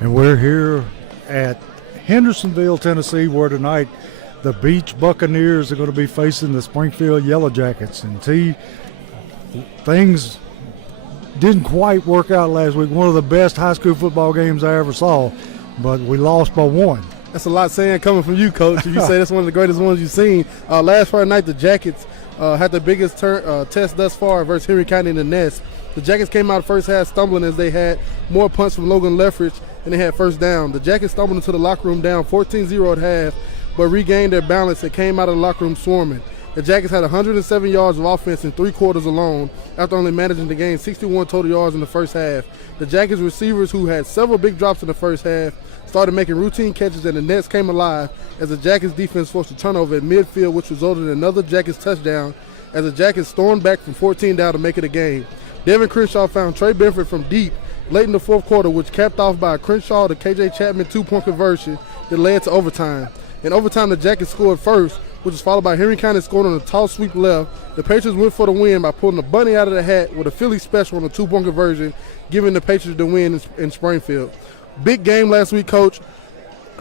And we're here at Hendersonville, Tennessee, where tonight the Beech Buccaneers are going to be facing the Springfield Yellow Jackets. And things didn't quite work out last week. One of the best high school football games I ever saw, but we lost by one. That's a lot saying coming from you, Coach. You say that's one of the greatest ones you've seen. Last Friday night, the Jackets had the biggest test thus far versus Henry County in the Nest. The Jackets came out the first half stumbling as they had more punts from Logan Leffridge and they had first down. The Jackets stumbled into the locker room down 14-0 at half, but regained their balance and came out of the locker room swarming. The Jackets had 107 yards of offense in 3 quarters alone after only managing to gain 61 total yards in the first half. The Jackets receivers, who had several big drops in the first half, started making routine catches and the Nets came alive as the Jackets defense forced a turnover at midfield, which resulted in another Jackets touchdown as the Jackets stormed back from 14 down to make it a game. Devin Crenshaw found Trey Benford from deep late in the fourth quarter, which capped off by a Crenshaw to KJ Chapman 2-point conversion that led to overtime. In overtime, the Jackets scored first, which was followed by Henry County scoring on a toss sweep left. The Patriots went for the win by pulling the bunny out of the hat with a Philly special on a 2-point conversion, giving the Patriots the win in Springfield. Big game last week, Coach.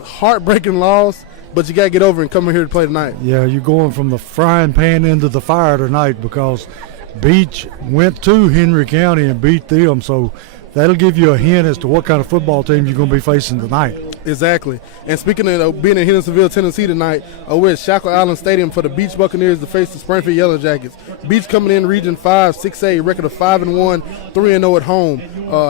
Heartbreaking loss, but you got to get over and come in here to play tonight. Yeah, you're going from the frying pan into the fire tonight because Beech went to Henry County and beat them, so that'll give you a hint as to what kind of football team you're going to be facing tonight. Exactly. And speaking of being in Hendersonville, Tennessee tonight, we're at Shackle Island Stadium for the Beech Buccaneers to face the Springfield Yellow Jackets. Beech coming in Region 5, 6A, record of 5-1, 3-0 at home.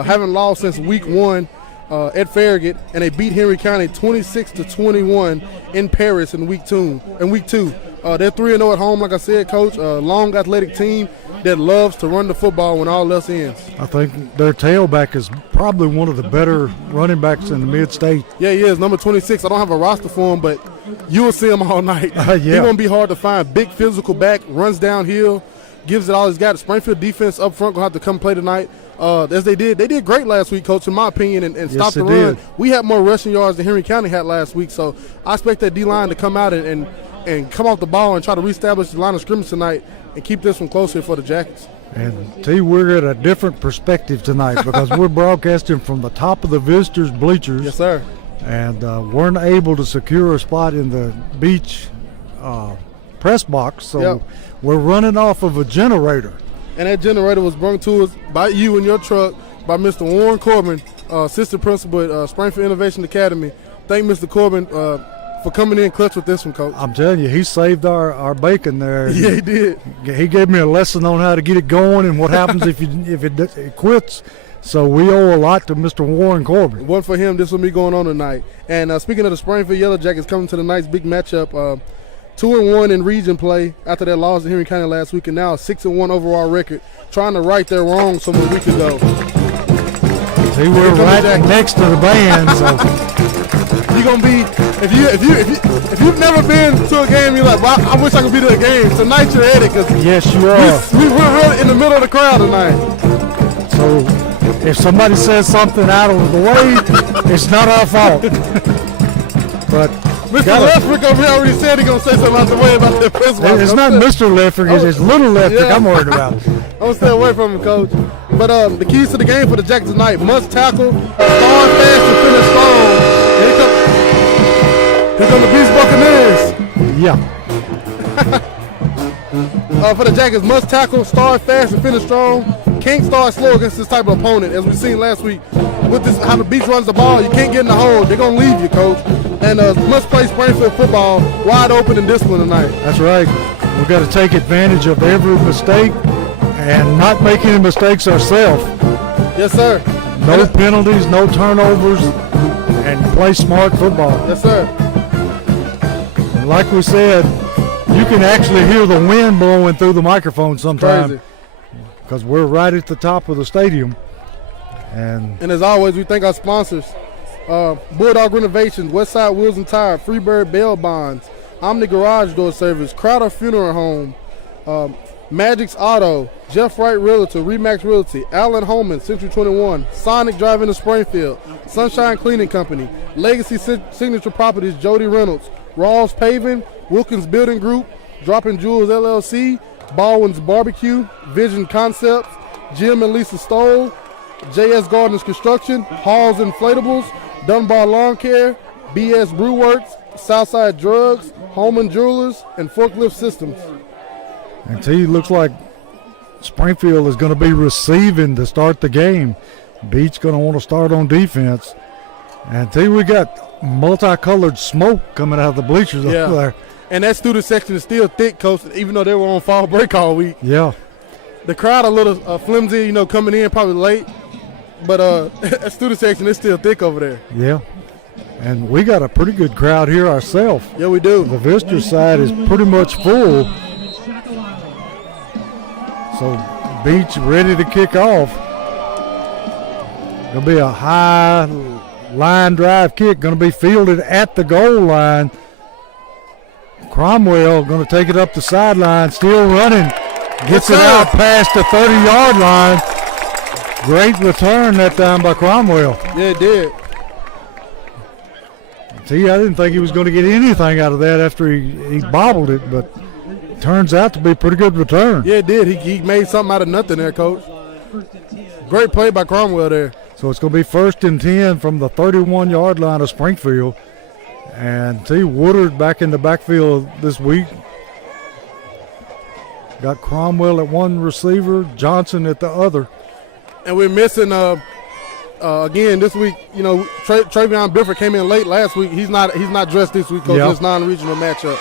Haven't lost since week 1 at Farragut, and they beat Henry County 26-21 in Paris in week 2. They're 3-0 at home, like I said, Coach. Long athletic team that loves to run the football when all else ends. I think their tailback is probably one of the better running backs in the mid-state. Yeah, he is, number 26. I don't have a roster for him, but you will see him all night. Yeah. He won't be hard to find. Big physical back, runs downhill, gives it all he's got. The Springfield defense up front going to have to come play tonight. As they did great last week, Coach, in my opinion, and stop the run. We had more rushing yards than Henry County had last week, so I expect that D-line to come out and come off the ball and try to reestablish the line of scrimmage tonight and keep this one closer for the Jackets. And we're at a different perspective tonight because we're broadcasting from the top of the visitors' bleachers. Yes, sir. And weren't able to secure a spot in the Beech press box, so we're running off of a generator. And that generator was brought to us by you in your truck by Mr. Warren Corbin, assistant principal at Springfield Innovation Academy. Thank Mr. Corbin for coming in clutch with this one, Coach. I'm telling you, he saved our bacon there. Yeah, he did. He gave me a lesson on how to get it going and what happens if it quits. So we owe a lot to Mr. Warren Corbin. One for him, this will be going on tonight. And speaking of the Springfield Yellow Jackets coming to the night's big matchup, 2-1 in region play after their loss to Henry County last week, and now a 6-1 overall record, trying to right their wrongs from a week ago. See, we're right next to the band, so you're gonna be if you've never been to a game, you're like, well, I wish I could be to a game. Tonight you're at it because yes, you are. We're really in the middle of the crowd tonight. So if somebody says something out of the way, it's not our fault. But Mr. Leffrick over here already said he's going to say something out the way about the principal. It's not Mr. Leffrick, it's little Leffrick I'm worried about. I'm going to stay away from him, Coach. But the keys to the game for the Jackets tonight: must tackle, start fast, and finish strong. Here come the Beech Buccaneers. Yeah. For the Jackets, must tackle, start fast, and finish strong. Can't start slow against this type of opponent, as we've seen last week. With this, how the Beech runs the ball, you can't get in the hole. They're going to leave you, Coach. And must play Springfield football wide open and disciplined tonight. That's right. We've got to take advantage of every mistake and not make any mistakes ourselves. Yes, sir. No penalties, no turnovers, and play smart football. Yes, sir. And like we said, you can actually hear the wind blowing through the microphone sometimes because we're right at the top of the stadium. And as always, we thank our sponsors. Bulldog Renovations, Westside Wheels and Tire, Freebird Bail Bonds, Omni Garage Door Service, Crowder Funeral Home, Magic's Auto, Jeff Wright Realtor, Remax Realty, Allen Holman, Century 21, Sonic Drive into Springfield, Sunshine Cleaning Company, Legacy Signature Properties, Jody Reynolds, Rawls Paving, Wilkins Building Group, Dropping Jewels LLC, Baldwin's Barbecue, Vision Concepts, Jim and Lisa Stoll, JS Gardens Construction, Halls Inflatables, Dunbar Lawn Care, BS Brew Works, Southside Drugs, Holman Jewelers, and Forklift Systems. And T, looks like Springfield is going to be receiving to start the game. Beech going to want to start on defense. And T, we got multicolored smoke coming out of the bleachers up there. And that student section is still thick, Coach, even though they were on fall break all week. Yeah. The crowd a little flimsy, coming in probably late. But that student section is still thick over there. Yeah. And we got a pretty good crowd here ourselves. Yeah, we do. The visitor side is pretty much full. So Beech ready to kick off. Going to be a high line drive kick. Going to be fielded at the goal line. Cromwell going to take it up the sideline. Still running. Gets it out past the 30-yard line. Great return that time by Cromwell. Yeah, it did. See, I didn't think he was going to get anything out of that after he bobbled it, but it turns out to be a pretty good return. Yeah, it did. He made something out of nothing there, Coach. Great play by Cromwell there. So it's going to be 1st and 10 from the 31-yard line of Springfield. And T. Woodard back in the backfield this week. Got Cromwell at one receiver, Johnson at the other. And we're missing again this week. Travion Bifford came in late last week. He's not dressed this week, Coach. Yep. This non-regional matchup.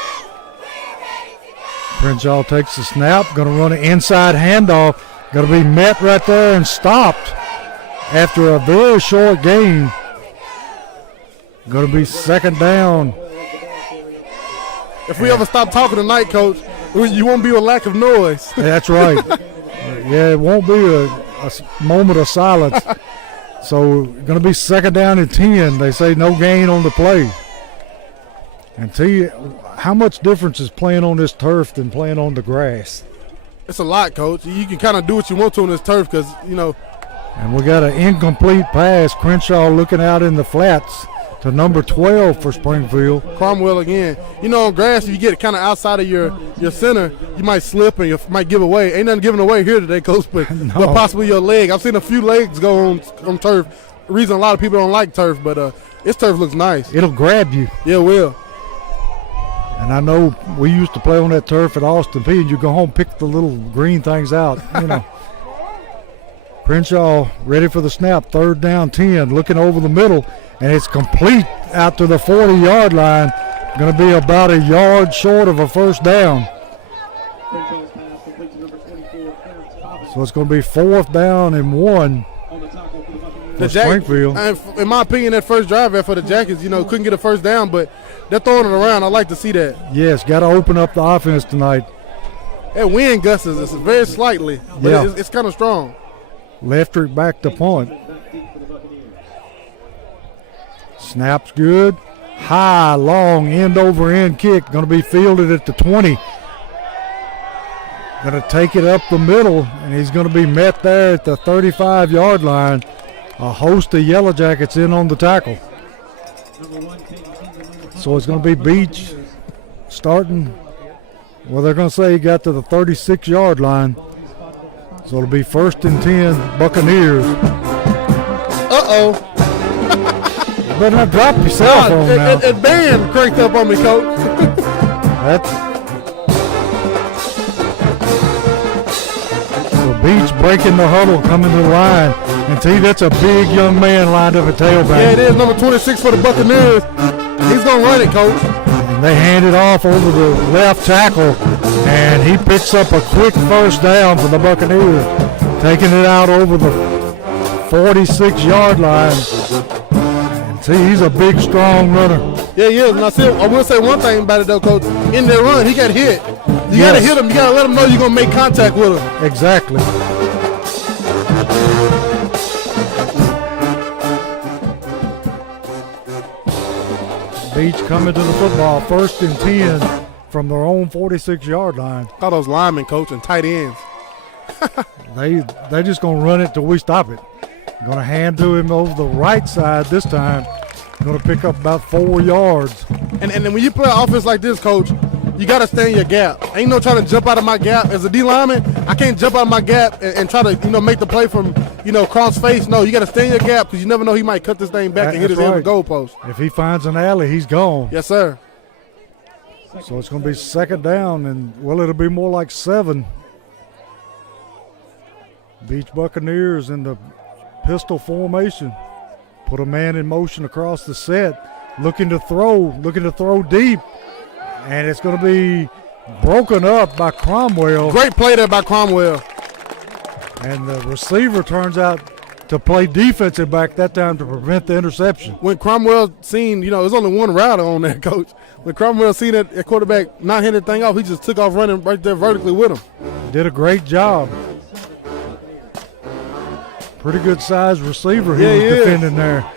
Crenshaw takes the snap, going to run an inside handoff. Going to be met right there and stopped after a very short gain. Going to be 2nd down. If we ever stop talking tonight, Coach, you won't be a lack of noise. That's right. Yeah, it won't be a moment of silence. So going to be 2nd down and 10. They say no gain on the play. And how much difference is playing on this turf than playing on the grass? It's a lot, Coach. You can kind of do what you want to on this turf because, And we got an incomplete pass. Crenshaw looking out in the flats to number 12 for Springfield. Cromwell again. On grass, if you get kind of outside of your center, you might slip and you might give away. Ain't nothing giving away here today, Coach, but possibly your leg. I've seen a few legs go on turf. The reason a lot of people don't like turf, but this turf looks nice. It'll grab you. Yeah, it will. And I know we used to play on that turf at Austin P, and you go home, pick the little green things out, Crenshaw ready for the snap, 3rd down 10, looking over the middle, and it's complete out to the 40-yard line. Going to be about a yard short of a 1st down. So it's going to be 4th down and 1 for Springfield. In my opinion, that first drive there for the Jackets, couldn't get a 1st down, but they're throwing it around. I like to see that. Yes, got to open up the offense tonight. That wind gusts us very slightly, but it's kind of strong. Leftrick back to punt. Snap's good. High, long, end-over-end kick. Going to be fielded at the 20. Going to take it up the middle, and he's going to be met there at the 35-yard line. A host of Yellow Jackets in on the tackle. So it's going to be Beech starting. Well, they're going to say he got to the 36-yard line. So it'll be 1st and 10, Buccaneers. Uh-oh. You better not drop your cell phone now. That band cranked up on me, Coach. So Beech breaking the huddle, coming to the line. And that's a big young man lined up at tailback. Yeah, it is, number 26 for the Buccaneers. He's going to run it, Coach. And they hand it off over the left tackle, and he picks up a quick 1st down for the Buccaneers, taking it out over the 46-yard line. And he's a big, strong runner. Yeah, he is. And I will say one thing about it, though, Coach. In that run, he got hit. You got to hit him. You got to let him know you're going to make contact with him. Exactly. Beech coming to the football, 1st and 10 from their own 46-yard line. Call those linemen, Coach, and tight ends. They're just going to run it till we stop it. Going to hand to him over the right side this time. Going to pick up about 4 yards. And then when you play an offense like this, Coach, You got to stay in your gap. Ain't no trying to jump out of my gap. As a D lineman, I can't jump out of my gap and try to, make the play from, cross face. No, you got to stay in your gap because you never know he might cut this thing back and hit his head with the goalpost. If he finds an alley, he's gone. Yes, sir. So it's going to be second down, and, it'll be more like 7. Beech Buccaneers in the pistol formation. Put a man in motion across the set, looking to throw deep. And it's going to be broken up by Cromwell. Great play there by Cromwell. And the receiver turns out to play defensive back that time to prevent the interception. When Cromwell seen, there's only one router on there, Coach. When Cromwell seen that quarterback not hitting the thing off, he just took off running right there vertically with him. Did a great job. Pretty good sized receiver he was defending there.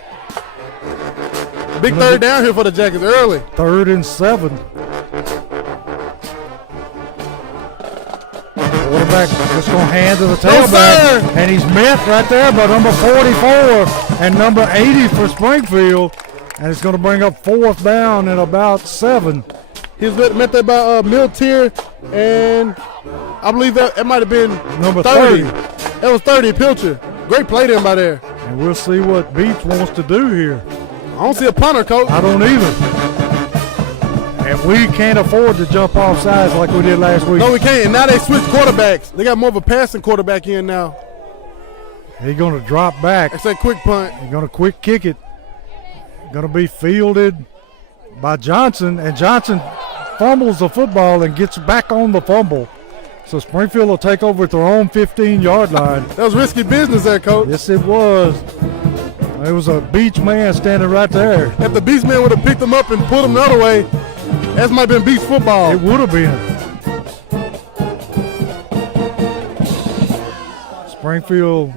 Big third down here for the Jackets early. 3rd and 7. Quarterback just going to hand to the tailback. And he's met right there by number 44 and number 80 for Springfield. And it's going to bring up 4th down and about 7. He's met there by Miltier, and I believe that might have been number 30. That was 30, Pilcher. Great play there by there. And we'll see what Beech wants to do here. I don't see a punter, Coach. I don't either. And we can't afford to jump off sides like we did last week. No, we can't. And now they switched quarterbacks. They got more of a passing quarterback in now. He's going to drop back. It's a quick punt. He's going to quick kick it. Going to be fielded by Johnson. And Johnson fumbles the football and gets back on the fumble. So Springfield will take over at their own 15-yard line. That was risky business there, Coach. Yes, it was. There was a Beech man standing right there. If the Beech man would have picked him up and pulled him the other way, that might have been Beech football. It would have been. Springfield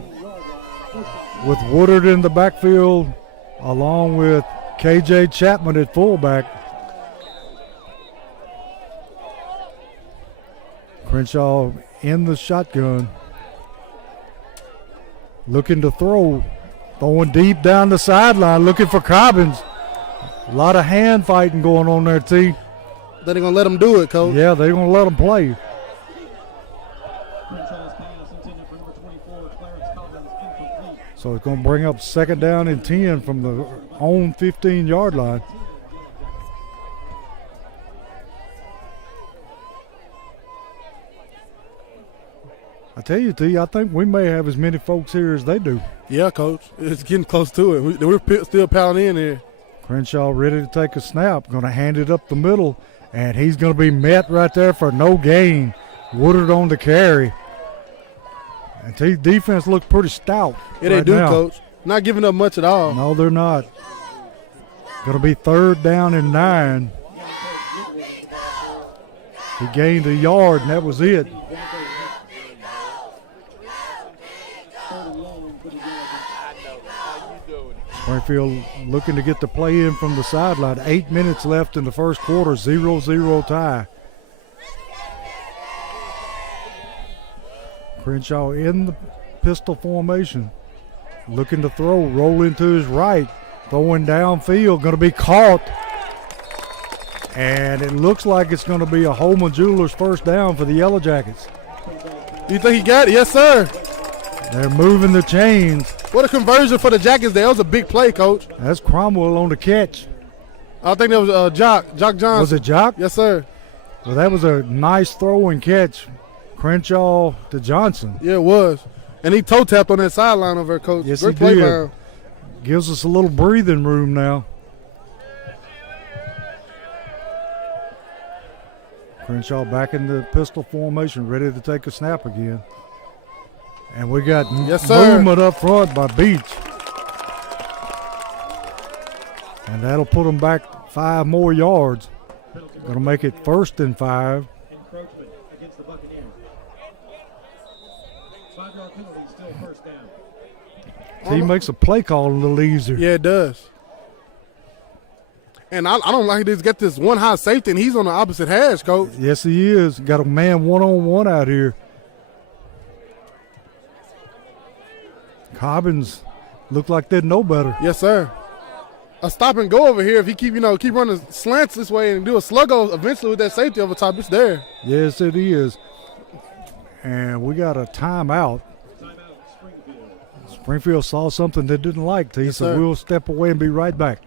with Woodard in the backfield, along with KJ Chapman at fullback. Crenshaw in the shotgun. Looking to throw. Throwing deep down the sideline, looking for Cobbins. A lot of hand fighting going on there, T. They're going to let him do it, Coach. Yeah, they're going to let him play. So it's going to bring up 2nd down and 10 from the own 15-yard line. I tell you, T, I think we may have as many folks here as they do. Yeah, Coach. It's getting close to it. We're still pounding in here. Crenshaw ready to take a snap. Going to hand it up the middle, and he's going to be met right there for no gain. Woodard on the carry. And T, defense looks pretty stout. Yeah, they do, Coach. Not giving up much at all. No, they're not. Going to be 3rd down and 9. He gained a yard, and that was it. Springfield looking to get the play in from the sideline. 8 minutes left in the first quarter, 0-0 tie. Crenshaw in the pistol formation. Looking to throw, roll into his right. Throwing downfield, going to be caught. And it looks like it's going to be a Holman Jewelers first down for the Yellow Jackets. You think he got it? Yes, sir. They're moving the chains. What a conversion for the Jackets there. That was a big play, Coach. That's Cromwell on the catch. I think that was Jock Johnson. Was it Jock? Yes, sir. Well, that was a nice throw and catch. Crenshaw to Johnson. Yeah, it was. And he toe tapped on that sideline over there, Coach. Yes, Great he play did. by him. Gives us a little breathing room now. Crenshaw back in the pistol formation, ready to take a snap again. And we got movement up front by Beech. And that'll put them back 5 more yards. Going to make it 1st and 5. Encroachment against the Buccaneers. 5-yard penalty, still first down. He makes a play call a little easier. Yeah, it does. And I don't like he's got this one high safety, and he's on the opposite hash, Coach. Yes, he is. Got a man one-on-one out here. Cobbins look like they'd know better. Yes, sir. a stop and go over here. If he keep running slants this way and do a sluggo eventually with that safety over top, it's there. Yes, it is. And we got a timeout. Springfield saw something they didn't like, T, Yes, so sir. we'll step away and be right back.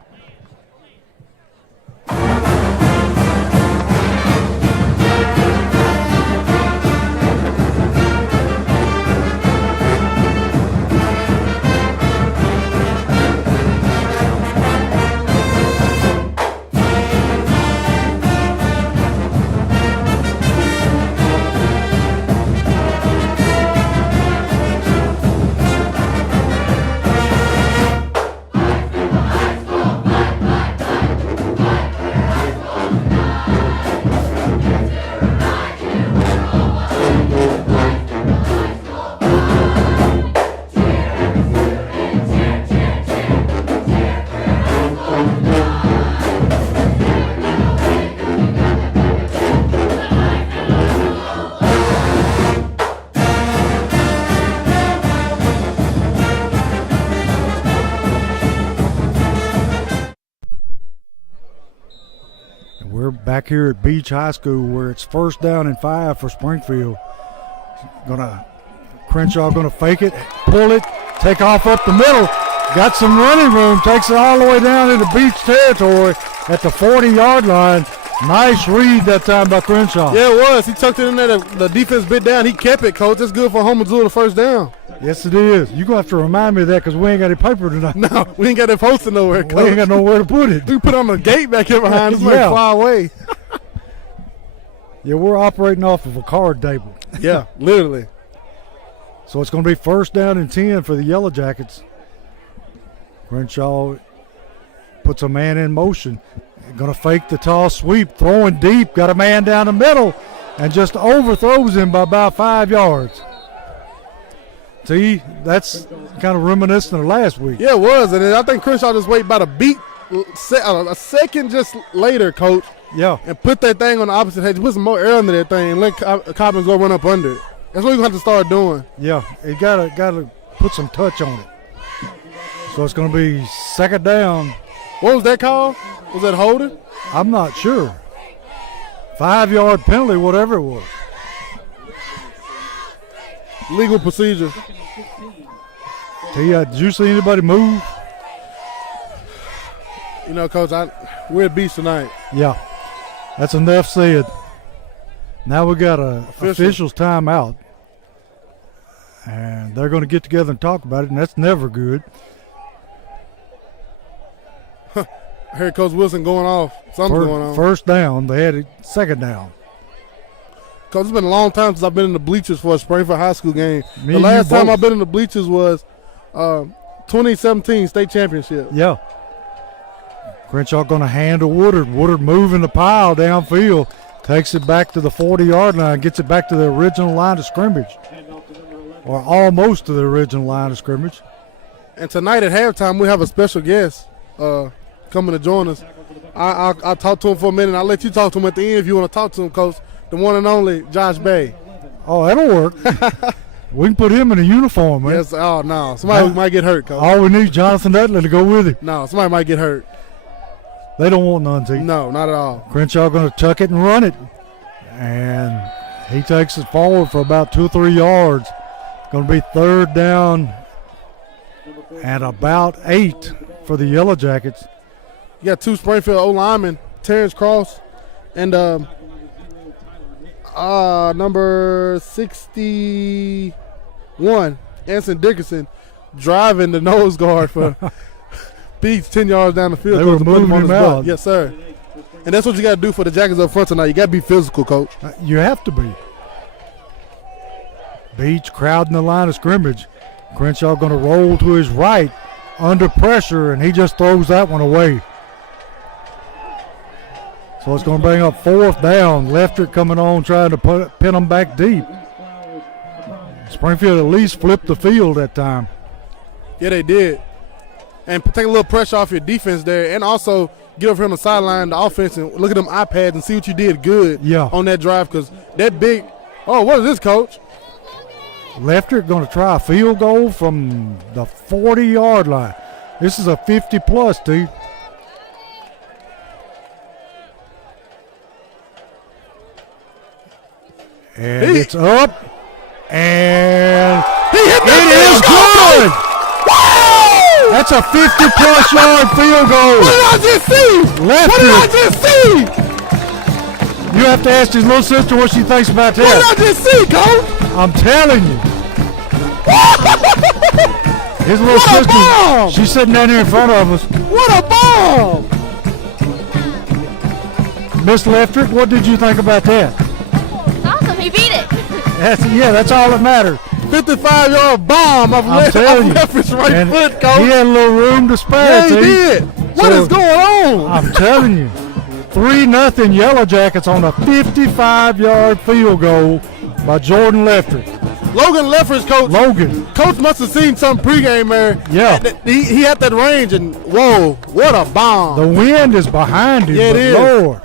We're back here at Beech High School where it's 1st down and 5 for Springfield. Crenshaw gonna fake it, pull it, take off up the middle. Got some running room, takes it all the way down into Beech territory at the 40-yard line. Nice read that time by Crenshaw. Yeah, it was. He tucked it in there. The defense bit down. He kept it, Coach. That's good for home to do the 1st down. Yes, it is. You're going to have to remind me of that because we ain't got any paper tonight. No, we ain't got that posted nowhere, Coach. We ain't got nowhere to put it. We put it on the gate back here behind us. Yeah. Fly away. Yeah, we're operating off of a card table. Yeah, literally. So it's going to be 1st down and 10 for the Yellow Jackets. Crenshaw puts a man in motion. Going to fake the toss sweep, throwing deep, got a man down the middle, and just overthrows him by about 5 yards. See, that's kind of reminiscent of last week. Yeah, it was. And I think Crenshaw just waited about a second just later, Coach, Yeah, and put that thing on the opposite hedge. Put some more air under that thing and let Cobbins go run up under it. That's what we're going to have to start doing. yeah, it gotta put some touch on it. So it's going to be 2nd down. What was that call? Was that holding? I'm not sure. 5-yard penalty, whatever it was. Legal procedure. Did you see anybody move? You know, Coach, we're at Beech tonight. Yeah, that's enough said. Now we got a officials timeout, and they're going to get together and talk about it, and that's never good. I heard Coach Wilson going off. Something's going on. 1st down, they had it 2nd down. Coach, it's been a long time since I've been in the bleachers for a Springfield High School game. Me The and last you time both. I've been in the bleachers was 2017 state championship. Yeah. Crenshaw going to hand to Woodard. Woodard moving the pile downfield, takes it back to the 40-yard line, gets it back to the original line of scrimmage, or almost to the original line of scrimmage. And tonight at halftime, we have a special guest coming to join us. I'll talk to him for a minute. I'll let you talk to him at the end if you want to talk to him, Coach. The one and only Josh Bay. Oh, that'll work. We can put him in a uniform, man. Yes. Oh, no. Somebody might get hurt, Coach. All we need is Jonathan Dudley to go with him. No, somebody might get hurt. They don't want none, T. No, not at all. Crenshaw going to tuck it and run it. And he takes it forward for about 2 or 3 yards. Going to be 3rd down and about 8 for the Yellow Jackets. You got 2 Springfield O-linemen, Terrence Cross and number 61, Anson Dickerson, driving the nose guard for Beech 10 yards down the field. They were to put moving on him his butt. out. Yes, sir. And that's what you got to do for the Jackets up front tonight. You got to be physical, Coach. You have to be. Beech crowding the line of scrimmage. Crenshaw going to roll to his right under pressure, and he just throws that one away. So it's going to bring up 4th down. Lefter coming on, trying to pin them back deep. Springfield at least flipped the field that time. Yeah, they did. And take a little pressure off your defense there, and also get over here on the sideline, the offense, and look at them iPads and see what you did good on that drive, because that big – oh, what is this, Coach? Lefter going to try a field goal from the 40-yard line. This is a 50-plus, T. And it's up. And He hit it is good. Woo! That's a 50-plus yard field goal. What did I just see? Left What did I it. just see? You have to ask his little sister what she thinks about What that. did I just see, Coach? I'm telling you. His little What a bomb! sister, she's sitting down here in front of us. What a bomb! Miss Leftrick, what did you think about that? It's awesome. He beat it. That's all that matters. 55-yard bomb off I'm telling you. Left's right And foot, he Coach. had a little room to spare. Yeah, he T. did. What is going on? I'm telling you. 3-0 Yellow Jackets on a 55-yard field goal by Jordan Leftrick. Logan Leffers, Coach. Logan. Coach must have seen some pregame there. Yeah. He had that range, and whoa, what a bomb. The wind is behind him. Yeah, it but is. Lord.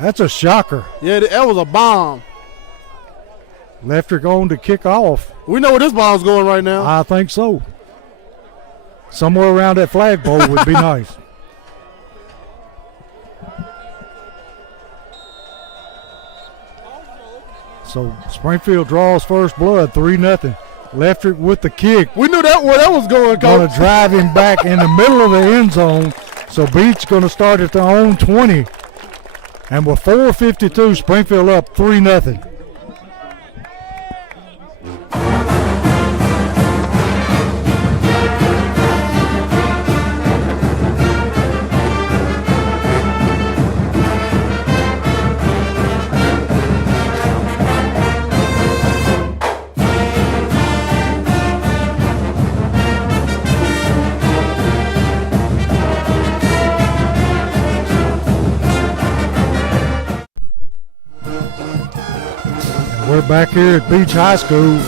That's a shocker. Yeah, that was a bomb. Leftrick on to kick off. We know where this bomb's going right now. I think so. Somewhere around that flagpole would be nice. So Springfield draws first blood, 3-0. Leftrick with the kick. We knew that where that was going, Going Coach. to drive him back in the middle of the end zone. So Beech going to start at their own 20. And with 4:52, Springfield up 3-0. We're back here at Beech High School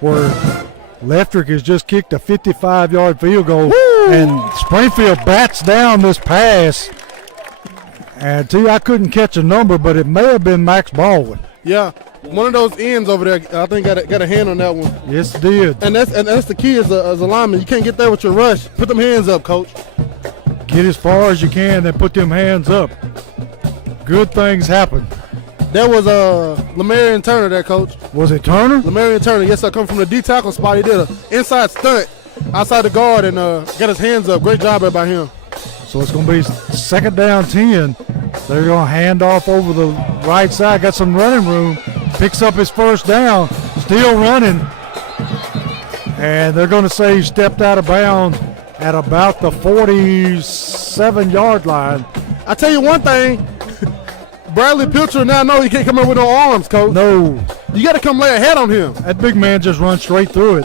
where Leftrick has just kicked a 55-yard field goal. Woo! And Springfield bats down this pass. And I couldn't catch a number, but it may have been Max Baldwin. Yeah, one of those ends over there, I think got a hand on that one. Yes, it did. And that's the key as a lineman. You can't get there with your rush. Put them hands up, Coach. Get as far as you can and put them hands up. Good things happen. That was Lamarian Turner there, Coach. Was it Turner? Lamarian Turner, yes, I come from the D tackle spot. He did an inside stunt outside the guard and got his hands up. Great job there by him. So it's going to be second down 10. They're going to hand off over the right side. Got some running room. Picks up his first down. Still running. And they're going to say he stepped out of bounds at about the 47-yard line. I tell you one thing. Bradley Pilcher now know he can't come in with no arms, Coach. No, You got to come lay a head on him. that big man just runs straight through it.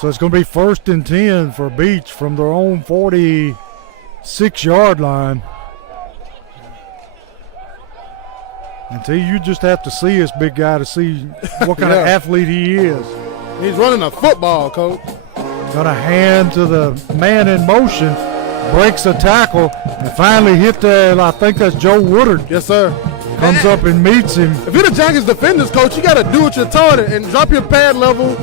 So it's going to be 1st and 10 for Beech from their own 46-yard line. Until you just have to see this big guy to see what kind of Yeah. athlete he is. He's running a football, Coach. Gonna hand to the man in motion, breaks a tackle, and finally hit the, I think that's Joe Woodard. Yes, sir. Comes up and meets him. If you're the Jackets defenders, Coach, you got to do what you're taught and drop your pad level.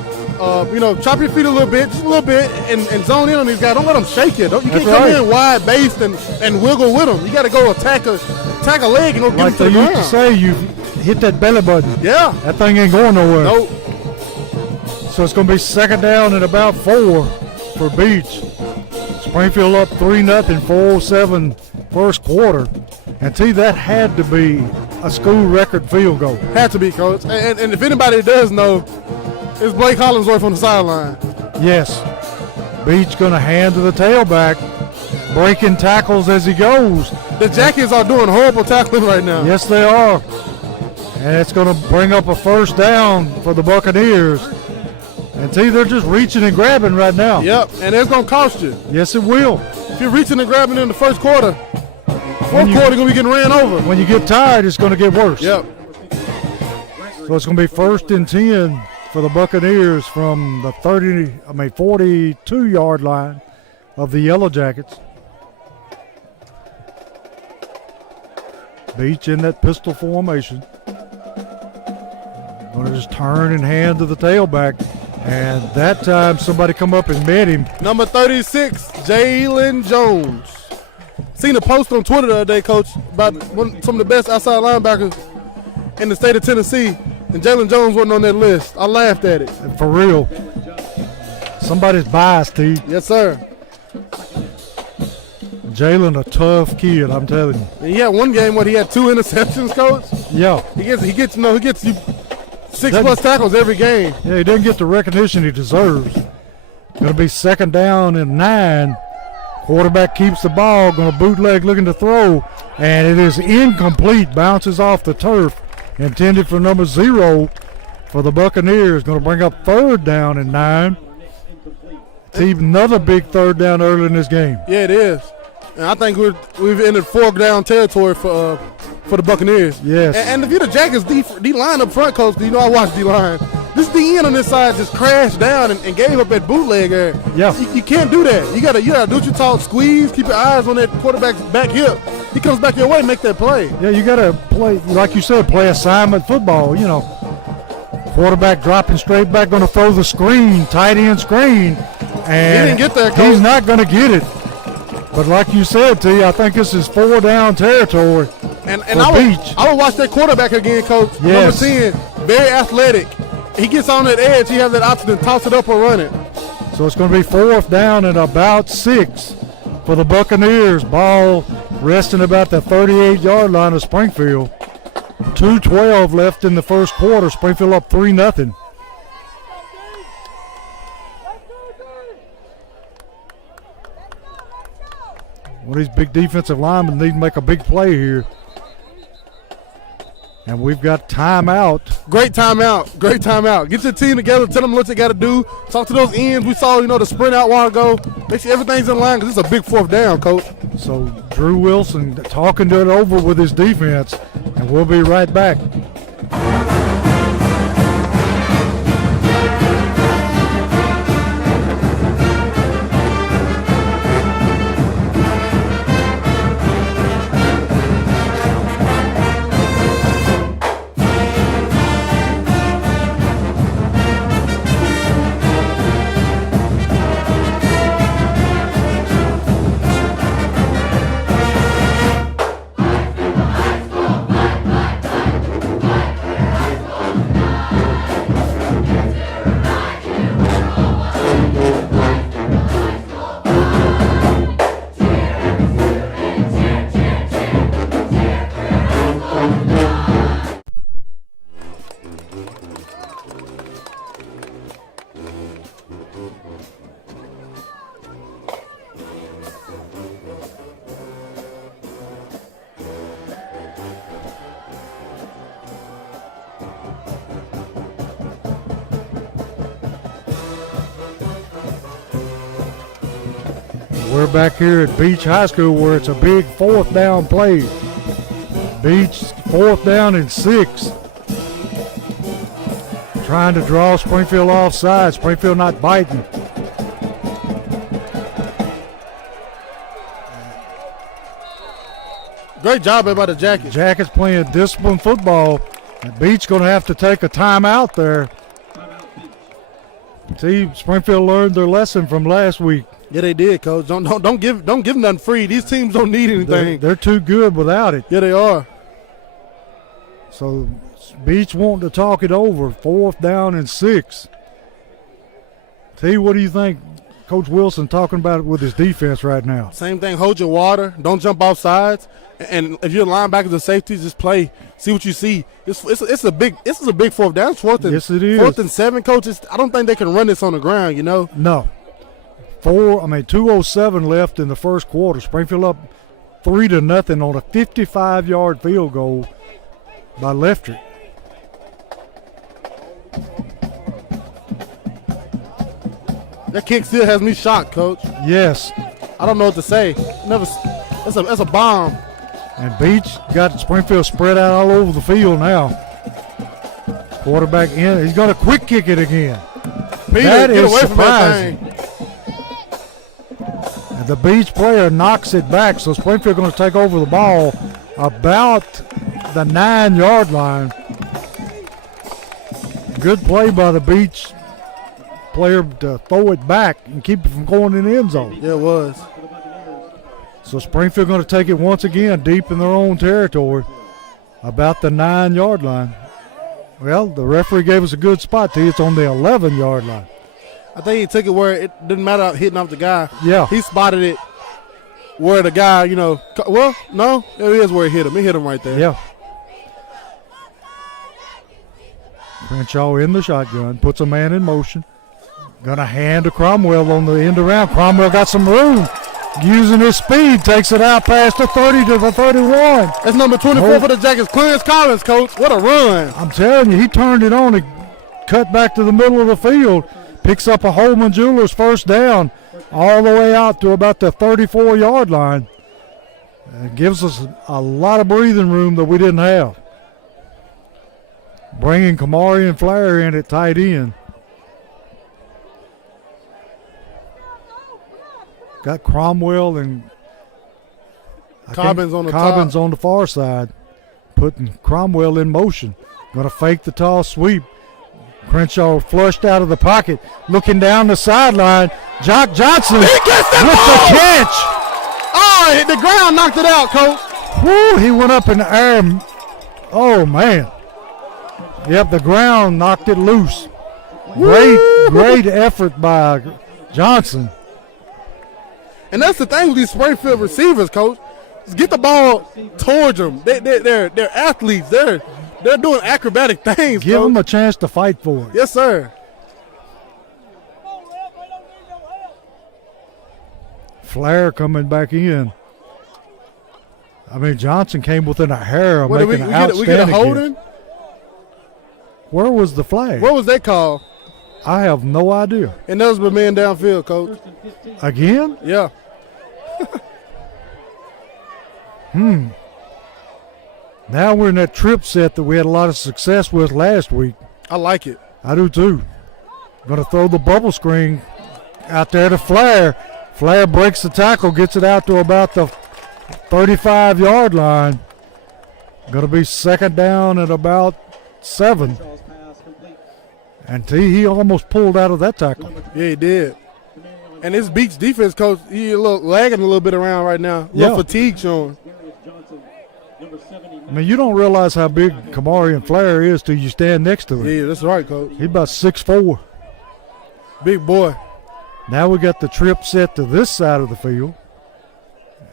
Chop your feet a little bit, just a little bit, and zone in on these guys. Don't let them shake you. You That's can't come right. in wide based and wiggle with them. You got to go attack a leg and go Like get they him to the used to ground. say, you hit that belly button. Yeah. That thing ain't going nowhere. Nope. So it's going to be second down and about 4 for Beech. Springfield up 3-0, 4:07 first quarter. And that had to be a school record field goal. Had to be, Coach. And if anybody does know, it's Blake Hollingsworth on the sideline. Yes. Beech going to hand to the tailback, breaking tackles as he goes. The Jackets are doing horrible tackling right now. Yes, they are. And it's going to bring up a first down for the Buccaneers. And they're just reaching and grabbing right now. Yep, and it's going to cost you. Yes, it will. If you're reaching and grabbing in the first quarter, fourth you- quarter, you're going to be getting ran over. When you get tired, it's going to get worse. Yep. So it's going to be 1st and 10 for the Buccaneers from the 42-yard line of the Yellow Jackets. Beech in that pistol formation. Going to just turn and hand to the tailback. And that time somebody come up and met him. Number 36, Jalen Jones. Seen a post on Twitter the other day, Coach, about some of the best outside linebackers in the state of Tennessee, and Jalen Jones wasn't on that list. I laughed at it. For real. Somebody's biased, T. Yes, sir. Jalen, a tough kid, I'm telling you. And he had one game where he had 2 interceptions, Coach. Yeah. He gets you 6+ tackles every game. Yeah, he didn't get the recognition he deserves. Going to be 2nd down and 9. Quarterback keeps the ball, going to bootleg looking to throw, and it is incomplete. Bounces off the turf, intended for number 0 for the Buccaneers. Going to bring up 3rd down and 9. It's another big 3rd down early in this game. Yeah, it is. And I think we've entered 4th down territory for the Buccaneers. Yes. And if you're the Jackets D-line up front, Coach, because you know I watch D-line, this D-end on this side just crashed down and gave up that bootleg area. Yeah. You can't do that. You gotta do what you taught. Squeeze, keep your eyes on that quarterback's back hip. He comes back your way, make that play. Yeah, you got to play, like you said, play assignment football, you know. Quarterback dropping straight back, going to throw the screen, tight end screen. And he didn't get there, Coach. He's not going to get it. But like you said, T, I think this is 4 down territory and for Beech. I would watch that quarterback again, Coach. Yes. Number 10, very athletic. He gets on that edge, he has that option to toss it up or run it. So it's going to be 4th down and about 6 for the Buccaneers. Ball resting about the 38-yard line of Springfield. 2:12 left in the first quarter. Springfield up 3-0. One of these big defensive linemen need to make a big play here. And we've got timeout. Great timeout. Great timeout. Get your team together. Tell them what they got to do. Talk to those ends. We saw, the sprint out a while ago. Make sure everything's in line because it's a big 4th down, Coach. So Drew Wilson talking it over with his defense, and we'll be right back. We're back here at Beech High School where it's a big 4th down play. Beech 4th down and 6. Trying to draw Springfield offside. Springfield not biting. Great job by the Jackets. Jackets playing disciplined football. And Beech going to have to take a timeout there. See, Springfield learned their lesson from last week. Yeah, they did, Coach. Don't give them nothing free. These teams don't need anything. They're too good without it. Yeah, they are. So Beech wanting to talk it over. 4th down and 6. T, what do you think Coach Wilson talking about it with his defense right now? Same thing. Hold your water. Don't jump off sides. And if you're linebackers or safeties, just play. See what you see. This is a big 4th down. It's 4th and, yes, it is. 4th and 7, coaches. I don't think they can run this on the ground. No. 2:07 left in the first quarter. Springfield up 3-0 on a 55-yard field goal by Leftrick. That kick still has me shocked, Coach. Yes. I don't know what to say. That's a bomb. And Beech got Springfield spread out all over the field now. Quarterback in. He's going to quick kick it again. Peter, that get is away from that surprising. thing. And the Beech player knocks it back, so Springfield going to take over the ball about the 9-yard line. Good play by the Beech player to throw it back and keep it from going in the end zone. Yeah, it was. So Springfield going to take it once again deep in their own territory, about the 9-yard line. Well, the referee gave us a good spot. It's on the 11-yard line. I think he took it where it didn't matter hitting off the guy. Yeah. He spotted it where the guy, well, no, it is where it hit him. It hit him right there. Yeah. Crenshaw in the shotgun, puts a man in motion. Gonna hand to Cromwell on the end around. Cromwell got some room. Using his speed, takes it out past the 30 to the 31. That's number 24 for the Jackets, Clarence Collins, coach. What a run. I'm telling you, he turned it on and cut back to the middle of the field. Picks up a Holman Jewelers first down all the way out to about the 34-yard line. It gives us a lot of breathing room that we didn't have. Bringing Kamari and Flair in at tight end. Got Cromwell and Cobbins on the Cobbins top. on the far side. Putting Cromwell in motion. Going to fake the toss sweep. Crenshaw flushed out of the pocket. Looking down the sideline. Jock Johnson He gets that with ball! the catch. Oh, hit the ground, knocked it out, coach. Woo, he went up in the air. Oh, man. Yep, the ground knocked it loose. Great effort by Johnson. And that's the thing with these Springfield receivers, coach. Is get the ball towards them. They're athletes. They're doing acrobatic things. Give coach. them a chance to fight for it. Yes, sir. Flair coming back in. I mean, Johnson came within a hair of What, making an we get a outstanding holding? catch. Where was the flag? What was that call? I have no idea. And those were men downfield, coach. Again? Yeah. Now we're in that trip set that we had a lot of success with last week. I like it. I do too. Going to throw the bubble screen out there to Flair. Flair breaks the tackle, gets it out to about the 35-yard line. Going to be second down at about 7. And he almost pulled out of that tackle. Yeah, he did. And this Beech defense, coach, he lagging a little bit around right now. A little fatigue showing. I mean, you don't realize how big Kamari and Flair is till you stand next to him. Yeah, that's right, coach. He's about 6'4". Big boy. Now we got the trip set to this side of the field.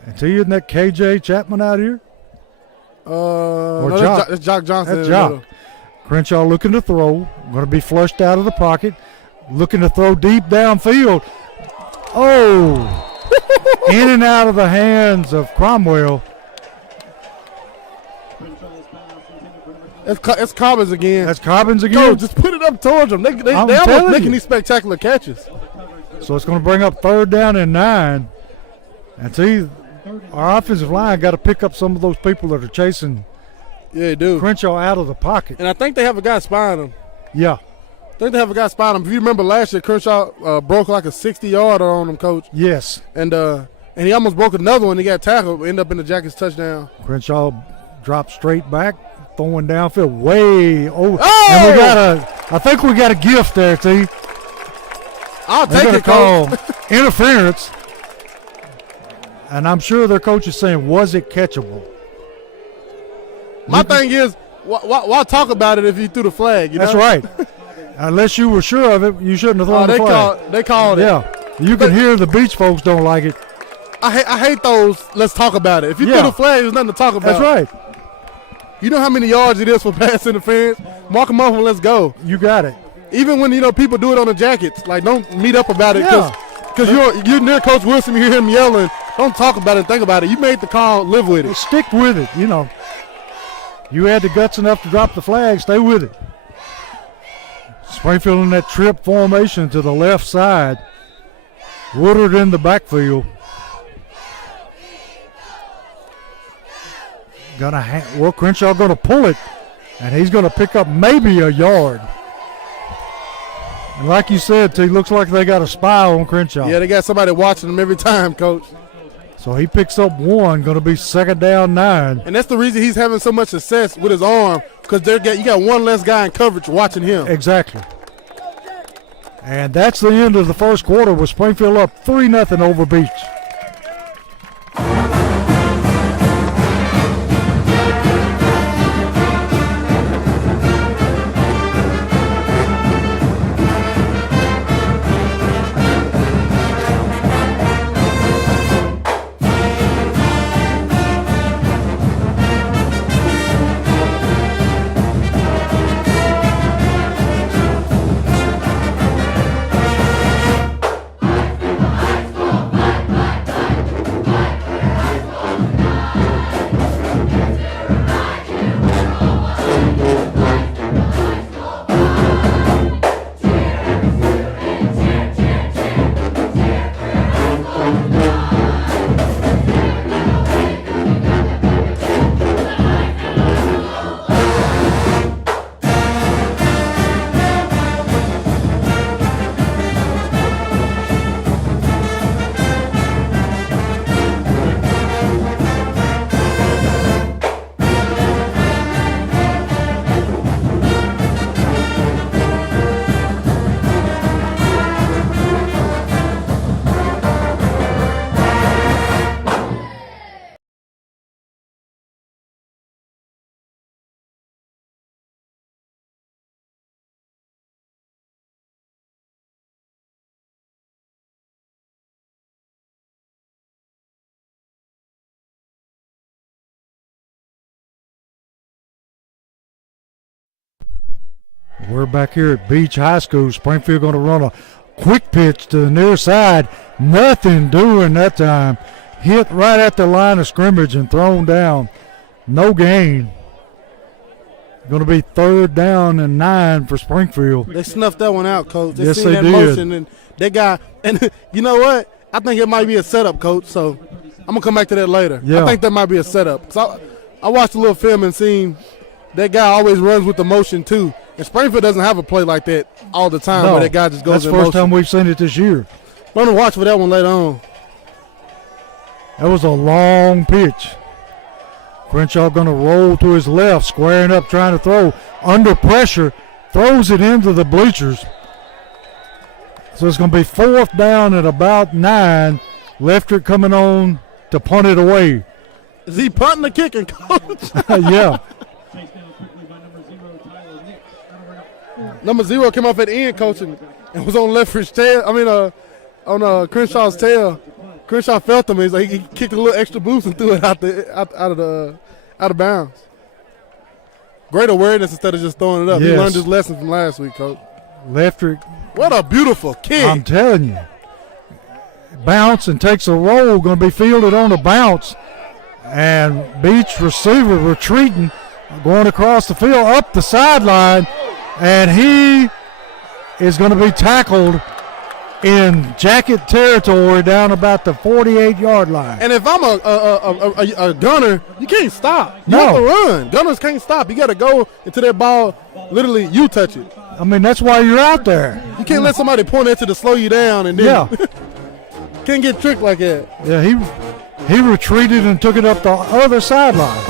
And tell you, isn't that KJ Chapman out here? No, Jock. that's Jock Johnson. That's Jock. Crenshaw looking to throw. Going to be flushed out of the pocket. Looking to throw deep downfield. Oh! In and out of the hands of Cromwell. It's Cobbins again. That's Cobbins again. Coach, just put it up towards them. They I'm almost telling making you. these spectacular catches. So it's going to bring up 3rd down and 9. And see, our offensive line got to pick up some of those people that are chasing Yeah, they do. Crenshaw out of the pocket. And I think they have a guy spying them. Yeah. I think they have a guy spying them. If you remember last year, Crenshaw broke like a 60-yarder on him, coach. Yes. And he almost broke another one. He got tackled, ended up in the Jackets touchdown. Crenshaw dropped straight back, throwing downfield way over. Oh! And I think we got a gift there, T. I'll They're take going it, to call coach. interference. And I'm sure their coach is saying, was it catchable? My thing is, why talk about it if you threw the flag? You That's know? right. Unless you were sure of it, you shouldn't have thrown the flag. They called it. Yeah. You can hear the Beech folks don't like it. I hate those. Let's talk about it. If you threw the flag, there's nothing to talk about. That's right. You know how many yards it is for pass interference? Mark them off and let's go. You got it. Even when people do it on the Jackets, like don't meet up about it because you're near Coach Wilson. You hear him yelling. Don't talk about it. Think about it. You made the call. Live with it. Stick with it. You had the guts enough to drop the flag. Stay with it. Springfield in that trip formation to the left side. Woodard in the backfield. Crenshaw going to pull it, and he's going to pick up maybe a yard. And like you said, T, looks like they got a spy on Crenshaw. Yeah, they got somebody watching them every time, Coach. So he picks up 1, going to be 2nd down 9. And that's the reason he's having so much success with his arm, because you got one less guy in coverage watching him. Exactly. And that's the end of the first quarter with Springfield up 3-0 over Beech. We're back here at Beech High School. Springfield going to run a quick pitch to the near side. Nothing doing that time. Hit right at the line of scrimmage and thrown down. No gain. Going to be 3rd down and 9 for Springfield. They snuffed that one out, Coach. Yes, seen they that did. motion, and that guy. And you know what? I think it might be a setup, Coach. So I'm gonna come back to that later. Yeah. I think that might be a setup. So I watched a little film and seen that guy always runs with the motion too. And Springfield doesn't have a play like that all the time No, where that guy just goes that's in the first motion. time we've seen it this year. I'm gonna watch for that one later on. That was a long pitch. Crenshaw going to roll to his left, squaring up, trying to throw. Under pressure, throws it into the bleachers. So it's going to be 4th down at about 9. Leftrick coming on to punt it away. Is he punting the kicking, Coach? Yeah. Chased down quickly by number 0, Tyler Nix. Number 0 came off at the end, Coach, and was on Leffridge's tail. On Crenshaw's tail. Crenshaw felt him. He's like he kicked a little extra boost and threw it out of bounds. Great awareness instead of just throwing it up. Yes. He learned his lesson from last week, Coach. Leftrick, What a beautiful kick. I'm telling you. Bounce and takes a roll, going to be fielded on a bounce. And Beech receiver retreating, going across the field, up the sideline. And he is going to be tackled in Jacket territory down about the 48-yard line. And if I'm a gunner, you can't stop. You No. have to run. Gunners can't stop. You got to go until that ball, literally, you touch it. I mean, that's why you're out there. You can't let somebody point at you to slow you down and then Yeah. can't get tricked like that. Yeah, he retreated and took it up the other sideline.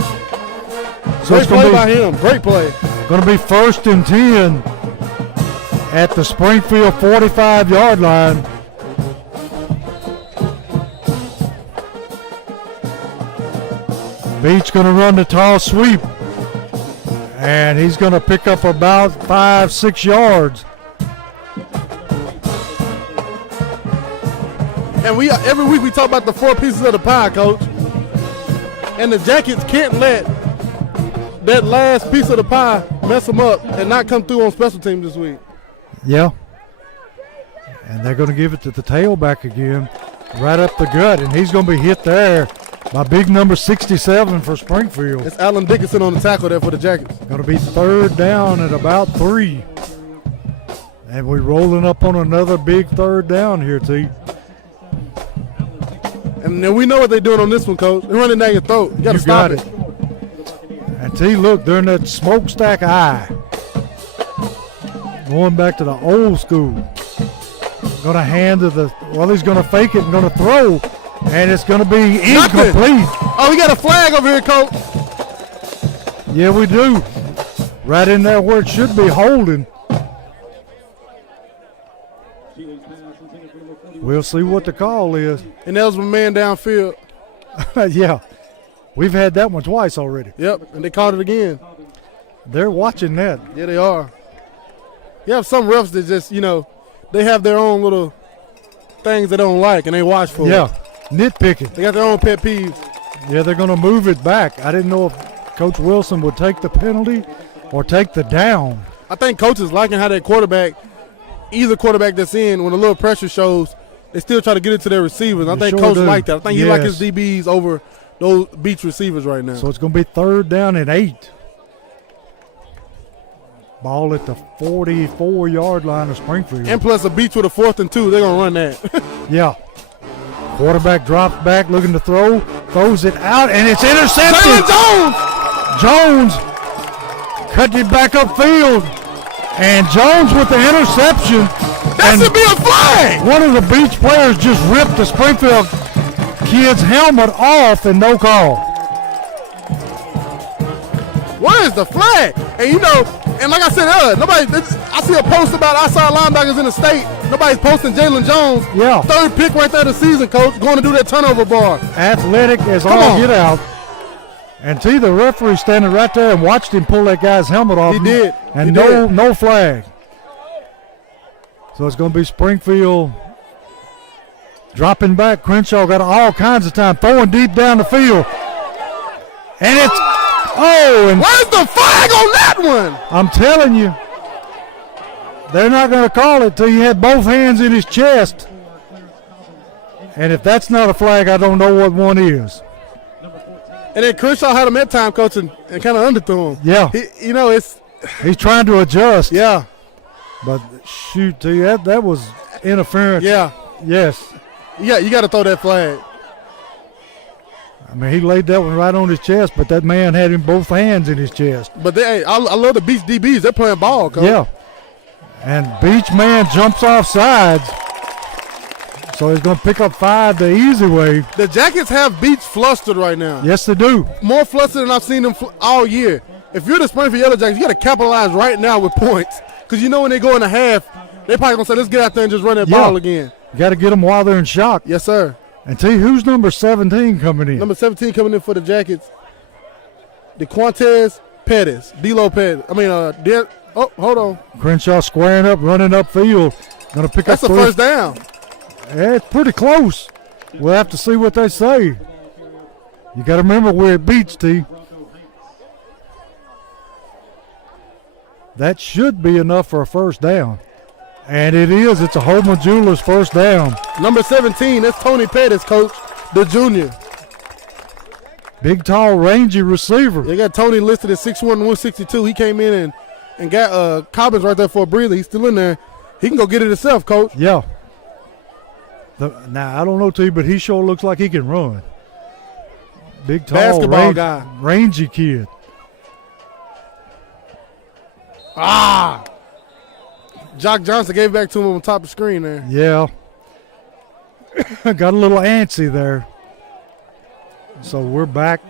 So Great it's play going by him. Great play. to be 1st and 10 at the Springfield 45-yard line. Beech going to run the toss sweep, and he's going to pick up about 5-6 yards. And we every week we talk about the 4 pieces of the pie, Coach. And the Jackets can't let that last piece of the pie mess them up and not come through on special teams this week. Yeah. And they're going to give it to the tailback again, right up the gut, and he's going to be hit there by big number 67 for Springfield. It's Allen Dickinson on the tackle there for the Jackets. Going to be 3rd down at about 3. And we're rolling up on another big 3rd down here, T. And then we know what they're doing on this one, Coach. They're running down your throat. You got to You stop got it. And T, look, they're in that smokestack eye. Going back to the old school. Going to hand to the, well, he's going to fake it and going to throw. And it's going to be Nothing. incomplete. Oh, we got a flag over here, Coach. Yeah, we do. Right in there where it should be holding. We'll see what the call is. And that was my man downfield. Yeah. We've had that one twice already. Yep, and they called it again. They're watching that. Yeah, they are. You have some refs that just, they have their own little things they don't like, and they watch for Yeah. it. Nitpicking. They got their own pet peeves. Yeah, they're going to move it back. I didn't know if Coach Wilson would take the penalty or take the down. I think coaches liking how that quarterback, either quarterback that's in, when a little pressure shows, they still try to get it to their receivers. I They think sure Coach do. like that. I think he like Yes. his DBs over those Beech receivers right now. So it's going to be 3rd down and 8. Ball at the 44-yard line of Springfield. And plus a Beech with a 4th and 2, they're going to run that. Yeah. Quarterback drops back, looking to throw, throws it out, and it's intercepted. Jalen Jones! Jones cut it back upfield, and Jones with the interception. That And should be a flag! one of the Beech players just ripped the Springfield kid's helmet off and no call. Where's the flag? And and like I said earlier, I see a post about outside linebackers in the state. Nobody's posting Jalen Jones. Yeah. 3rd pick right there of the season, Coach, going to do that turnover bar. Athletic as Come all on. get out. And see the referee standing right there and watched him pull that guy's helmet off. He did. And He no did. no flag. So it's going to be Springfield dropping back. Crenshaw got all kinds of time, throwing deep down the field. And it's, and Where's the flag on that one? I'm telling you, they're not going to call it till you had both hands in his chest. And if that's not a flag, I don't know what one is. And then Crenshaw had him at time, coach, and kind of underthrew him. Yeah. He's trying to adjust. Yeah. But shoot, to you, that was interference. Yeah. Yes. Yeah, you got to throw that flag. I mean, he laid that one right on his chest, but that man had him both hands in his chest. But I love the Beech DBs. They're playing ball, coach. Yeah. And Beech man jumps off sides. So he's going to pick up 5 the easy way. The Jackets have Beech flustered right now. Yes, they do. More flustered than I've seen them all year. If you're the Springfield Yellow Jackets, you got to capitalize right now with points. Because you know when they go in the half, they probably going to say, let's get out there and just run that ball again. You got to get them while they're in shock. Yes, sir. And tell you who's number 17 coming in. Number 17 coming in for the Jackets. DeQuantez Pettis. D'Lo Pettis. Hold on. Crenshaw squaring up, running upfield. Going to pick That's up the first down. Yeah, it's pretty close. We'll have to see what they say. You got to remember where it beats, T. That should be enough for a first down. And it is. It's a Holman Jewelers first down. Number 17, that's Tony Pettis, coach, the junior. Big, tall, rangy receiver. They got Tony listed at 6'1", 162. He came in and got Cobbins right there for a breather. He's still in there. He can go get it himself, coach. Yeah. Now, I don't know, T, but he sure looks like he can run. Big, tall, basketball guy. Rangy kid. Jock Johnson gave it back to him on top of the screen there. Yeah. Got a little antsy there. So we're back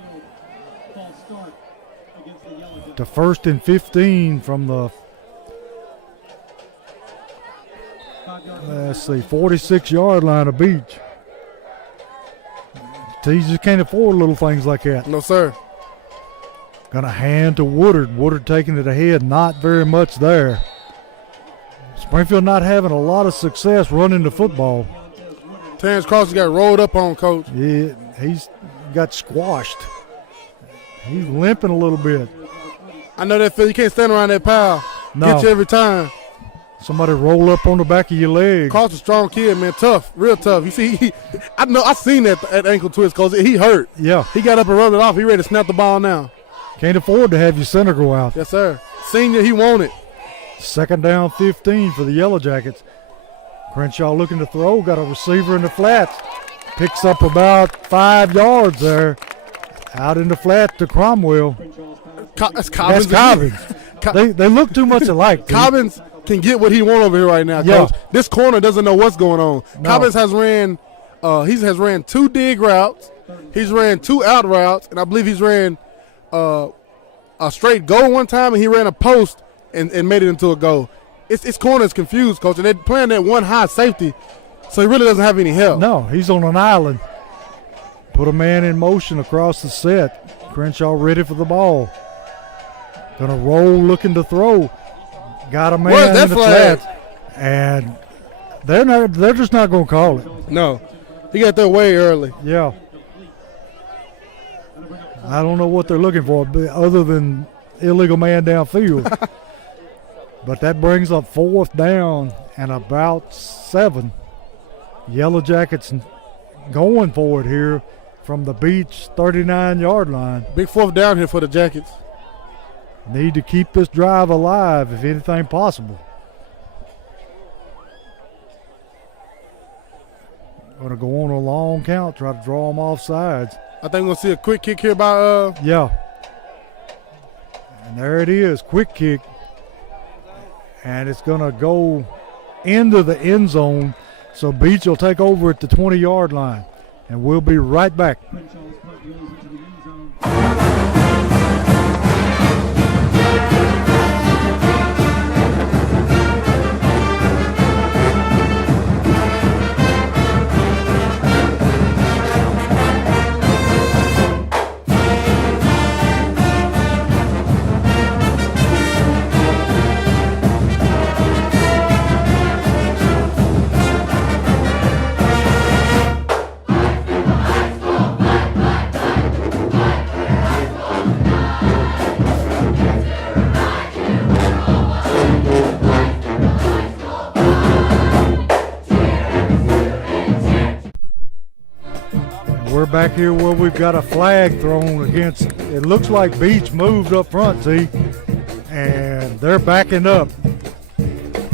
to 1st and 15 from the, 46-yard line of Beech. You just can't afford little things like that. No, sir. Going to hand to Woodard. Woodard taking it ahead. Not very much there. Springfield not having a lot of success running the football. Terrence Cross got rolled up on, coach. Yeah, he's got squashed. He's limping a little bit. I know that feel. You can't stand around that pile. No. Get you every time. Somebody roll up on the back of your leg. Cross a strong kid, man. Tough, real tough. You see, I seen that ankle twist, coach. He hurt. Yeah. He got up and rubbed it off. He ready to snap the ball now. Can't afford to have your center go out. Yes, sir. Senior, he won it. 2nd down 15 for the Yellow Jackets. Crenshaw looking to throw. Got a receiver in the flats. Picks up about 5 yards there. Out in the flat to Cromwell. That's Cobbins. That's Cobbins. They look too much alike. Cobbins can get what he wants over here right now, coach. This corner doesn't know what's going on. No. Cobbins has ran 2 dig routes. He's ran 2 out routes, and I believe he's ran a straight goal one time, and he ran a post and made it into a goal. It's corners confused, coach, and they're playing that one high safety, so he really doesn't have any help. No, he's on an island. Put a man in motion across the set. Crenshaw ready for the ball. Gonna roll, looking to throw. Got a man in the flat, and they're just not gonna call it. No, he got there way early. Yeah. I don't know what they're looking for other than illegal man downfield. But that brings up 4th down and about 7. Yellow Jackets going for it here from the Beech 39-yard line. Big 4th down here for the Jackets. Need to keep this drive alive if anything possible. Going to go on a long count, try to draw them off sides. I think we're going to see a quick kick here by Yeah. And there it is, quick kick. And it's going to go into the end zone. So Beech will take over at the 20-yard line. And we'll be right back. We're back here where we've got a flag thrown against. It looks like Beech moved up front, see, and they're backing up.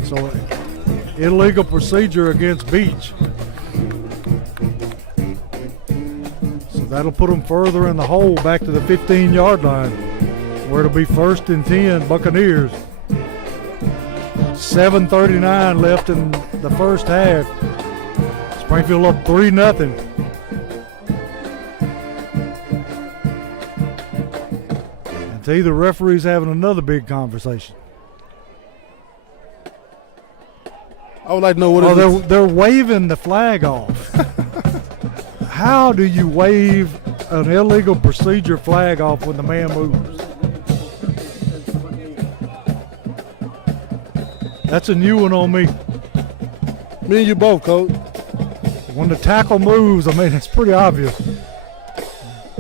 So illegal procedure against Beech. So that'll put them further in the hole back to the 15-yard line, where it'll be 1st and 10 Buccaneers. 7:39 left in the first half. Springfield up 3-0. And tell you, the referee's having another big conversation. I would like to know what they're waving the flag off. How do you wave an illegal procedure flag off when the man moves? That's a new one on me. Me and you both, Coach. When the tackle moves, I mean, it's pretty obvious.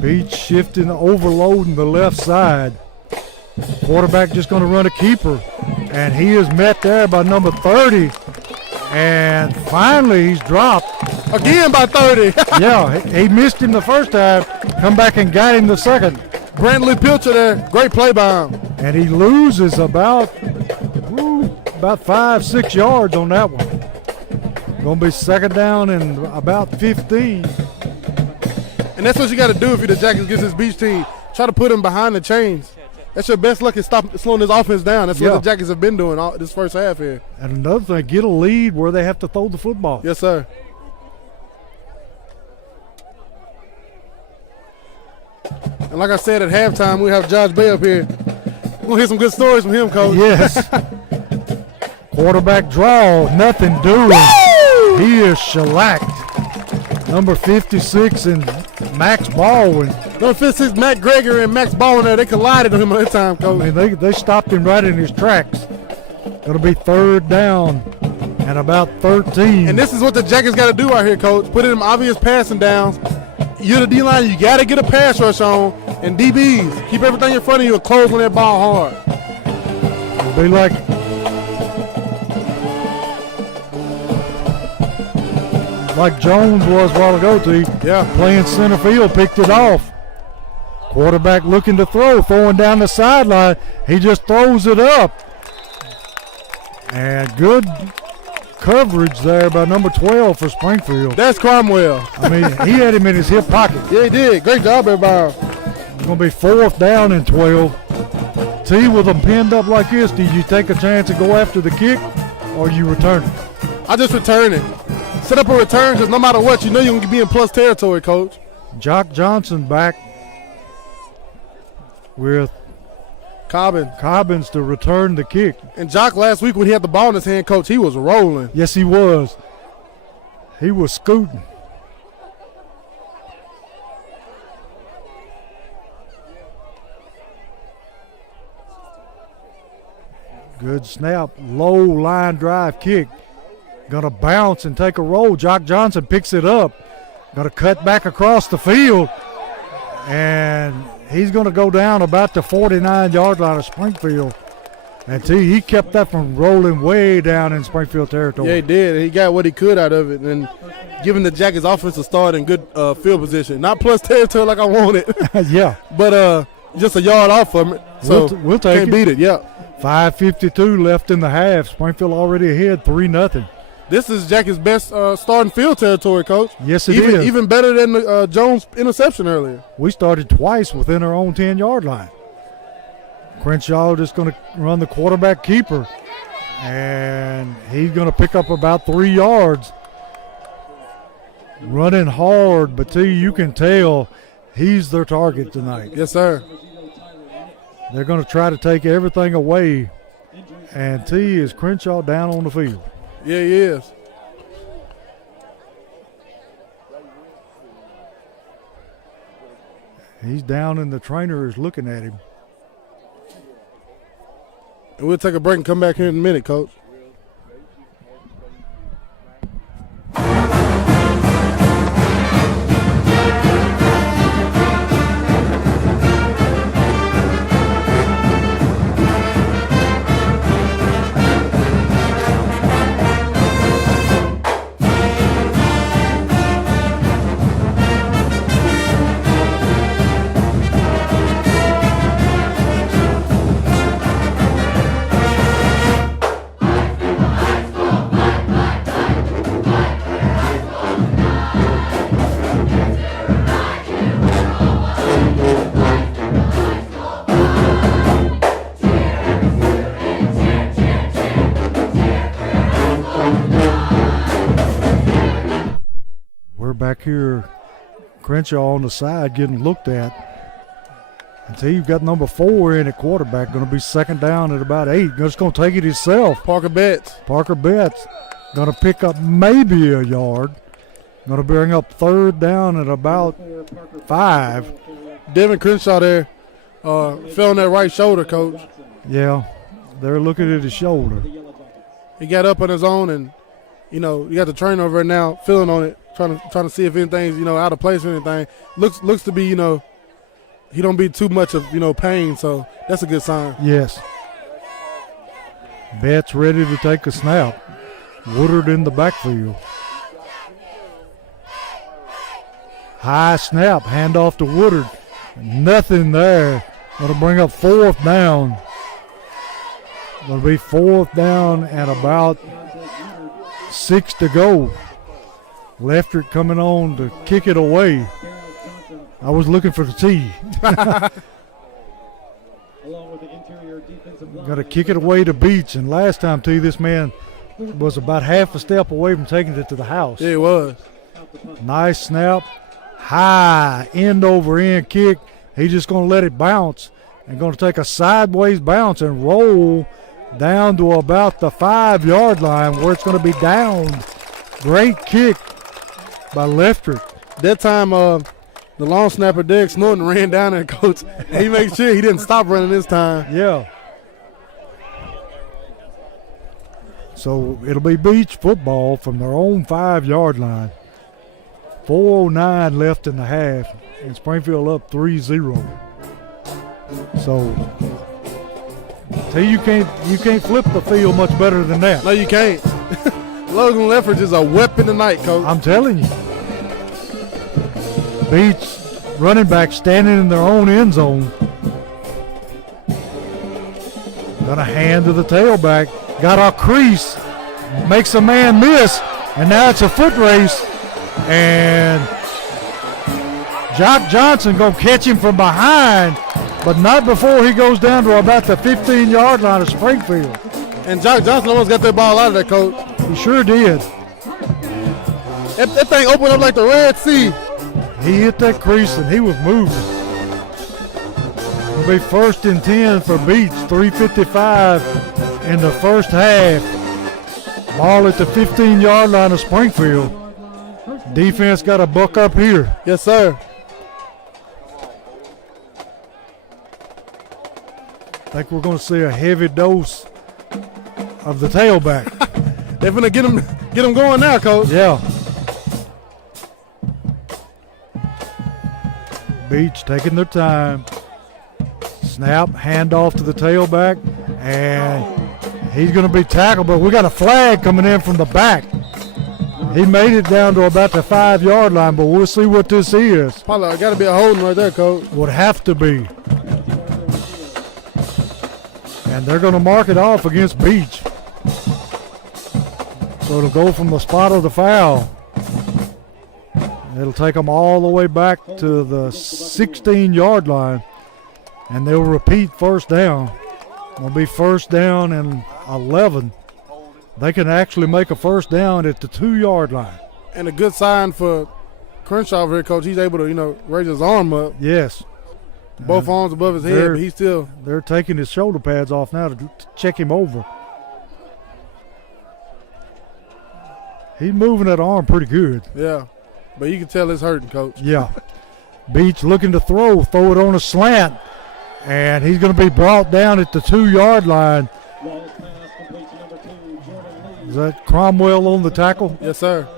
Beech shifting, overloading the left side. Quarterback just going to run a keeper. And he is met there by number 30. And finally, he's dropped. Again by 30. Yeah, he missed him the first time. Come back and got him the second. Brantley Pilcher there. Great play by him. And he loses about 5-6 yards on that one. Going to be 2nd down and about 15. And that's what you got to do if you're the Jackets against this Beech team. Try to put him behind the chains. That's your best luck at slowing this offense down. That's what the Jackets have been doing all this first half here. And another thing, get a lead where they have to throw the football. Yes, sir. And like I said at halftime, we have Josh Bay up here. We're going to hear some good stories from him, Coach. Yes. Quarterback draw, nothing doing. Woo! He is shellacked. Number 56 and Max Baldwin. Number 56, Matt Gregory and Max Baldwin there, they collided on him at that time, Coach. I mean, they stopped him right in his tracks. Going to be 3rd down and about 13. And this is what the Jackets got to do out here, Coach. Put in them obvious passing downs. You're the D-line, you got to get a pass rush on. And DBs, keep everything in front of you and close on that ball hard. It'll be like Jones was a while ago, T. Yeah. Playing center field, picked it off. Quarterback looking to throw, throwing down the sideline. He just throws it up. And good coverage there by number 12 for Springfield. That's Cromwell. I mean, he had him in his hip pocket. Yeah, he did. Great job, everybody. It's going to be 4th down and 12. T, with them pinned up like this, do you take a chance to go after the kick or you return it? I just return it. Set up a return because no matter what, you know you're going to be in plus territory, Coach. Jock Johnson back with Cobbins to return the kick. And Jock last week when he had the ball in his hand, Coach, he was rolling. Yes, he was. He was scooting. Good snap, low line drive kick. Gonna bounce and take a roll. Jock Johnson picks it up. Gonna cut back across the field. And he's gonna go down about the 49-yard line of Springfield. And he kept that from rolling way down in Springfield territory. Yeah, he did. He got what he could out of it. And giving the Jackets offensive start in good field position. Not plus territory like I wanted. Yeah. But just a yard off from it. So we'll take can't it. beat it, yeah. 5:52 left in the half. Springfield already ahead 3-0. This is Jackets' best starting field territory, Coach. Yes, it is. Even better than the Jones interception earlier. We started twice within our own 10-yard line. Crenshaw just going to run the quarterback keeper. And he's going to pick up about 3 yards. Running hard, but you can tell he's their target tonight. Yes, sir. They're going to try to take everything away. And is Crenshaw down on the field. Yeah, he is. He's down and the trainer is looking at him. And we'll take a break and come back here in a minute, Coach. back here, Crenshaw on the side getting looked at. Until you've got number 4 in at quarterback, going to be second down at about 8. Just going to take it himself. Parker Betts. Parker Betts going to pick up maybe a yard. Going to bring up third down at about 5. Devin Crenshaw there fell on that right shoulder, Coach. Yeah, they're looking at his shoulder. He got up on his own, and you got the trainer over there now feeling on it, trying to see if anything's out of place or anything. Looks to be he don't be too much of pain, so that's a good sign. Yes. Betts ready to take a snap. Woodard in the backfield. High snap, handoff to Woodard. Nothing there. Going to bring up fourth down. Going to be fourth down and about 6 to go. Lefterick coming on to kick it away. I was looking for the T. Got to kick it away to Beech. And last time, too, this man was about half a step away from taking it to the house. Yeah, it was. Nice snap. High end over end kick. He's just going to let it bounce and going to take a sideways bounce and roll down to about the 5-yard line where it's going to be downed. Great kick by Lefterick. That time, the long snapper, Derek Snorton, ran down there, Coach. He made sure he didn't stop running this time. Yeah. So it'll be Beech football from their own 5-yard line. 4:09 left in the half, and Springfield up 3-0. So, you can't flip the field much better than that. No, you can't. Logan Lefferts is a weapon tonight, Coach. I'm telling you. Beech running back standing in their own end zone. Got a hand to the tailback. Got a crease. Makes a man miss. And now it's a foot race. And Jock Johnson going to catch him from behind, but not before he goes down to about the 15-yard line of Springfield. And Jock Johnson almost got that ball out of there, Coach. He sure did. That thing opened up like the Red Sea. He hit that crease and he was moving. It'll be 1st and 10 for Beech. 3:55 in the first half. Ball at the 15-yard line of Springfield. Defense got a buck up here. Yes, sir. I think we're going to see a heavy dose of the tailback. They're going to get him going now, Coach. Yeah. Beech taking their time. Snap, handoff to the tailback, and he's going to be tackled, but we got a flag coming in from the back. He made it down to about the 5-yard line, but we'll see what this is. Probably got to be a holding right there, Coach. Would have to be. And they're going to mark it off against Beech. So it'll go from the spot of the foul. It'll take them all the way back to the 16-yard line, and they'll repeat first down. It'll be first down and 11. They can actually make a first down at the 2-yard line. And a good sign for Crenshaw over here, Coach. He's able to, raise his arm up. Yes. Both arms above his head, but he's still. They're taking his shoulder pads off now to check him over. He's moving that arm pretty good. Yeah. But you can tell it's hurting, Coach. Yeah. Beech looking to throw it on a slant. And he's going to be brought down at the 2-yard line. Is that Cromwell on the tackle? Yes, sir.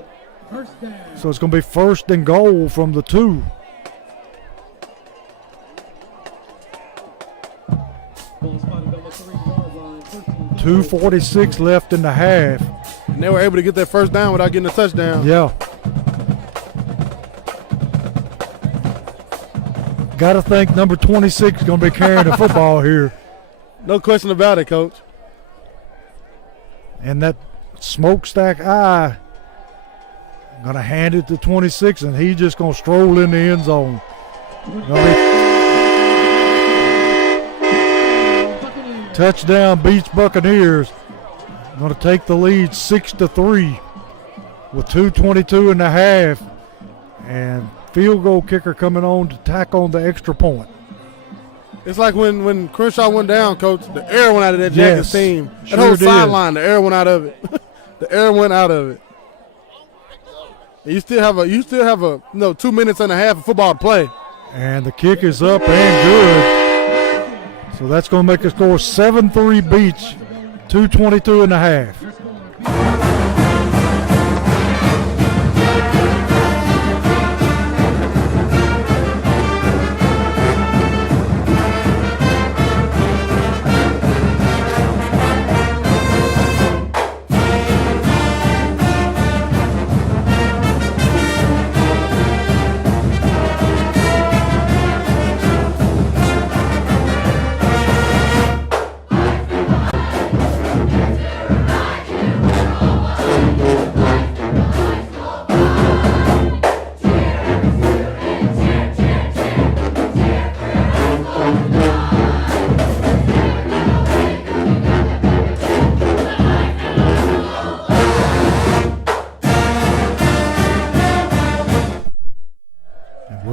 So it's going to be 1st and goal from the 2. .246 left in the half. And they were able to get that first down without getting a touchdown. Yeah. Got to think number 26 is going to be carrying the football here. No question about it, Coach. And that smokestack eye going to hand it to 26, and he's just going to stroll in the end zone. Touchdown, Beech Buccaneers. Going to take the lead 6-3 with 2:22 in the half. and field goal kicker coming on to tack on the extra point. It's like when Crenshaw went down, Coach, the air went out of that Jackets team. That sure whole did. sideline, the air went out of it. The air went out of it. And you still have a 2 minutes and a half of football to play. And the kick is up and good. So that's going to make the score 7-3 Beech, 2:22 and a half.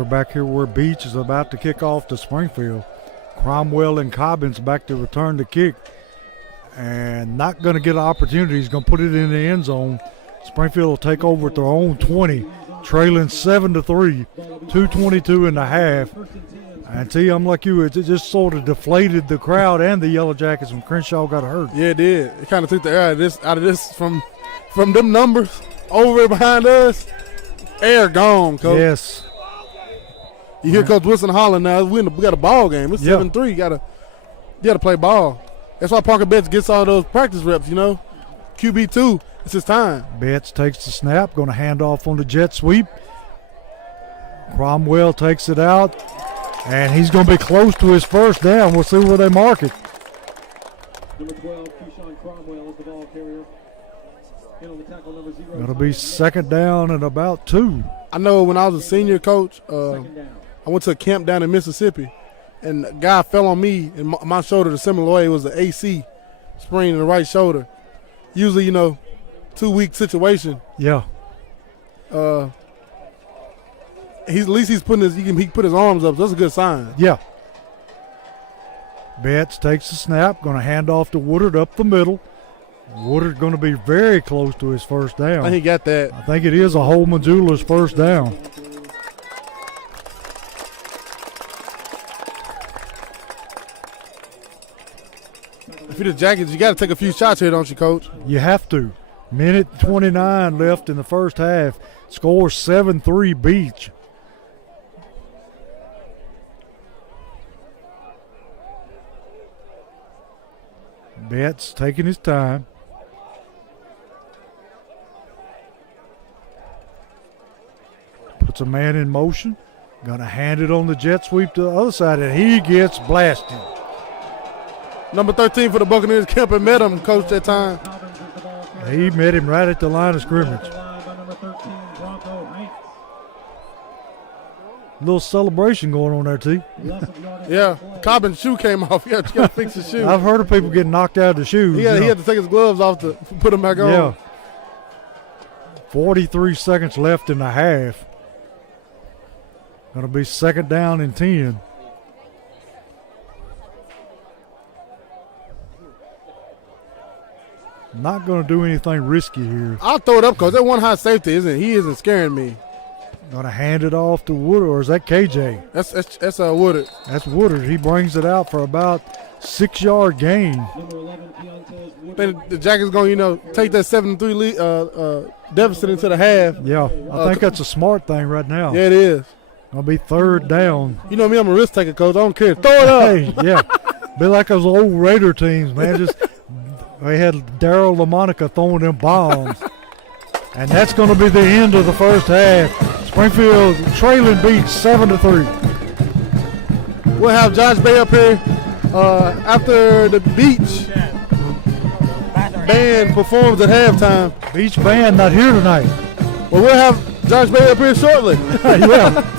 Back here where Beech is about to kick off to Springfield. Cromwell and Cobbins back to return the kick and not going to get an opportunity. He's going to put it in the end zone. Springfield will take over at their own 20, trailing 7-3, 2:22 and a half. And T, I'm like you, it just sort of deflated the crowd and the Yellow Jackets when Crenshaw got hurt. Yeah, it did. It kind of took the air out of this from them numbers over behind us. Air gone, Coach. Yes. You hear Coach Wilson hollering now. We got a ball game. It's 7-3. You gotta play ball. That's why Parker Betts gets all those practice reps, QB2, it's his time. Betts takes the snap, going to hand off on the jet sweep. Cromwell takes it out, and he's going to be close to his first down. We'll see where they mark it. Number 12, Keyshawn Cromwell is the ball carrier. And on the tackle, number 0. Going to be second down and about 2. I know when I was a senior coach, I went to a camp down in Mississippi, and a guy fell on me in my shoulder the similar way. It was the AC sprain in the right shoulder. Usually, 2-week situation. Yeah. At least he can put his arms up. So that's a good sign. Yeah. Betts takes the snap, going to hand off to Woodard up the middle. Woodard going to be very close to his first down. I think he got that. I think it is a Holman Jewelers first down. If you're the Jackets, you got to take a few shots here, don't you, Coach? You have to. Minute 29 left in the first half. Score 7-3 Beech. Betts taking his time. Puts a man in motion. Going to hand it on the jet sweep to the other side, and he gets blasted. Number 13 for the Buccaneers, Kemp, met him, Coach, that time. He met him right at the line of scrimmage. Little celebration going on there, T. Yeah, Cobbin's shoe came off. You got to fix his shoe. I've heard of people getting knocked out of the shoes. He had to take his gloves off to put them back on. Yeah. 43 seconds left in the half. Going to be second down and 10. Not going to do anything risky here. I'll throw it up, Coach. That one high safety isn't scaring me. Going to hand it off to Woodard, or is that KJ? That's Woodard. That's Woodard. He brings it out for about 6-yard gain. Think the Jackets going to take that 7-3 deficit into the half. Yeah, I think that's a smart thing right now. Yeah, it is. Going to be third down. You know me, I'm a risk taker, Coach. I don't care. Throw it up. Hey, yeah. Be like those old Raider teams, man. Just they had Daryl LaMonica throwing them bombs. And that's going to be the end of the first half. Springfield trailing Beech 7-3. We'll have Josh Bay up here after the Beech band performs at halftime. Beech band not here tonight. Well, we'll have Josh Bay up here shortly. Yeah.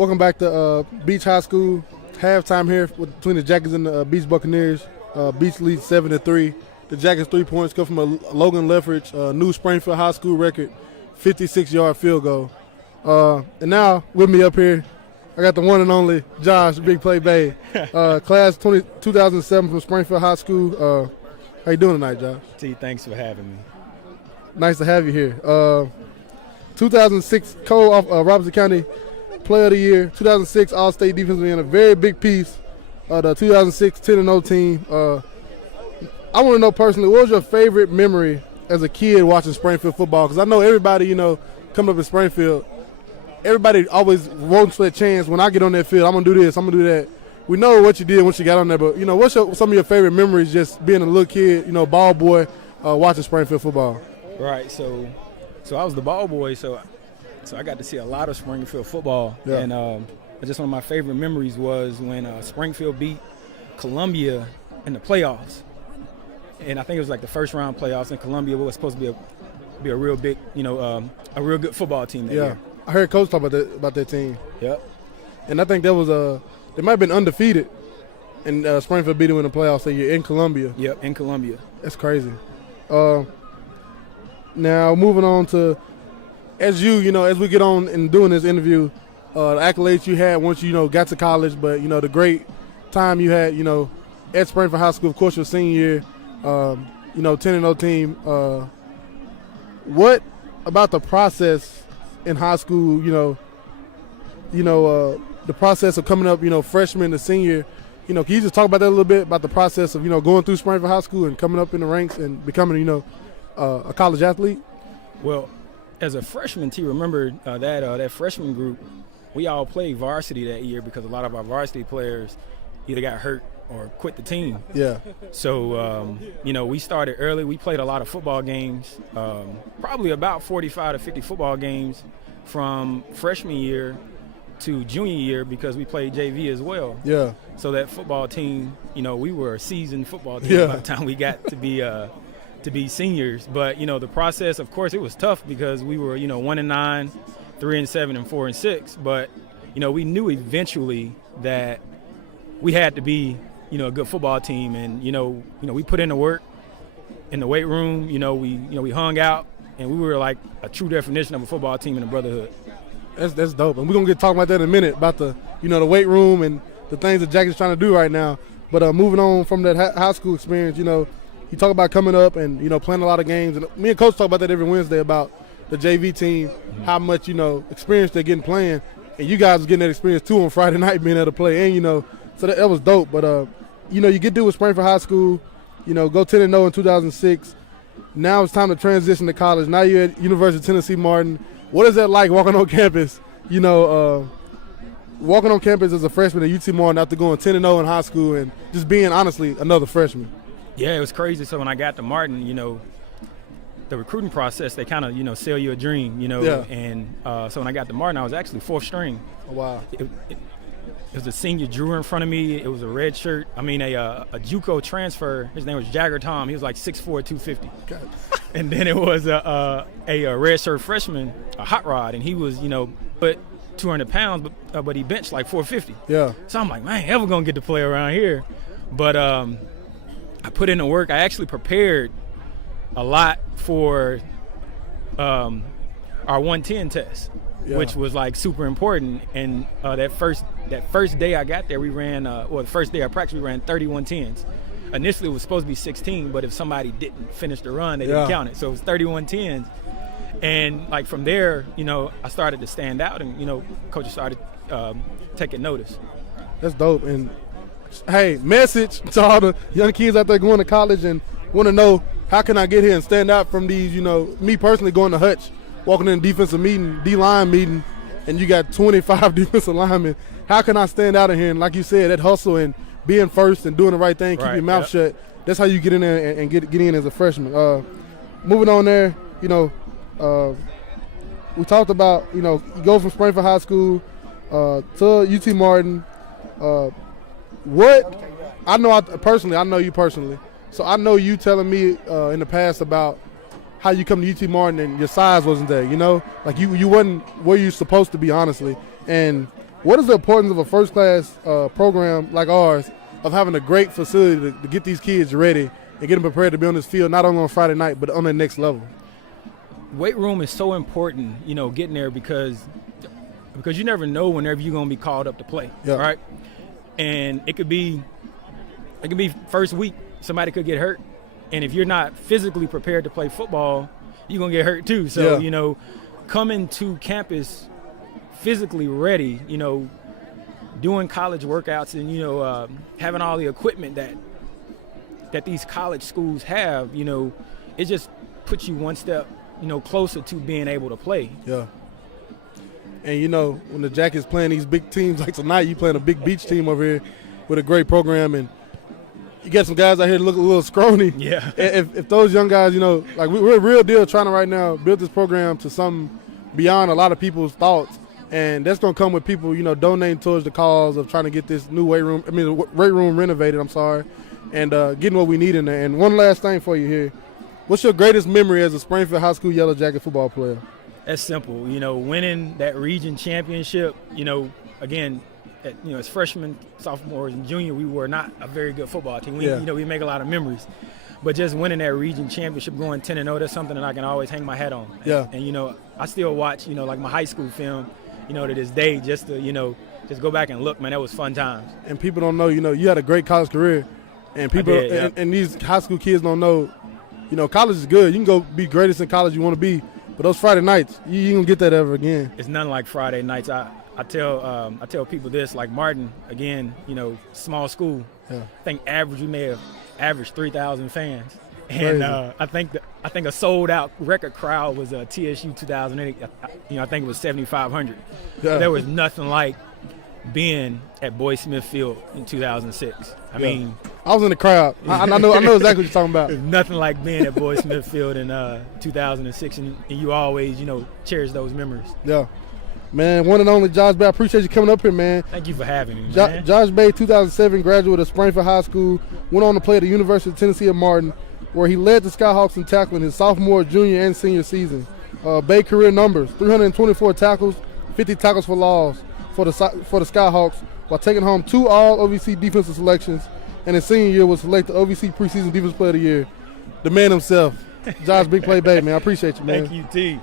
Welcome back to Beech High School. Halftime here between the Jackets and the Beech Buccaneers. Beech leads 7-3. The Jackets' 3 points come from a Logan Leffridge, new Springfield High School record, 56-yard field goal. And now with me up here, I got the one and only Josh, Big Play Bay, class 2007 from Springfield High School. How you doing tonight, Josh? T, thanks for having me. Nice to have you here. 2006 Cole off Robertson County Player of the Year, 2006 All-State Defensive End, a very big piece of the 2006 10-0 team. I want to know personally, what was your favorite memory as a kid watching Springfield football? Because I know everybody, coming up in Springfield, everybody always wants that chance. When I get on that field, I'm going to do this, I'm going to do that. We know what you did once you got on there, but, what's some of your favorite memories just being a little kid, ball boy, watching Springfield football? Right, so I was the ball boy, so I got to see a lot of Springfield football. Yeah. And just one of my favorite memories was when Springfield beat Columbia in the playoffs. And I think it was like the first round playoffs, and Columbia was supposed to be a real big, a real good football team that year. I heard Coach talk about that team. Yep. And I think that was they might have been undefeated, and Springfield beat them in the playoffs that year in Columbia. Yep, in Columbia. That's crazy. Now moving on to, as we get on and doing this interview, the accolades you had once you got to college, but the great time you had at Springfield High School, of course, your senior year. 10-0 team. What about the process in high school? The process of coming up, freshman to senior. Can you just talk about that a little bit about the process of going through Springfield High School and coming up in the ranks and becoming a college athlete? Well, as a freshman, remember that freshman group, we all played varsity that year because a lot of our varsity players either got hurt or quit the team. Yeah. So, we started early. We played a lot of football games, probably about 45 to 50 football games from freshman year to junior year because we played JV as well. Yeah. So that football team, we were a seasoned football team by the time we got to be seniors. But, the process, of course, it was tough because we were, 1-9, 3-7, and 4-6. But, we knew eventually that we had to be a good football team, and we put in the work in the weight room. We hung out, and we were like a true definition of a football team in a brotherhood. That's dope, and we're gonna get talking about that in a minute about the the weight room and the things that Jackie's trying to do right now. But moving on from that high school experience, you talk about coming up and playing a lot of games, and me and Coach talk about that every Wednesday about the JV team, how much experience they're getting playing, and you guys are getting that experience too on Friday night being able to play, and so that was dope. But you get through with Springfield High School, go 10-0 in 2006. Now it's time to transition to college. Now you're at University of Tennessee Martin. What is that like walking on campus? Walking on campus as a freshman at UT Martin after going 10-0 in high school and just being honestly another freshman. Yeah, it was crazy. So when I got to Martin, the recruiting process, they kind of sell you a dream, Yeah. And so when I got to Martin, I was actually fourth string. Oh, wow. It was a senior Drew in front of me. It was a red shirt. a JUCO transfer. His name was Jagger Tom. He was like 6'4", 250. God. And then it was a red shirt freshman, a hot rod, and he was, but 200 pounds, but he benched like 450. Yeah. So I'm like, man, ever gonna get to play around here? But I put in the work. I actually prepared a lot for our 110 test. Yeah. Which was like super important. And that first day I got there, we ran, the first day of practice, we ran 31 10s. Initially it was supposed to be 16, but if somebody didn't finish the run, they didn't count it. So it was 31 10s. And like from there, I started to stand out, and coaches started taking notice. That's dope. And hey, message to all the young kids out there going to college and want to know, how can I get here and stand out from these, me personally going to Hutch, walking in a defensive meeting, D-line meeting, and you got 25 defensive linemen. How can I stand out in here? And like you said, that hustle and being first and doing the right thing, keep your mouth shut, that's how you get in there and get in as a freshman. Moving on there, we talked about, you go from Springfield High School to UT Martin. What I know, I know you personally, so I know you telling me in the past about how you come to UT Martin and your size wasn't there, like you wasn't where you supposed to be, honestly. And What is the importance of a first-class program like ours of having a great facility to get these kids ready and get them prepared to be on this field, not only on Friday night, but on the next level? Weight room is so important, you know, getting there because you never know whenever you're going to be called up to play, right? And it could be first week, somebody could get hurt. And if you're not physically prepared to play football, you're going to get hurt too. So, you know, coming to campus physically ready, you know, doing college workouts and, you know, having all the equipment that these college schools have, you know, it just puts you one step, you know, closer to being able to play. Yeah. And, you know, when the Jackets playing these big teams like tonight, you playing a big Beech team over here with a great program, and you got some guys out here that look a little scrawny. Yeah. If those young guys, you know, like we're a real deal trying to right now build this program to something beyond a lot of people's thoughts, and that's going to come with people, you know, donating towards the cause of trying to get this new weight room renovated, and getting what we need in there. And one last thing for you here. What's your greatest memory as a Springfield High School Yellow Jacket football player? That's simple. You know, winning that region championship, you know, again, you know, as freshmen, sophomores, and junior, we were not a very good football team. You know, we make a lot of memories. But just winning that region championship, going 10-0, that's something that I can always hang my hat on. And, you know, I still watch, you know, like my high school film, you know, to this day, just to, you know, just go back and look, man, that was fun times. And people don't know, you know, you had a great college career. And people and these high school kids don't know, you know, college is good. You can go be greatest in college you want to be. But those Friday nights, you ain't gonna get that ever again. It's nothing like Friday nights. I tell people this, like Martin, again, you know, small school. I think we may have averaged 3,000 fans, and I think a sold out record crowd was TSU 2008. You know, I think it was 7,500. There was nothing like being at Boyd Smith Field in 2006. I mean, I was in the crowd. I know exactly what you're talking about. There's nothing like being at Boyd Smith Field in 2006, and you always, you know, cherish those memories. Yeah. Man, one and only Josh Bay, I appreciate you coming up here, man. Thank you for having me, man. Josh Bay, 2007 graduate of Springfield High School, went on to play at the University of Tennessee at Martin, where he led the Skyhawks in tackling his sophomore, junior, and senior season. Bay career numbers: 324 tackles, 50 tackles for loss for the Skyhawks, while taking home 2 All-OVC defensive selections, and his senior year was selected OVC preseason defensive player of the year. The man himself, Josh Big Play Bay, man. I appreciate you, man. Thank you, T.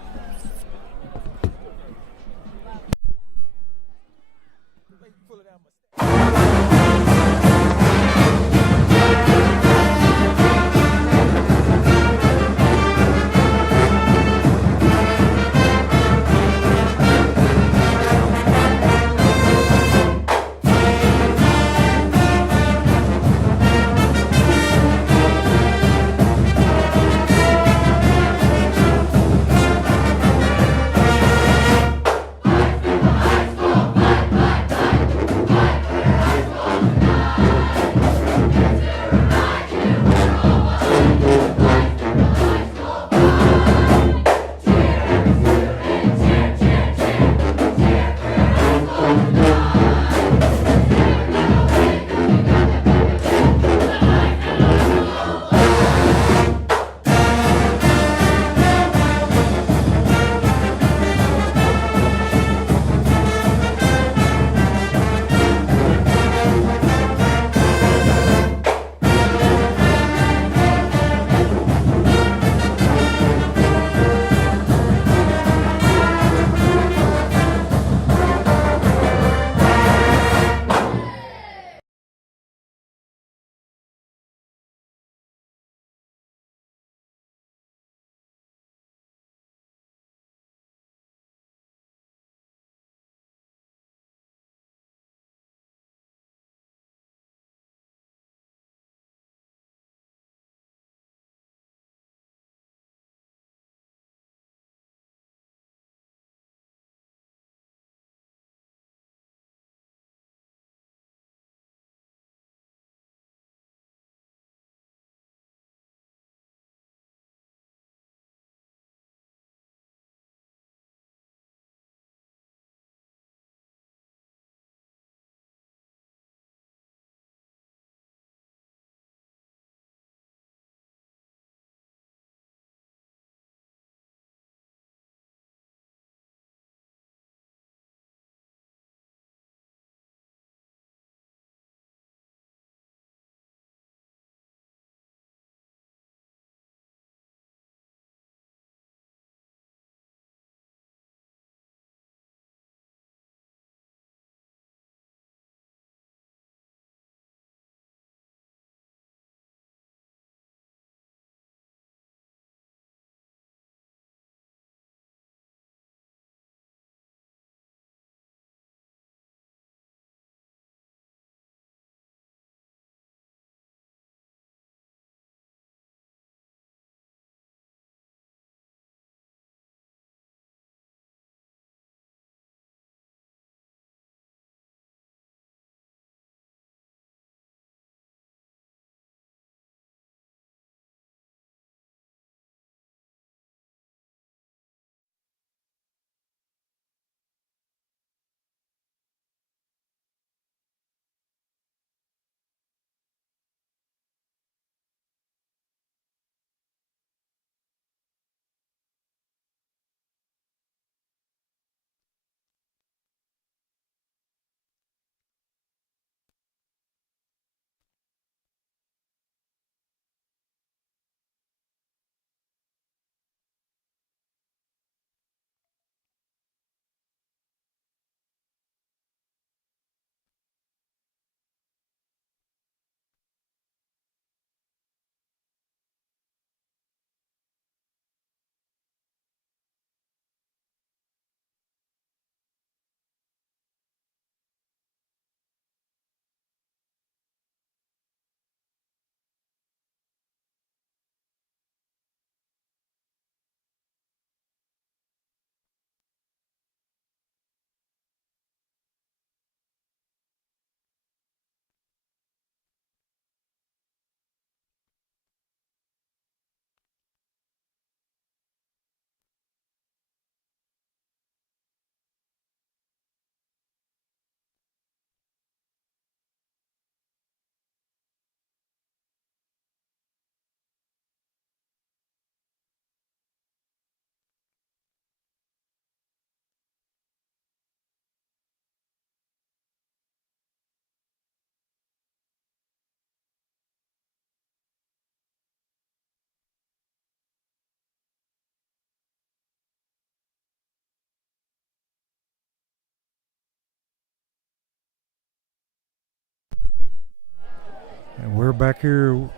back here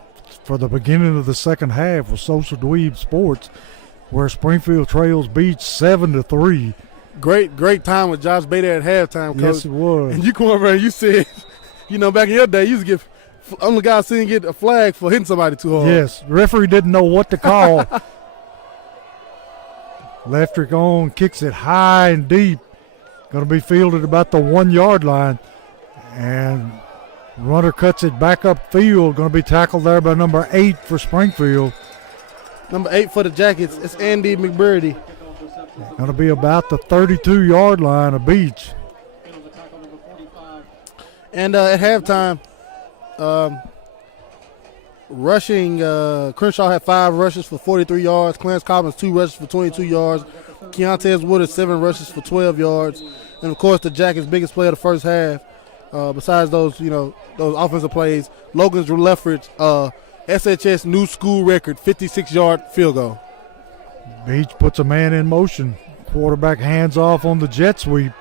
for the beginning of the second half with Social Dweeb Sports, where Springfield trails Beech 7-3. Great time with Josh Bader at halftime, Coach. Yes, it was. And you come over and you said, back in your day, you used to get only guy seen get a flag for hitting somebody too hard. Yes, referee didn't know what to call. Leftrick on, kicks it high and deep. Going to be fielded about the 1 yard line. And runner cuts it back upfield. Going to be tackled there by number 8 for Springfield. Number 8 for the Jackets, it's Andy McBurdy. Going to be about the 32 yard line of Beech. And at halftime, rushing, Crenshaw had 5 rushes for 43 yards. Clarence Collins 2 rushes for 22 yards. Keontae Woodard 7 rushes for 12 yards. And of course, the Jackets' biggest play of the first half, besides those offensive plays, Logan's Leffridge, SHS new school record 56-yard field goal. Beech puts a man in motion. Quarterback hands off on the jet sweep.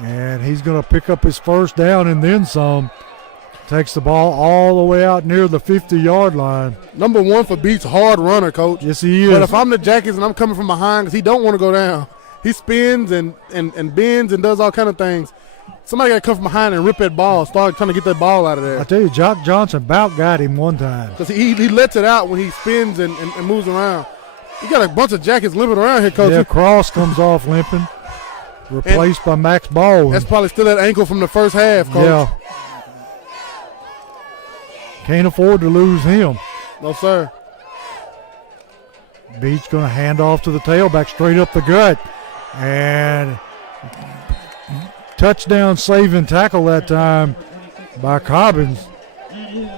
And he's going to pick up his first down and then some. Takes the ball all the way out near the 50-yard line. Number 1 for Beech, hard runner, Coach. Yes, he is. But if I'm the Jackets and I'm coming from behind, because he don't want to go down, he spins and bends and does all kind of things. Somebody got to come from behind and rip that ball, start trying to get that ball out of there. I tell you, Jock Johnson about got him one time. Because he lets it out when he spins and moves around. You got a bunch of Jackets limping around here, Coach. Yeah, Cross comes off limping. Replaced by Max Baldwin. That's probably still that ankle from the first half, Coach. Yeah. Can't afford to lose him. No, sir. Beech going to hand off to the tailback straight up the gut. And touchdown saving tackle that time by Cobbins. He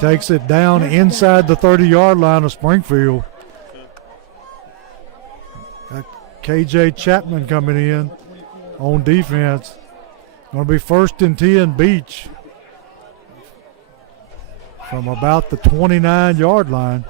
takes it down inside the 30-yard line of Springfield. Got KJ Chapman coming in on defense. Going to be 1st and 10 Beech from about the 29-yard line.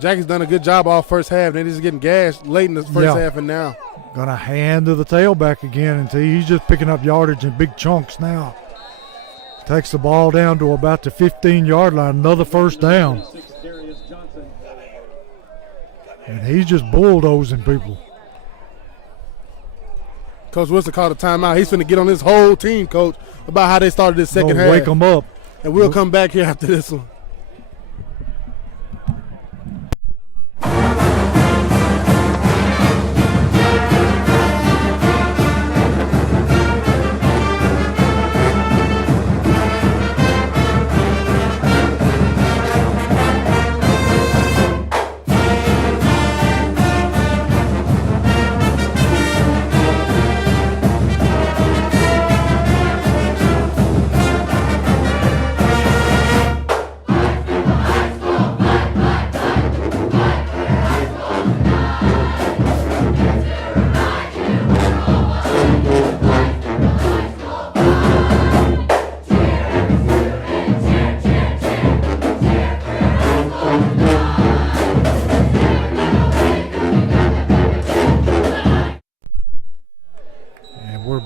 Jackie's done a good job all first half. They're just getting gashed late in the first half and now. Going to hand to the tailback again until he's just picking up yardage in big chunks now. Takes the ball down to about the 15-yard line. Another first down. And he's just bulldozing people. Coach Wilson called a timeout. He's going to get on this whole team, Coach, about how they started this second half. Wake them up. And we'll come back here after this one.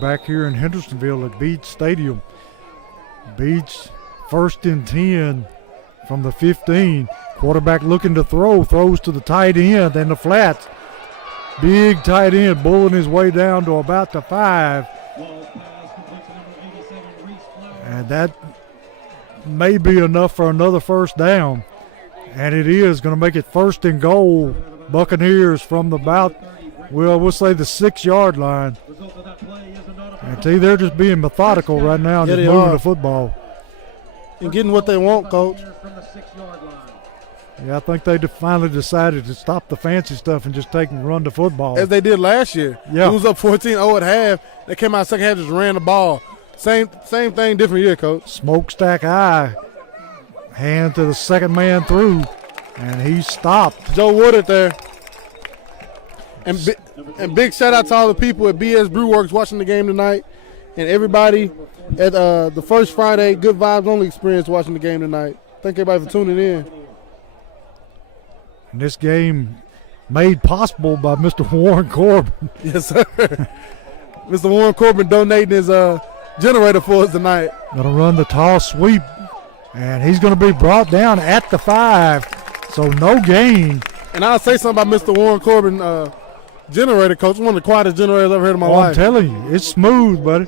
Back here in Hendersonville at Beech Stadium. Beech 1st and 10 from the 15. Quarterback looking to throw, throws to the tight end and the flats. Big tight end bulling his way down to about the 5. And that may be enough for another first down. And it is going to make it 1st and goal. Buccaneers from about, we'll say the 6-yard line. And see, they're just being methodical right now and just moving the football. And getting what they want, Coach. Yeah, I think they finally decided to stop the fancy stuff and just take and run the football. As they did last year. Yeah. It was up 14-0 at half. They came out second half, just ran the ball. Same thing, different year, Coach. Smokestack eye. Hand to the second man through. And he stopped. Joe Woodard there. And big shout out to all the people at BS Brewworks watching the game tonight, and everybody at the First Friday Good Vibes Only experience watching the game tonight. Thank everybody for tuning in. And this game made possible by Mr. Warren Corbin. Yes, sir. Mr. Warren Corbin donating his generator for us tonight. Going to run the toss sweep, and he's going to be brought down at the 5, so no gain. And I'll say something about Mr. Warren Corbin generator, coach. One of the quietest generators I've ever heard in my life. I'm telling you, it's smooth, buddy.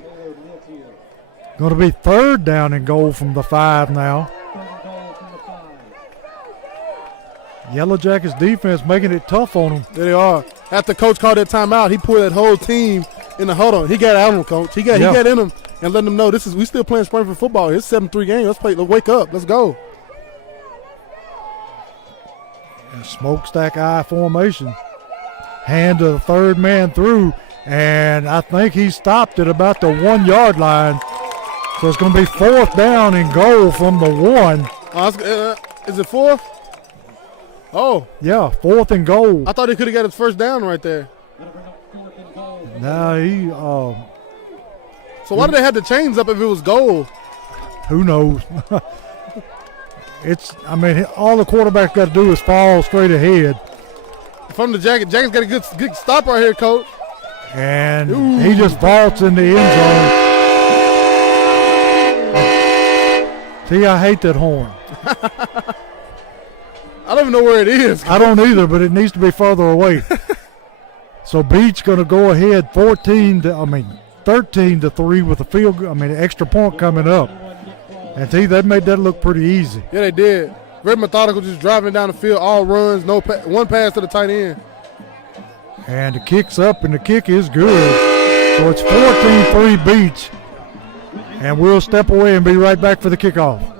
Going to be 3rd down and goal from the 5 now. Yellow Jackets defense making it tough on them. There they are. After coach called that timeout, he put that whole team in the huddle. He got out on them, coach. He got in them and let them know we still playing Springfield football. It's 7-3 game. Let's wake up. Let's go. And smokestack eye formation. Hand to the 3rd man through, and I think he stopped at about the 1 yard line. So it's going to be 4th down and goal from the 1. Is it 4th? Oh. Yeah, 4th and goal. I thought he could have got his first down right there. Now he. So why did they have the chains up if it was goal? Who knows? All the quarterback got to do is fall straight ahead. From the Jackets got a good stop right here, coach. And he just vaults in the end zone. See, I hate that horn. I don't even know where it is. I don't either, but it needs to be further away. So Beech going to go ahead 13 to 3 with a field goal. Extra point coming up. And see, that made that look pretty easy. Yeah, they did. Very methodical, just driving down the field, all runs, one pass to the tight end. And the kick's up, and the kick is good. So it's 14-3 Beech. And we'll step away and be right back for the kickoff.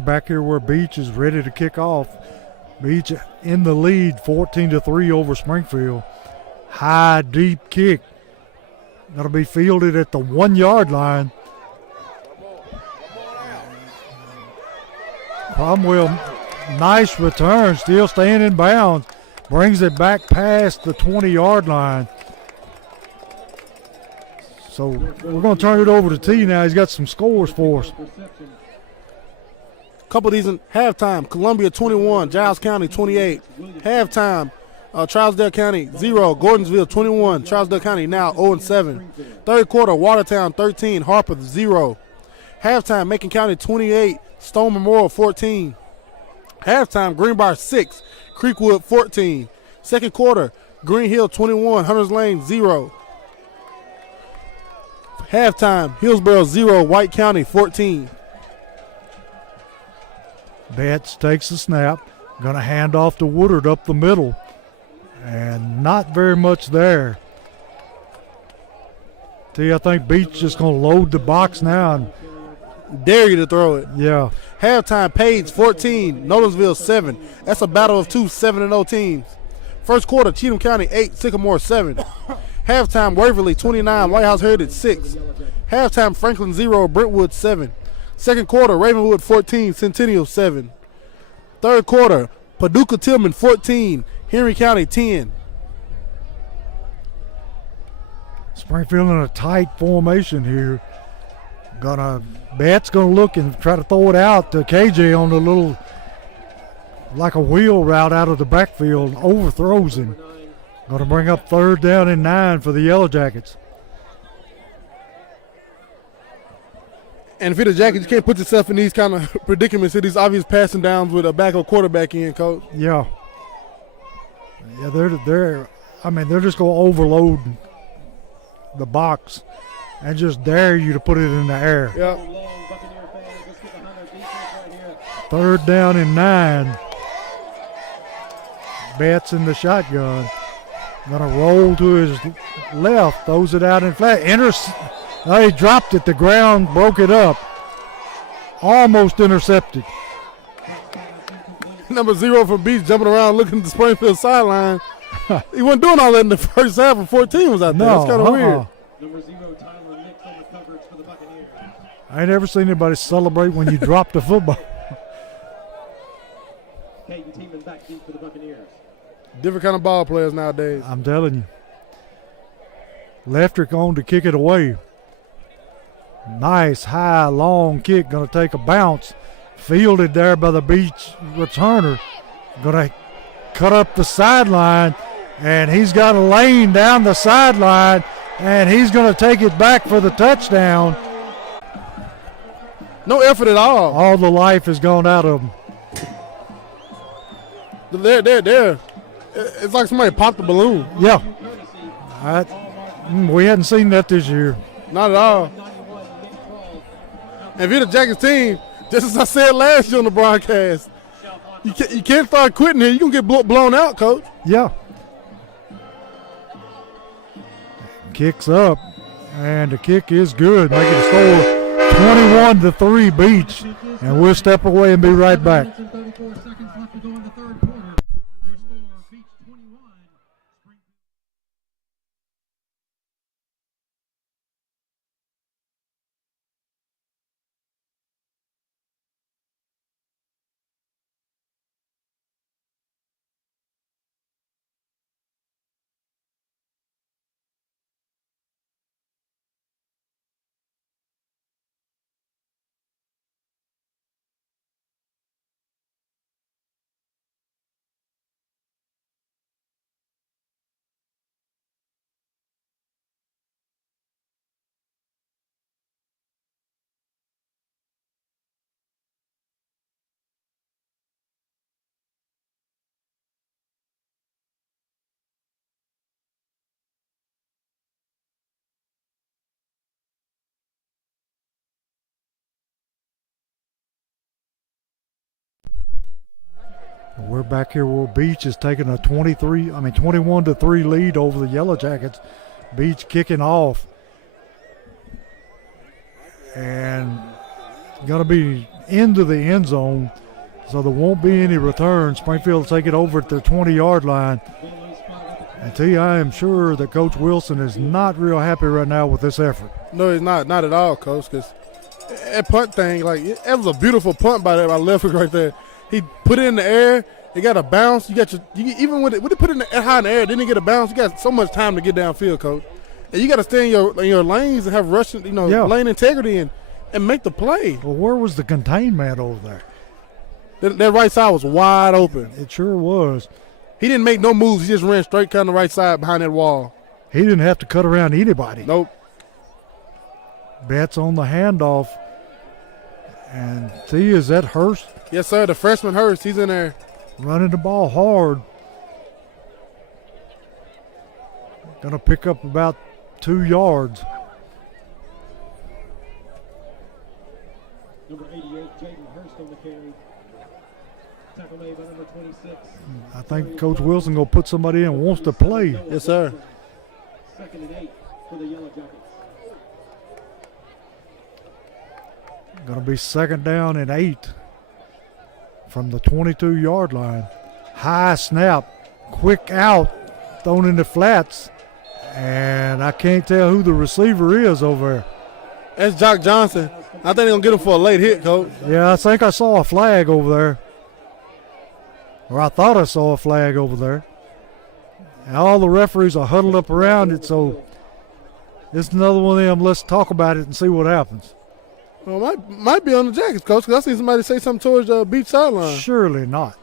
Back here where Beech is ready to kick off. Beech in the lead 14-3 over Springfield. High, deep kick. That'll be fielded at the 1 yard line. Cromwell, nice return, still staying in bounds. Brings it back past the 20 yard line. So we're going to turn it over to T now. He's got some scores for us. Couple of these in halftime. Columbia 21, Giles County 28. Halftime, Trousdale County 0, Gordonsville 21. Trousdale County now 0-7. Third quarter, Watertown 13, Harper 0. Halftime, Macon County 28, Stone Memorial 14. Halftime, Greenbrier 6, Creekwood 14. Second quarter, Green Hill 21, Hunters Lane 0. Halftime, Hillsborough 0, White County 14. Betts takes the snap, going to hand off to Woodard up the middle, and not very much there. I think Beech just going to load the box now and dare you to throw it. Yeah. Halftime, Page 14, Nolensville 7. That's a battle of two 7-0 teams. First quarter, Cheatham County 8, Sycamore 7. Halftime, Waverly 29, Lighthouse Heritage 6. Halftime, Franklin 0, Brentwood 7. Second quarter, Ravenwood 14, Centennial 7. Third quarter, Paducah Tillman 14, Henry County 10. Springfield in a tight formation here. Betts gonna look and try to throw it out to KJ on the little, like a wheel route out of the backfield, overthrows him. Gonna bring up 3rd down and 9 for the Yellow Jackets. And if you're the Jackets, you can't put yourself in these kind of predicaments, in these obvious passing downs with a backup quarterback in, coach. Yeah. Yeah, they're just going to overload the box and just dare you to put it in the air. Yeah. 3rd down and 9. Betts in the shotgun. Gonna roll to his left, throws it out in flat. He dropped it. The ground broke it up. Almost intercepted. Number 0 for Beech jumping around looking at the Springfield sideline. He wasn't doing all that in the first half when 14 was out there. That's kind of weird. Number 0, Tyler Nix on the coverage for the Buccaneers. I ain't never seen anybody celebrate when you drop the football. Peyton Teeman back deep for the Buccaneers. Different kind of ball players nowadays. I'm telling you. Leftrick on to kick it away. Nice, high, long kick. Going to take a bounce. Fielded there by the Beech returner. Going to cut up the sideline. And he's got a lane down the sideline. And he's going to take it back for the touchdown. No effort at all. All the life has gone out of him. There. It's like somebody popped the balloon. Yeah. We hadn't seen that this year. Not at all. And if you're the Jackets team, just as I said last year on the broadcast, you can't start quitting here. You're going to get blown out, Coach. Yeah. Kicks up, and the kick is good. Making the score 21-3 Beech. And we'll step away and be right back. 34 seconds left to go in the third quarter. Your score, Beech 21. We're back here where Beech is taking a 21-3 lead over the Yellow Jackets. Beech kicking off. And going to be into the end zone, so there won't be any return. Springfield will take it over at the 20-yard line. And tell you, I am sure that Coach Wilson is not real happy right now with this effort. No, he's not. Not at all, Coach, because that punt thing, it was a beautiful punt by Leftrick right there. He put it in the air. It got a bounce. Even with it put it high in the air, didn't get a bounce. You got so much time to get downfield, Coach. And you got to stay in your lanes and have rushing, lane integrity and make the play. Well, where was the containment over there? That right side was wide open. It sure was. He didn't make no moves. He just ran straight down the right side behind that wall. He didn't have to cut around anybody. Nope. Betts on the handoff. And see, is that Hurst? Yes, sir. The freshman Hurst. He's in there. Running the ball hard. Going to pick up about 2 yards. Number 88, Jaden Hurst on the carry. Tackle made by number 26. I think Coach Wilson going to put somebody in who wants to play. Yes, sir. 2nd and 8 for the Yellow Jackets. Going to be 2nd down and 8 from the 22-yard line. High snap, quick out, thrown in the flats, and I can't tell who the receiver is over there. That's Jock Johnson. I think they're going to get him for a late hit, Coach. Yeah, I think I saw a flag over there. Or I thought I saw a flag over there. And all the referees are huddled up around it, so it's another one of them, let's talk about it and see what happens. Well, might be on the Jackets, Coach, because I seen somebody say something towards the Beech sideline. Surely not.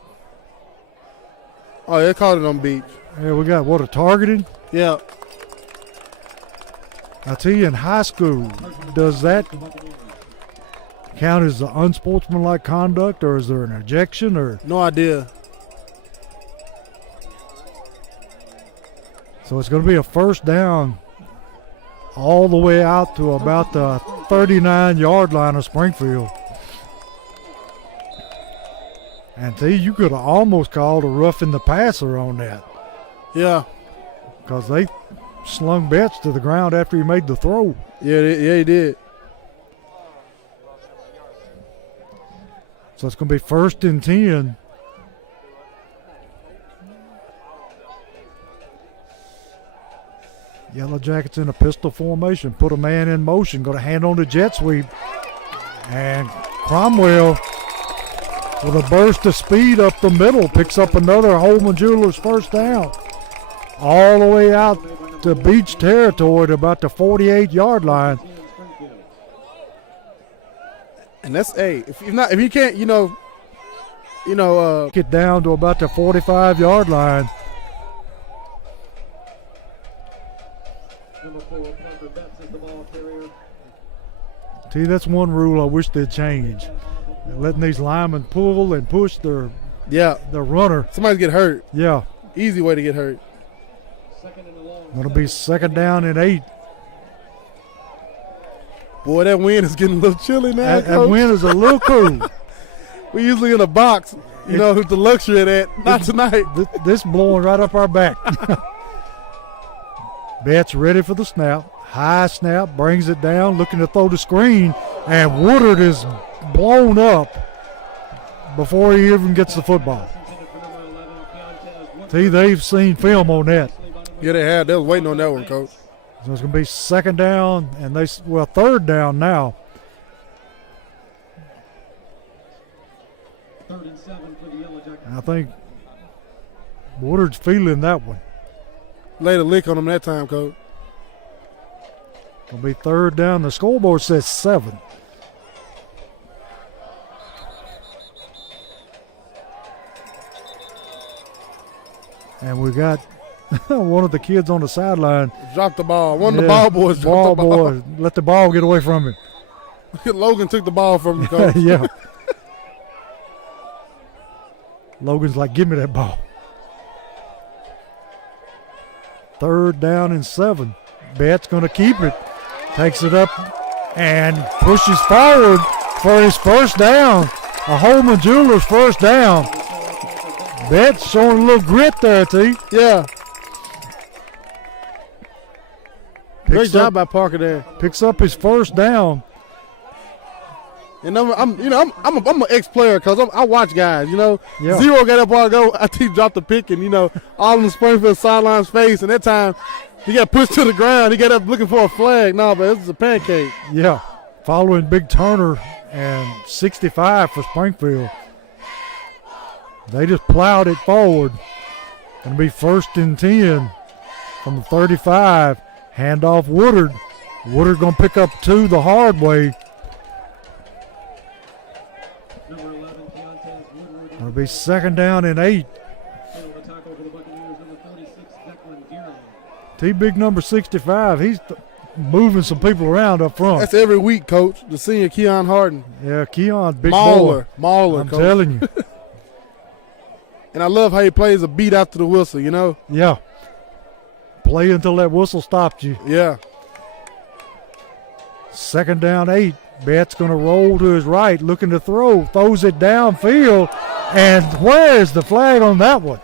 Oh, they called it on Beech. Yeah, we got, a targeting? Yeah. I tell you, in high school, does that count as the unsportsmanlike conduct, or is there an ejection? Or no idea. So it's going to be a 1st down all the way out to about the 39-yard line of Springfield. And T, you could have almost called a roughing the passer on that Yeah. because they slung Beech to the ground after he made the throw. Yeah, he did. So it's going to be 1st and 10. Yellow Jackets in a pistol formation. Put a man in motion. Going to hand on the jet sweep. And Cromwell, with a burst of speed up the middle, picks up another Holman Jewelers first down. All the way out to Beech territory to about the 48-yard line. And that's if you can't, Get down to about the 45-yard line. Number 4, Parker Betts is the ball carrier. See, that's one rule I wish they'd change. They're letting these linemen pull and push their runner. Somebody's get hurt. Yeah, Easy way to get hurt. Second and a long. going to be 2nd down and 8. Boy, that wind is getting a little chilly now. That Coach. wind is a little cool. We usually in a box, with the luxury of that. Not tonight. This blowing right up our back. Beech ready for the snap. High snap, brings it down, looking to throw the screen, and Woodard is blown up before he even gets the football. See, they've seen film on that. Yeah, they had. They was waiting on that one, Coach. So it's going to be 2nd down, and 3rd down now. 3rd and 7 for the Yellow Jackets. I think Woodard's feeling that one. Laid a lick on him that time, Coach. It'll be 3rd down. The scoreboard says 7. And we got one of the kids on the sideline. Dropped the ball. One of the ball boys dropped the ball. Boy, let the ball get away from him. Logan took the ball from him, Coach. Yeah. Logan's like, give me that ball. 3rd down and 7. Bett's going to keep it. Takes it up and pushes forward for his first down. A Holman Jewelers first down. Bett's showing a little grit there, T. Yeah. Great Picks job up- by Parker there. Picks up his first down. And I'm an ex-player because I watch guys. Yeah. Zero got up a while ago. I think he dropped the pick, and all in the Springfield sidelines face. And that time, he got pushed to the ground. He got up looking for a flag. No, but this is a pancake. Yeah. Following Big Turner and 65 for Springfield. They just plowed it forward. Going to be 1st and 10 from the 35. Handoff Woodard. Woodard going to pick up 2 the hard way. Number 11, Keontae Woodward. It'll be 2nd down and 8. On the tackle for the Buccaneers, number 46, Declan Dearling. T big number 65. He's moving some people around up front. That's every week, Coach. The senior Keon Harden. Yeah, Keon, big Mauler, boy. I'm Coach. telling you. And I love how he plays a beat after the whistle, Yeah. Play until that whistle stopped you. Yeah. 2nd down 8. Bett's going to roll to his right, looking to throw. Throws it downfield. And where is the flag on that one?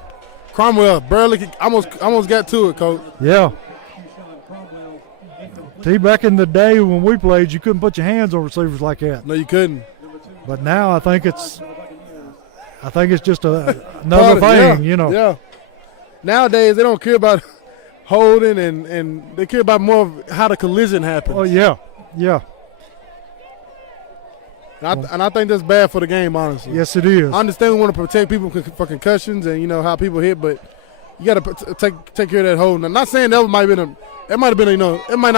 Cromwell barely almost got to it, Coach. Yeah. Keyshawn Cromwell, incomplete. T, back in the day when we played, you couldn't put your hands on receivers like that. No, you couldn't. But now I think it's just another thing, Yeah. Nowadays, they don't care about holding and they care about more of how the collision happens. Oh, yeah. Yeah. And I think that's bad for the game, honestly. Yes, it is. I understand we want to protect people for concussions and how people hit, but you got to take care of that hold. I'm not saying it might not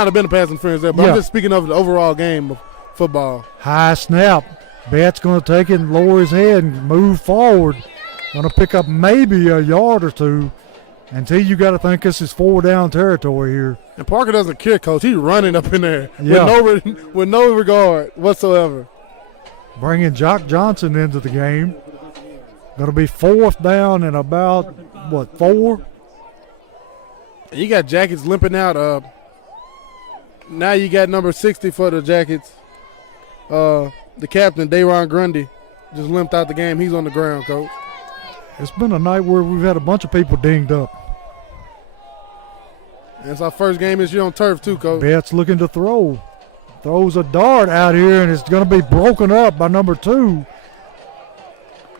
have been a pass interference there, but Yeah. I'm just speaking of the overall game of football. High snap. Bett's going to take it and lower his head and move forward. Going to pick up maybe a yard or 2. Until you got to think this is 4 down territory here. And Parker doesn't care, Coach. He's running up in there Yeah. with no regard whatsoever. Bringing Jock Johnson into the game. Going to be 4th down and about, 4? And you got Jackets limping out. Now you got number 60 for the Jackets. The captain, Dayron Grundy, just limped out the game. He's on the ground, Coach. It's been a night where we've had a bunch of people dinged up. And it's our first game this year on turf, too, Coach. Beech looking to throw. Throws a dart out here, and it's going to be broken up by number 2.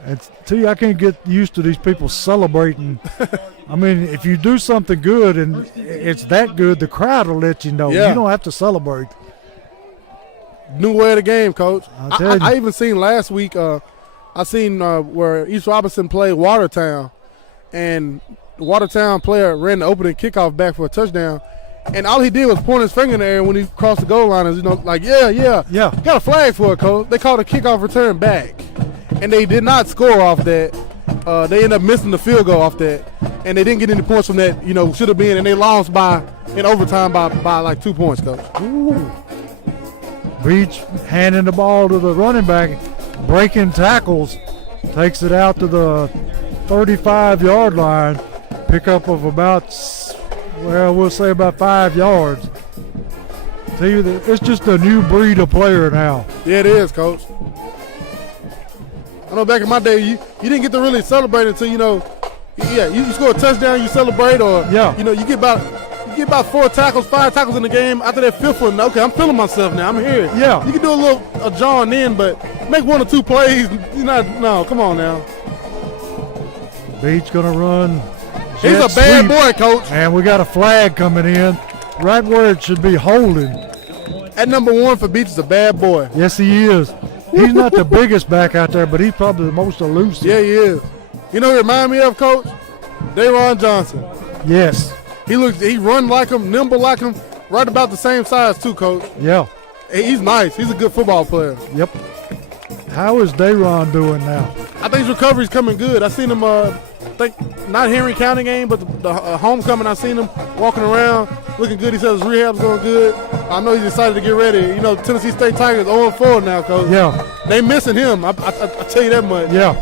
And T, I can't get used to these people celebrating. I mean, if you do something good and it's that good, the crowd will let you know. Yeah. You don't have to celebrate. New way of the game, Coach. I'll tell you. I even seen last week, I seen where East Robinson played Watertown, and the Watertown player ran the opening kickoff back for a touchdown, and all he did was point his finger in the air when he crossed the goal line. Like, yeah. Got a flag for it, Coach. They called a kickoff return back, and they did not score off that. They ended up missing the field goal off that, and they didn't get any points from that. Should have been, and they lost in overtime by like 2 points, Coach. Ooh. Beech handing the ball to the running back, breaking tackles, takes it out to the 35-yard line. Pickup of we'll say about 5 yards. Tell you that it's just a new breed of player now. Yeah, it is, Coach. I know back in my day, you didn't get to really celebrate until you score a touchdown, you celebrate, or you get about 4 tackles, 5 tackles in the game. After that 5th one, okay, I'm feeling myself now. I'm here. Yeah, you can do a little jawing in, but make 1 or 2 plays. No, come on now. Beech gonna run. He's a bad boy, Coach. And we got a flag coming in, right where it should be holding. At number 1 for Beech is a bad boy. Yes, he is. He's not the biggest back out there, but he's probably the most elusive. Yeah, he is. You know who he remind me of, Coach? Daron Johnson. Yes. He run like him, nimble like him, right about the same size too, Coach. Yeah. He's nice. He's a good football player. Yep. How is Daron doing now? I think his recovery's coming good. I seen him, not Henry County game, but the homecoming. I seen him walking around, looking good. He said his rehab's going good. I know he's excited to get ready. Tennessee State Tigers 0-4 now, Coach. Yeah. They missing him. I tell you that much. Yeah.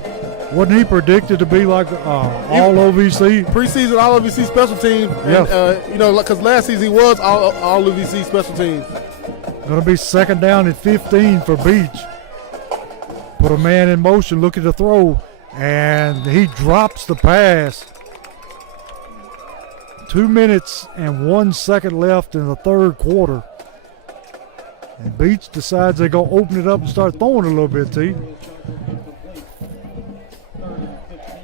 Wasn't he predicted to be like all OVC? Preseason all OVC special teams. Yeah. And, because last season he was all OVC special teams. Going to be 2nd down and 15 for Beech. Put a man in motion looking to throw, and he drops the pass. 2 minutes and 1 second left in the 3rd quarter. And Beech decides they're going to open it up and start throwing a little bit, T.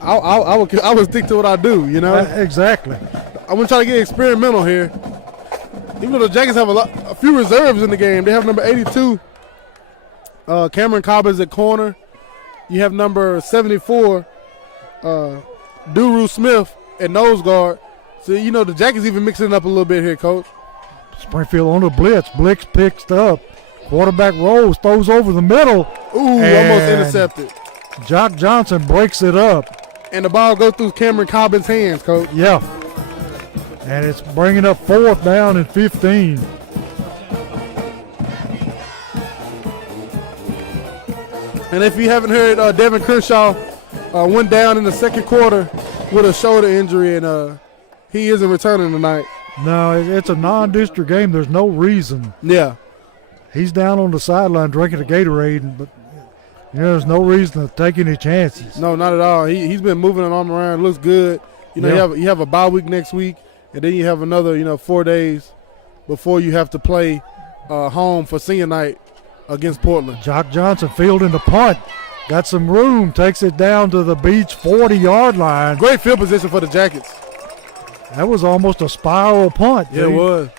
I would stick to what I do, Exactly. I'm going to try to get experimental here. Even though the Jackets have a few reserves in the game, they have number 82, Cameron Cobbins at corner. You have number 74, Duru Smith at nose guard. So, the Jackets even mixing it up a little bit here, Coach. Springfield on the blitz. Blitz picks up. Quarterback rolls, throws over the middle. Ooh, almost intercepted. Jock Johnson breaks it up. And the ball goes through Cameron Cobbins' hands, Coach. Yeah. And it's bringing up 4th down and 15. And if you haven't heard, Devin Crenshaw went down in the 2nd quarter with a shoulder injury, and he isn't returning tonight. No, it's a non-district game. There's no reason. Yeah. He's down on the sideline drinking a Gatorade, but there's no reason to take any chances. No, not at all. He's been moving an arm around. Looks good. You have a bye week next week, and then you have another 4 days before you have to play home for senior night against Portland. Jock Johnson fielding the punt. Got some room. Takes it down to the Beech 40-yard line. Great field position for the Jackets. That was almost a spiral punt. Yeah, it was.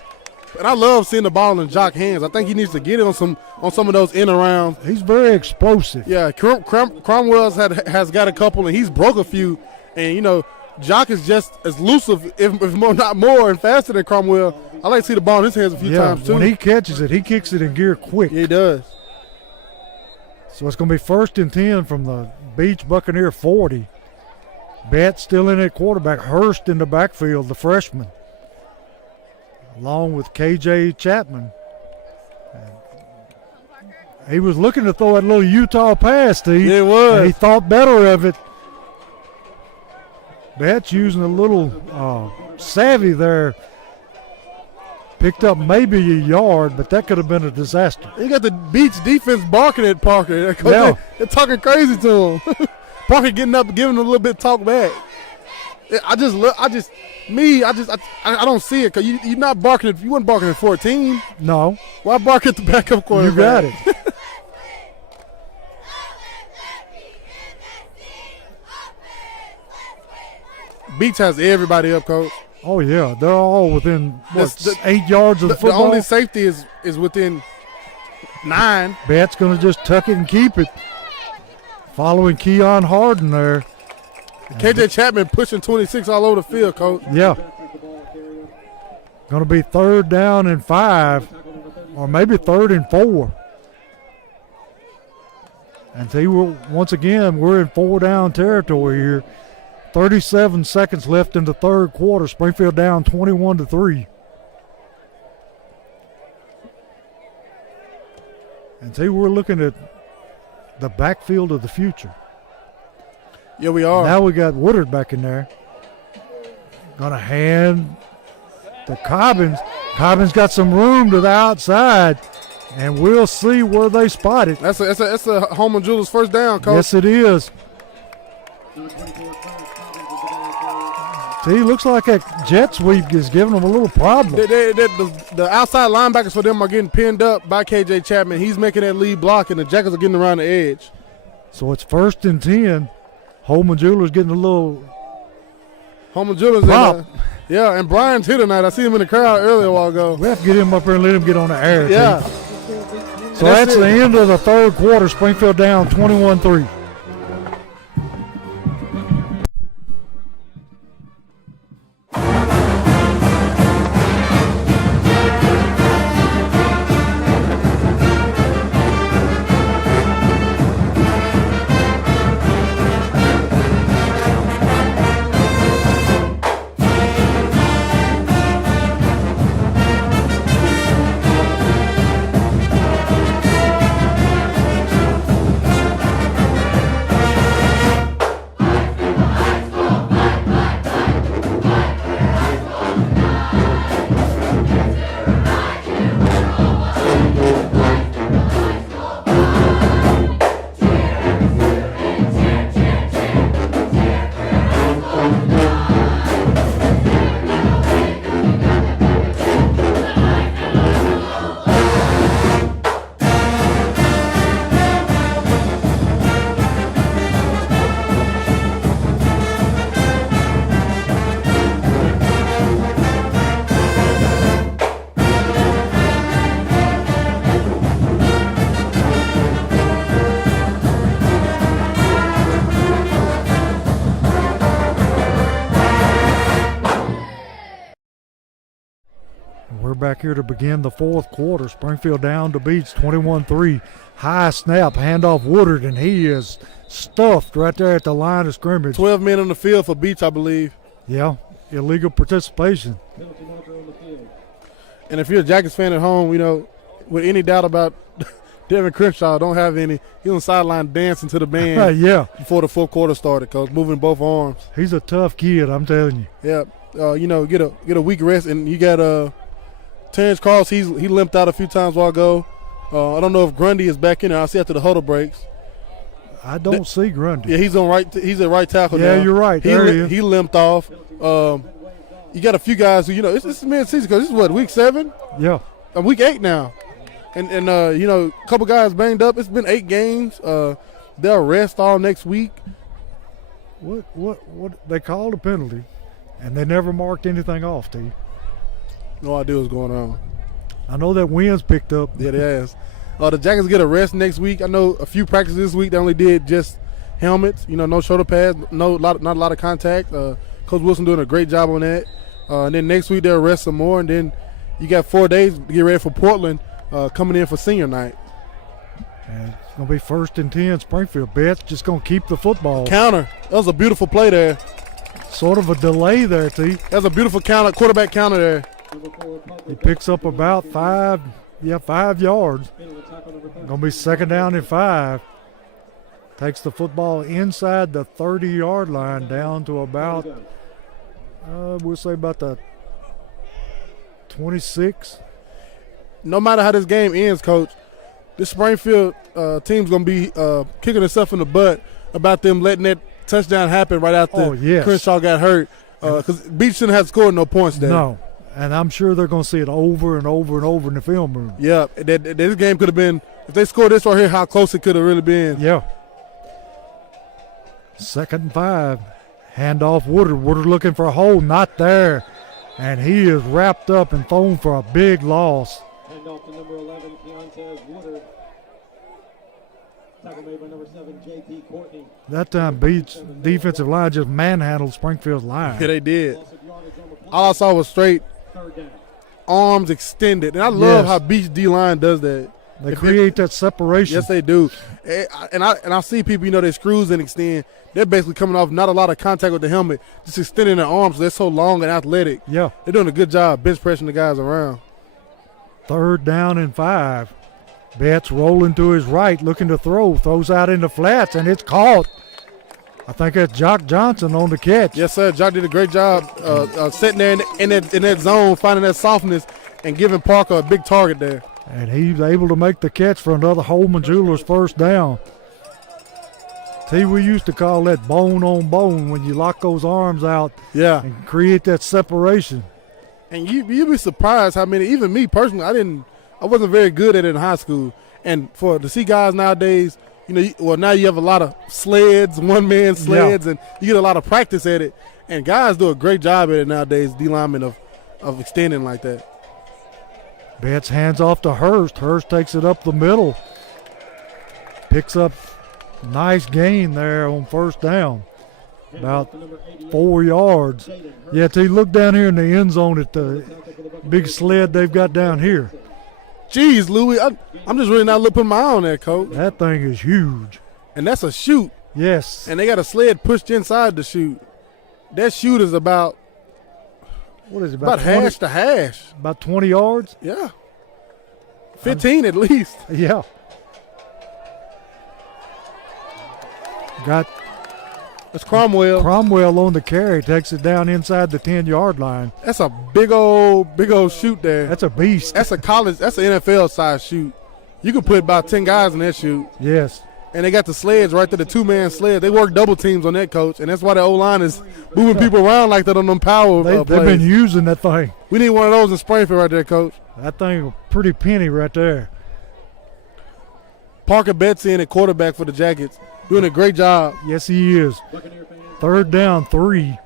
And I love seeing the ball in Jock's hands. I think he needs to get it on some of those in around. He's very explosive. Yeah, Cromwell's has got a couple, and he's broke a few. And, Jock is just as elusive, if not more, and faster than Cromwell. I like to see the ball in his hands a few times, too. When he catches it, he kicks it in gear quick. Yeah, he does. So it's going to be 1st and 10 from the Beech Buccaneer 40. Beech still in at quarterback. Hurst in the backfield, the freshman, along with KJ Chapman. He was looking to throw that little Utah pass, Steve. Yeah, it was. And he thought better of it. Beech using a little savvy there. Picked up maybe a yard, but that could have been a disaster. You got the Beech defense barking at Parker. Yeah. They're talking crazy to him. Parker getting up and giving him a little bit of talk back. I don't see it because you're not barking. You weren't barking at 14. No. Why bark at the backup quarterback? You got it. Beech has everybody up, Coach. Oh, yeah. They're all within, 8 yards of the The football? only safety is within 9. Bet's going to just tuck it and keep it. Following Keon Harden there. KJ Chapman pushing 26 all over the field, Coach. Yeah. Going to be 3rd down and 5, or maybe 3rd and 4. And see, once again, we're in 4-down territory here. 37 seconds left in the 3rd quarter. Springfield down 21-3. And see, we're looking at the backfield of the future. Yeah, we are. Now we got Woodard back in there. Gonna hand to Cobbins. Cobbins got some room to the outside, and we'll see where they spot it. That's a Holman Jewelers first down, Coach. Yes, it is. See, looks like that jet sweep is giving them a little problem. The outside linebackers for them are getting pinned up by KJ Chapman. He's making that lead block, and the Jackets are getting around the edge. So it's 1st and 10. Holman Jewelers getting a little Holman Jewelers. Pop. Yeah, and Brian's here tonight. I see him in the crowd earlier a while ago. We have to get him up there and let him get on the air. Yeah. Too. So that's the end of the 3rd quarter. Springfield down 21-3. We're back here to begin the 4th quarter. Springfield down to Beech 21-3. High snap, handoff Woodard, and he is stuffed right there at the line of scrimmage. 12 men on the field for Beech, I believe. Yeah, illegal participation. And if you're a Jackets fan at home, with any doubt about Devin Crenshaw, don't have any. He's on the sideline dancing to the band Yeah, before the 4th quarter started, Coach, moving both arms. he's a tough kid, I'm telling you. Yeah, get a week rest, and you got Terrence Cross. He limped out a few times a while ago. I don't know if Grundy is back in there. I'll see after the huddle breaks. I don't see Grundy. Yeah, he's at right tackle now. Yeah, you're right. He limped off. You got a few guys who, it's mid-season because this is what, week 7? Yeah. Week 8 now. And a couple guys banged up. It's been 8 games. They'll rest all next week. What they called a penalty, and they never marked anything off to you. No idea what's going on. I know that wind's picked up. Yeah, they has. The Jackets get a rest next week. I know a few practices this week they only did just helmets. No shoulder pads. Not a lot of contact. Coach Wilson doing a great job on that. And then next week they'll rest some more, and then you got 4 days to get ready for Portland coming in for senior night. And it's going to be 1st and 10. Springfield Bet's just going to keep the football. Counter. That was a beautiful play there. Sort of a delay there, T. That was a beautiful quarterback counter there. He picks up about 5 yards. Going to be 2nd down and 5. Takes the football inside the 30-yard line down to about, we'll say about the 26. No matter how this game ends, Coach, this Springfield team's going to be kicking itself in the butt about them letting that touchdown happen right after Crenshaw got hurt. Because Beech shouldn't have scored no points there. No, and I'm sure they're going to see it over and over and over in the film room. Yeah, this game could have been, if they scored this right here, how close it could have really been. Yeah. 2nd and 5. Handoff Woodard. Woodard looking for a hole, not there. And he is wrapped up and thrown for a big loss. Handoff to number 11, Keontae Woodard. Tackle made by number 7, J.P. Courtney. That time, Beech defensive line just manhandled Springfield's line. Yeah, they did. All I saw was straight arms extended. And I love how Beech D-line does that. They create that separation. Yes, they do. And I see people, they screws and extend. They're basically coming off not a lot of contact with the helmet, just extending their arms. They're so long and athletic. Yeah. They're doing a good job bench pressing the guys around. 3rd down and 5. Betts rolling to his right, looking to throw. Throws out in the flats, and it's caught. I think that's Jock Johnson on the catch. Yes, sir. Jock did a great job sitting there in that zone, finding that softness, and giving Parker a big target there. And he's able to make the catch for another Holman Jewelers 1st down. See, we used to call that bone on bone when you lock those arms out and create that separation. And you'd be surprised how many, even me personally, I wasn't very good at it in high school. And to see guys nowadays, now you have a lot of sleds, one-man sleds, and you get a lot of practice at it. And guys do a great job at it nowadays, D-linemen, of extending like that. Betts hands off to Hurst. Hurst takes it up the middle. Picks up nice gain there on 1st down. About 4 yards. Yeah, he look down here in the end zone at the big sled they've got down here. Jeez, Louie, I'm just really not putting my eye on that, Coach. That thing is huge. And that's a chute. Yes. And they got a sled pushed inside the chute. That chute is about, what is it, about hash to hash. About 20 yards? Yeah. 15 at least. Yeah. Got That's Cromwell. Cromwell on the carry, takes it down inside the 10-yard line. That's a big old shoot there. That's a beast. That's an NFL size shoot. You can put about 10 guys in that shoot. Yes. And they got the sleds right there, the 2-man sled. They work double teams on that, Coach, and that's why the O-line is moving people around like that on them power plays. They've been using that thing. We need one of those in Springfield right there, Coach. That thing is a pretty penny right there. Parker Betts in at quarterback for the Jackets, doing a great job. Yes, he is. 3rd down, 3.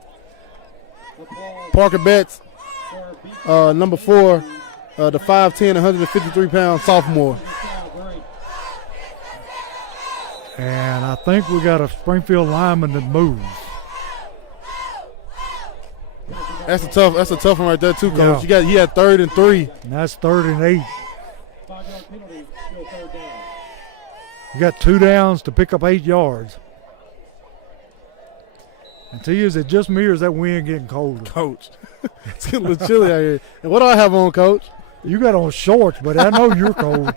Parker Betts, number 4, the 5'10", 153-pound sophomore. And I think we got a Springfield lineman that moves. That's a tough one right there too, Coach. Yeah. He had 3rd and 3. And that's 3rd and 8. You got 2 downs to pick up 8 yards. And to you, is it just me or is that wind getting colder? Coach, it's getting a little chilly out here. And what do I have on, Coach? You got on shorts, but I know you're cold.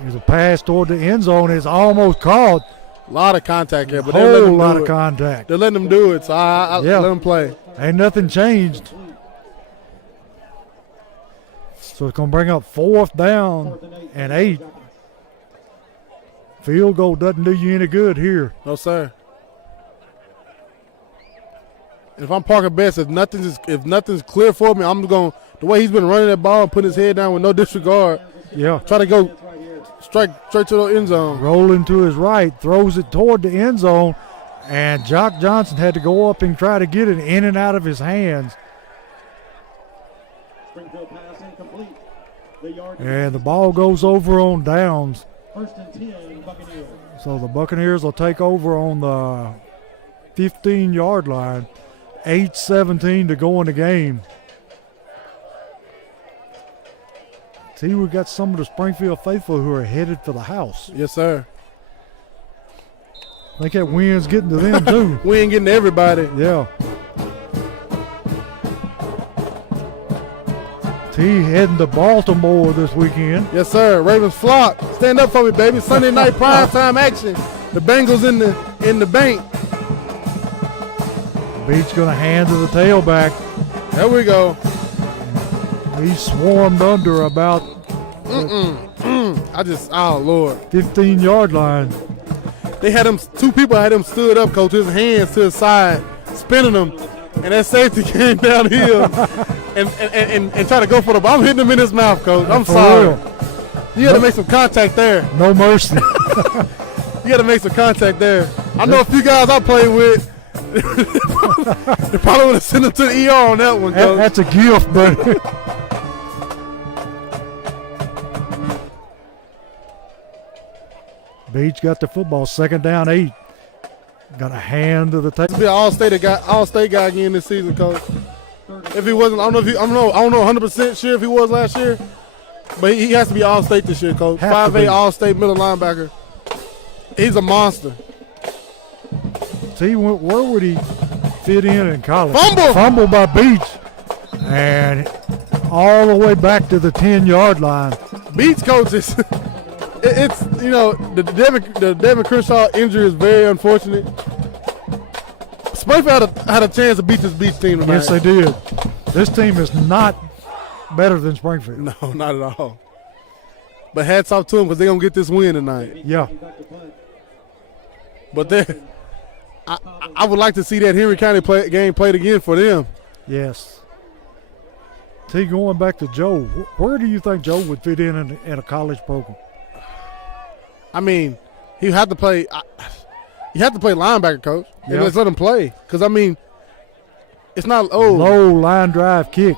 There's a pass toward the end zone. It's almost caught. A lot of contact here, but they're letting them do it. A whole lot of contact. They're letting them do it, so I let them play. Ain't nothing changed. So it's going to bring up 4th down and 8. Field goal doesn't do you any good here. No, sir. If I'm Parker Betts, if nothing's clear for me, I'm going the way he's been running that ball and putting his head down with no disregard. Yeah. Try to go strike straight to the end zone. Rolling to his right, throws it toward the end zone, and Jock Johnson had to go up and try to get it in and out of his hands. And the ball goes over on downs. 1st and 10, Buccaneers. So the Buccaneers will take over on the 15-yard line. 8:17 to go in the game. See, we got some of the Springfield faithful who are headed for the house. Yes, sir. I think that wind's getting to them, too. Wind getting to everybody. Yeah. T heading to Baltimore this weekend. Yes, sir. Ravens flock. Stand up for me, baby. Sunday night primetime action. The Bengals in the bank. Beech going to hand to the tailback. There we go. He swarmed under about Oh, Lord. 15-yard line. They had him, two people had him stood up, coach, his hands to the side, spinning him, and that safety came downhill and tried to go for the ball. I'm hitting him in his mouth, coach. I'm For sorry. real. You got to make some contact there. No mercy. You got to make some contact there. I know a few guys I played with. They probably would have sent him to the ER on that one, coach. That's a gift, buddy. Beech got the football, 2nd down, 8. Got a hand to the table. Be an all-state guy again this season, coach. If he wasn't, I don't know 100% sure if he was last year, but he has to be all-state this year, coach. 5'8" all-state middle linebacker. He's a monster. See, where would he fit in college? Fumble by Beech, and all the way back to the 10-yard line. Beech coaches. It's the Devin Crenshaw injury is very unfortunate. Springfield had a chance to beat this Beech team tonight. Yes, they did. This team is not better than Springfield. No, not at all. But hats off to them because they're going to get this win tonight. Yeah. But I would like to see that Henry County game played again for them. Yes. T, going back to Joe, where do you think Joe would fit in a college program? I mean, he had to play. You have to play linebacker, coach. Yeah. Let's let him play. Because, I mean, it's not low line drive kick.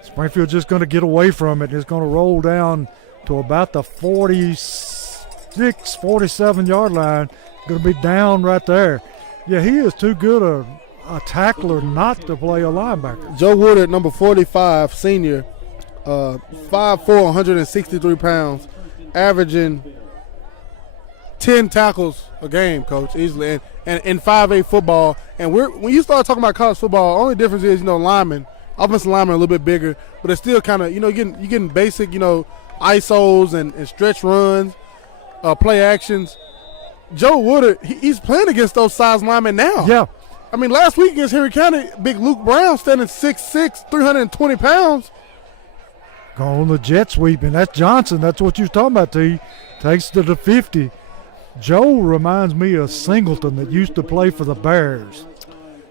Springfield just going to get away from it. It's going to roll down to about the 46, 47-yard line. Going to be down right there. Yeah, he is too good a tackler not to play a linebacker. Joe Woodard, number 45, senior, 5'4", 163 pounds, averaging 10 tackles a game, coach, easily, and in 5A football. And when you start talking about college football, only difference is, linemen, offensive linemen are a little bit bigger, but it's still kind of, you're getting basic, ISOs and stretch runs, play actions. Joe Woodard, he's playing against those size linemen now. Yeah. I mean, last week against Henry County, big Luke Brown standing 6'6", 320 pounds. Going the jet sweep, and that's Johnson. That's what you was talking about, T. Takes to the 50. Joe reminds me of Singleton that used to play for the Bears.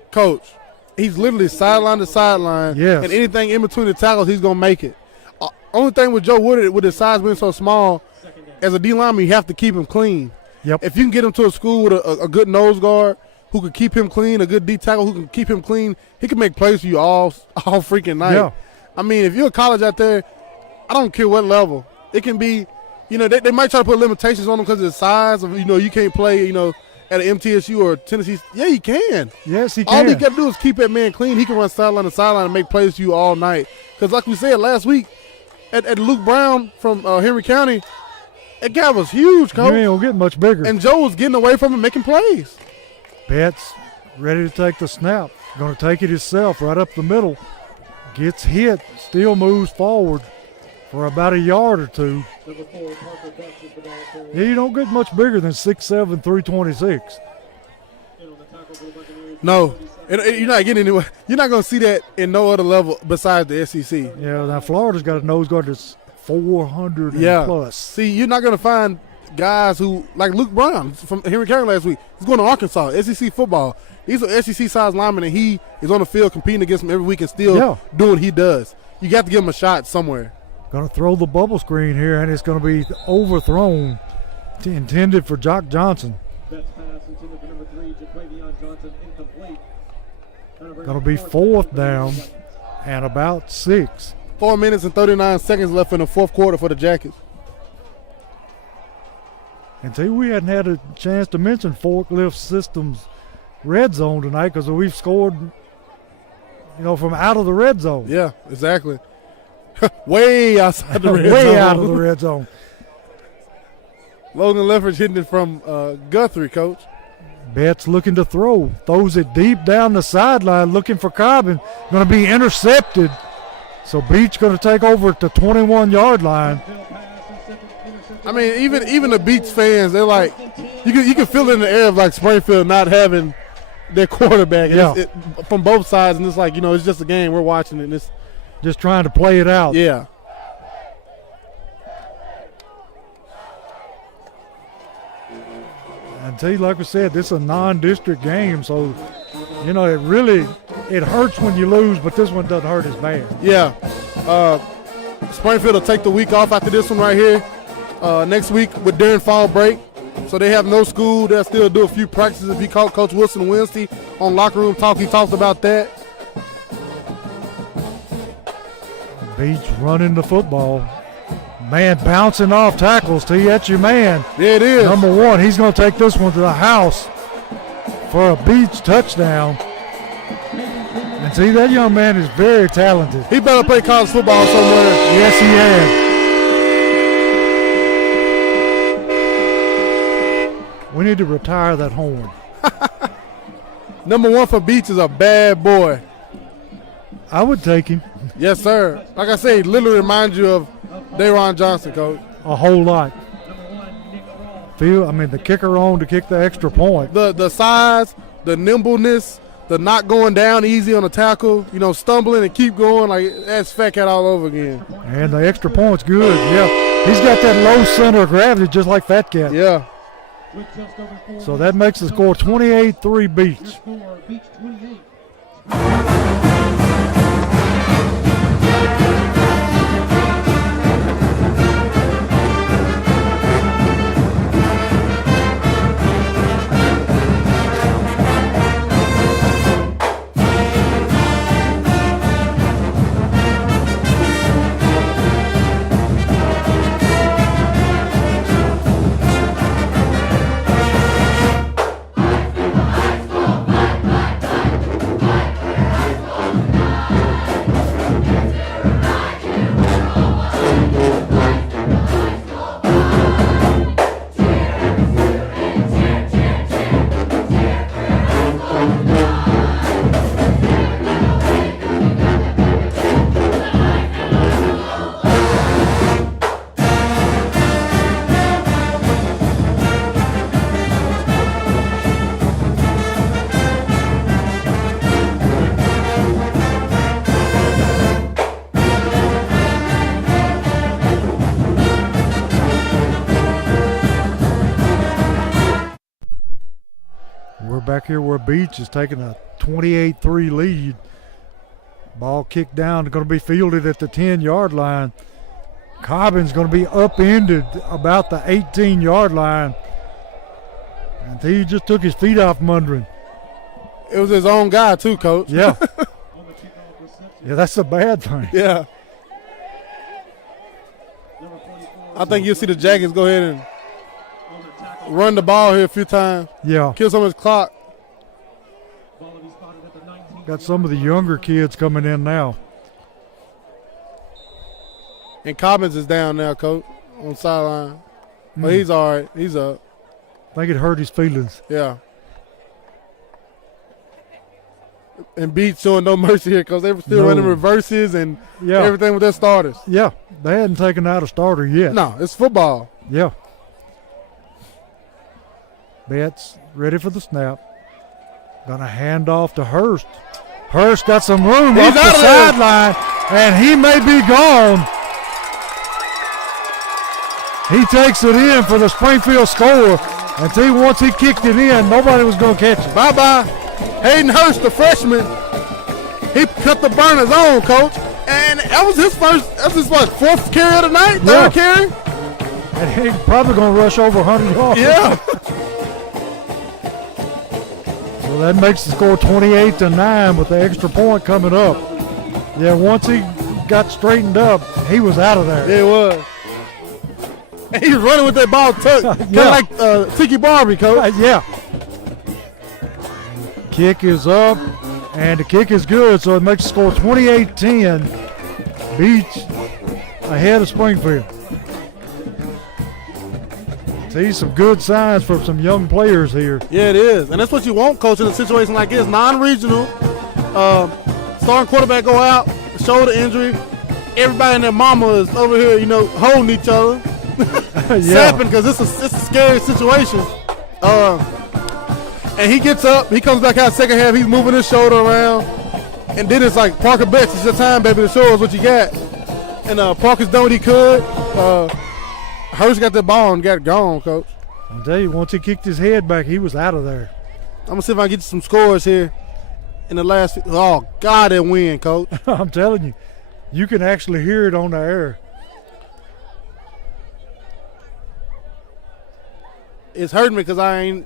Coach, he's literally sideline to sideline. Yes. And anything in between the tackles, he's going to make it. Only thing with Joe Woodard, with his size being so small, as a D lineman, you have to keep him clean. Yep. If you can get him to a school with a good nose guard who can keep him clean, a good D tackle who can keep him clean, he can make plays for you all freaking night. Yeah. I mean, if you're a college out there, I don't care what level. It can be, they might try to put limitations on him because of his size. Of, you can't play, at an MTSU or Tennessee. Yeah, you can. Yes, he can. All he got to do is keep that man clean. He can run sideline to sideline and make plays for you all night. Because like we said last week, at Luke Brown from Henry County, that guy was huge, coach. You ain't gonna get much bigger. And Joe was getting away from him, making plays. Betts ready to take the snap. Going to take it himself right up the middle. Gets hit, still moves forward for about a yard or two. Yeah, you don't get much bigger than 6'7", 326. No, you're not getting anywhere. You're not going to see that in no other level besides the SEC. Yeah, now Florida's got a nose guard that's 400 plus. See, you're not going to find guys who, like Luke Brown from Henry County last week, he's going to Arkansas, SEC football. These are SEC-sized linemen, and he is on the field competing against them every week and still doing what he does. You got to give him a shot somewhere. Going to throw the bubble screen here, and it's going to be overthrown, intended for Jock Johnson. Going to be 4th down and about 6. 4 minutes and 39 seconds left in the fourth quarter for the Jackets. And see, we hadn't had a chance to mention Forklift Systems red zone tonight because we've scored, from out of the red zone. Yeah, exactly. Way outside the red zone. Way out of the red zone. Logan Leffridge hitting it from Guthrie, coach. Betts looking to throw. Throws it deep down the sideline looking for Cobbin. Going to be intercepted. So Beech going to take over at the 21-yard line. I mean, even the Beech fans, they're like, you can feel it in the air of like Springfield not having their quarterback. Yeah. From both sides, and it's like, it's just a game. We're watching it. And it's just trying to play it out. Yeah. And tell you, like we said, this is a non-district game, so it hurts when you lose, but this one doesn't hurt as bad. Yeah. Springfield will take the week off after this one right here. Next week during fall break. So they have no school. They'll still do a few practices. If you call Coach Wilson Wednesday on Locker Room Talk, he talks about that. Beech running the football. Man bouncing off tackles. T, that's your man. Yeah, it is. Number 1, he's going to take this one to the house for a Beech touchdown. And see, that young man is very talented. He better play college football somewhere. Yes, he has. We need to retire that horn. Number 1 for Beech is a bad boy. I would take him. Yes, sir. Like I say, he literally reminds you of Dayron Johnson, Coach. A whole lot. The kicker on to kick the extra point. The size, the nimbleness, the not going down easy on the tackle, stumbling and keep going, like that's Fat Cat all over again. And the extra point's good. Yeah, he's got that low center of gravity just like Fat Cat. Yeah. So that makes the score 28-3 Beech. Back here where Beech is taking a 28-3 lead. Ball kicked down, going to be fielded at the 10-yard line. Cobbin's going to be upended about the 18-yard line. And he just took his feet off from under him. It was his own guy too, Coach. Yeah. Yeah, that's a bad thing. Yeah. I think you'll see the Jackets go ahead and run the ball here a few times. Yeah. Kill some of his clock. Got some of the younger kids coming in now. And Cobbins is down now, Coach, on the sideline. But he's all right. He's up. I think it hurt his feelings. Yeah. And Beech showing no mercy here because they were still running reverses and everything with their starters. Yeah. They hadn't taken out a starter yet. No, it's football. Yeah. Betts ready for the snap. Gonna hand off to Hurst. Hurst got some room up the sideline, and he may be gone. He takes it in for the Springfield score. And see, once he kicked it in, nobody was going to catch it. Bye-bye. Hayden Hurst, the freshman, he cut the burners on, Coach. And that was his fourth carry of the night, third carry? And he's probably going to rush over 100 yards. Yeah. So that makes the score 28-9 with the extra point coming up. Yeah, once he got straightened up, he was out of there. Yeah, he was. And he was running with that ball tucked, kind of like Tiki Barbie, Coach. Yeah. Kick is up, and the kick is good, so it makes the score 28-10. Beech ahead of Springfield. See some good signs for some young players here. Yeah, it is. And that's what you want, Coach, in a situation like this. Non-regional, starting quarterback go out, shoulder injury. Everybody and their mama is over here, holding each other. Sapping because it's a scary situation. And he gets up. He comes back out second half. He's moving his shoulder around. And then it's like, Parker Betts, it's your time, baby, to show us what you got. And Parker's done what he could. Hurst got the ball and got it gone, Coach. I'll tell you, once he kicked his head back, he was out of there. I'm going to see if I can get you some scores here in the last. Oh, God, that win, Coach. I'm telling you, you can actually hear it on the air. It's hurting me because I ain't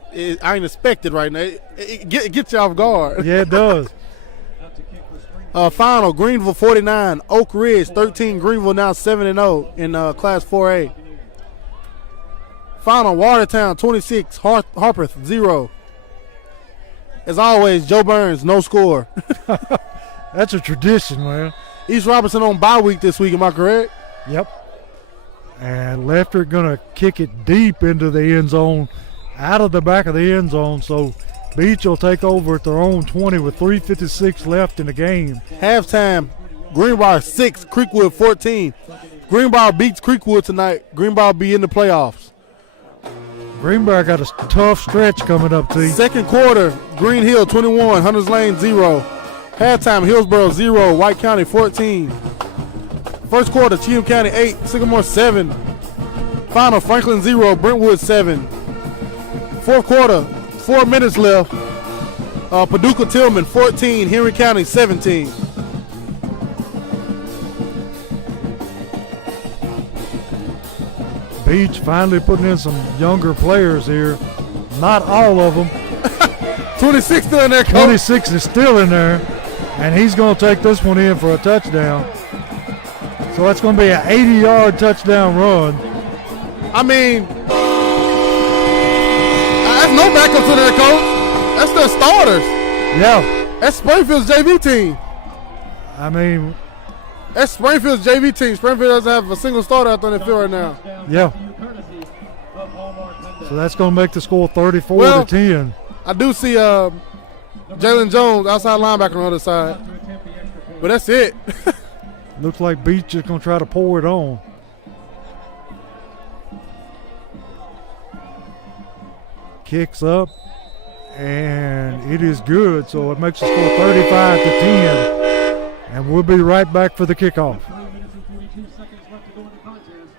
expected right now. It gets you off guard. Yeah, it does. Final, Greenville 49, Oak Ridge 13. Greenville now 7-0 in Class 4A. Final, Watertown 26, Harpeth 0. As always, Joe Burns, no score. That's a tradition, man. East Robertson on bye week this week, am I correct? Yep. And Lefter going to kick it deep into the end zone, out of the back of the end zone. So Beech will take over at their own 20 with 3:56 left in the game. Halftime, Greenbrier 6, Creekwood 14. Greenbrier beats Creekwood tonight. Greenbrier be in the playoffs. Greenbrier got a tough stretch coming up, T. Second quarter, Green Hill 21, Hunters Lane 0. Halftime, Hillsborough 0, White County 14. First quarter, Cheatham County 8, Sycamore 7. Final, Franklin 0, Brentwood 7. Fourth quarter, 4 minutes left. Paducah Tillman 14, Henry County 17. Beech finally putting in some younger players here. Not all of them. 26 still in there, Coach. 26 is still in there, and he's going to take this one in for a touchdown. So that's going to be an 80-yard touchdown run. I mean, that's no backup to their coach. That's their starters. Yeah. That's Springfield's JV team. I mean, that's Springfield's JV team. Springfield doesn't have a single starter out there on the field right now. Yeah. So that's going to make the score 34-10. I do see Jalen Jones, outside linebacker on the other side. But that's it. Looks like Beech is going to try to pour it on. Kicks up, and it is good. So it makes the score 35-10. And we'll be right back for the kickoff. 3 minutes and 42 seconds left to go in the contest.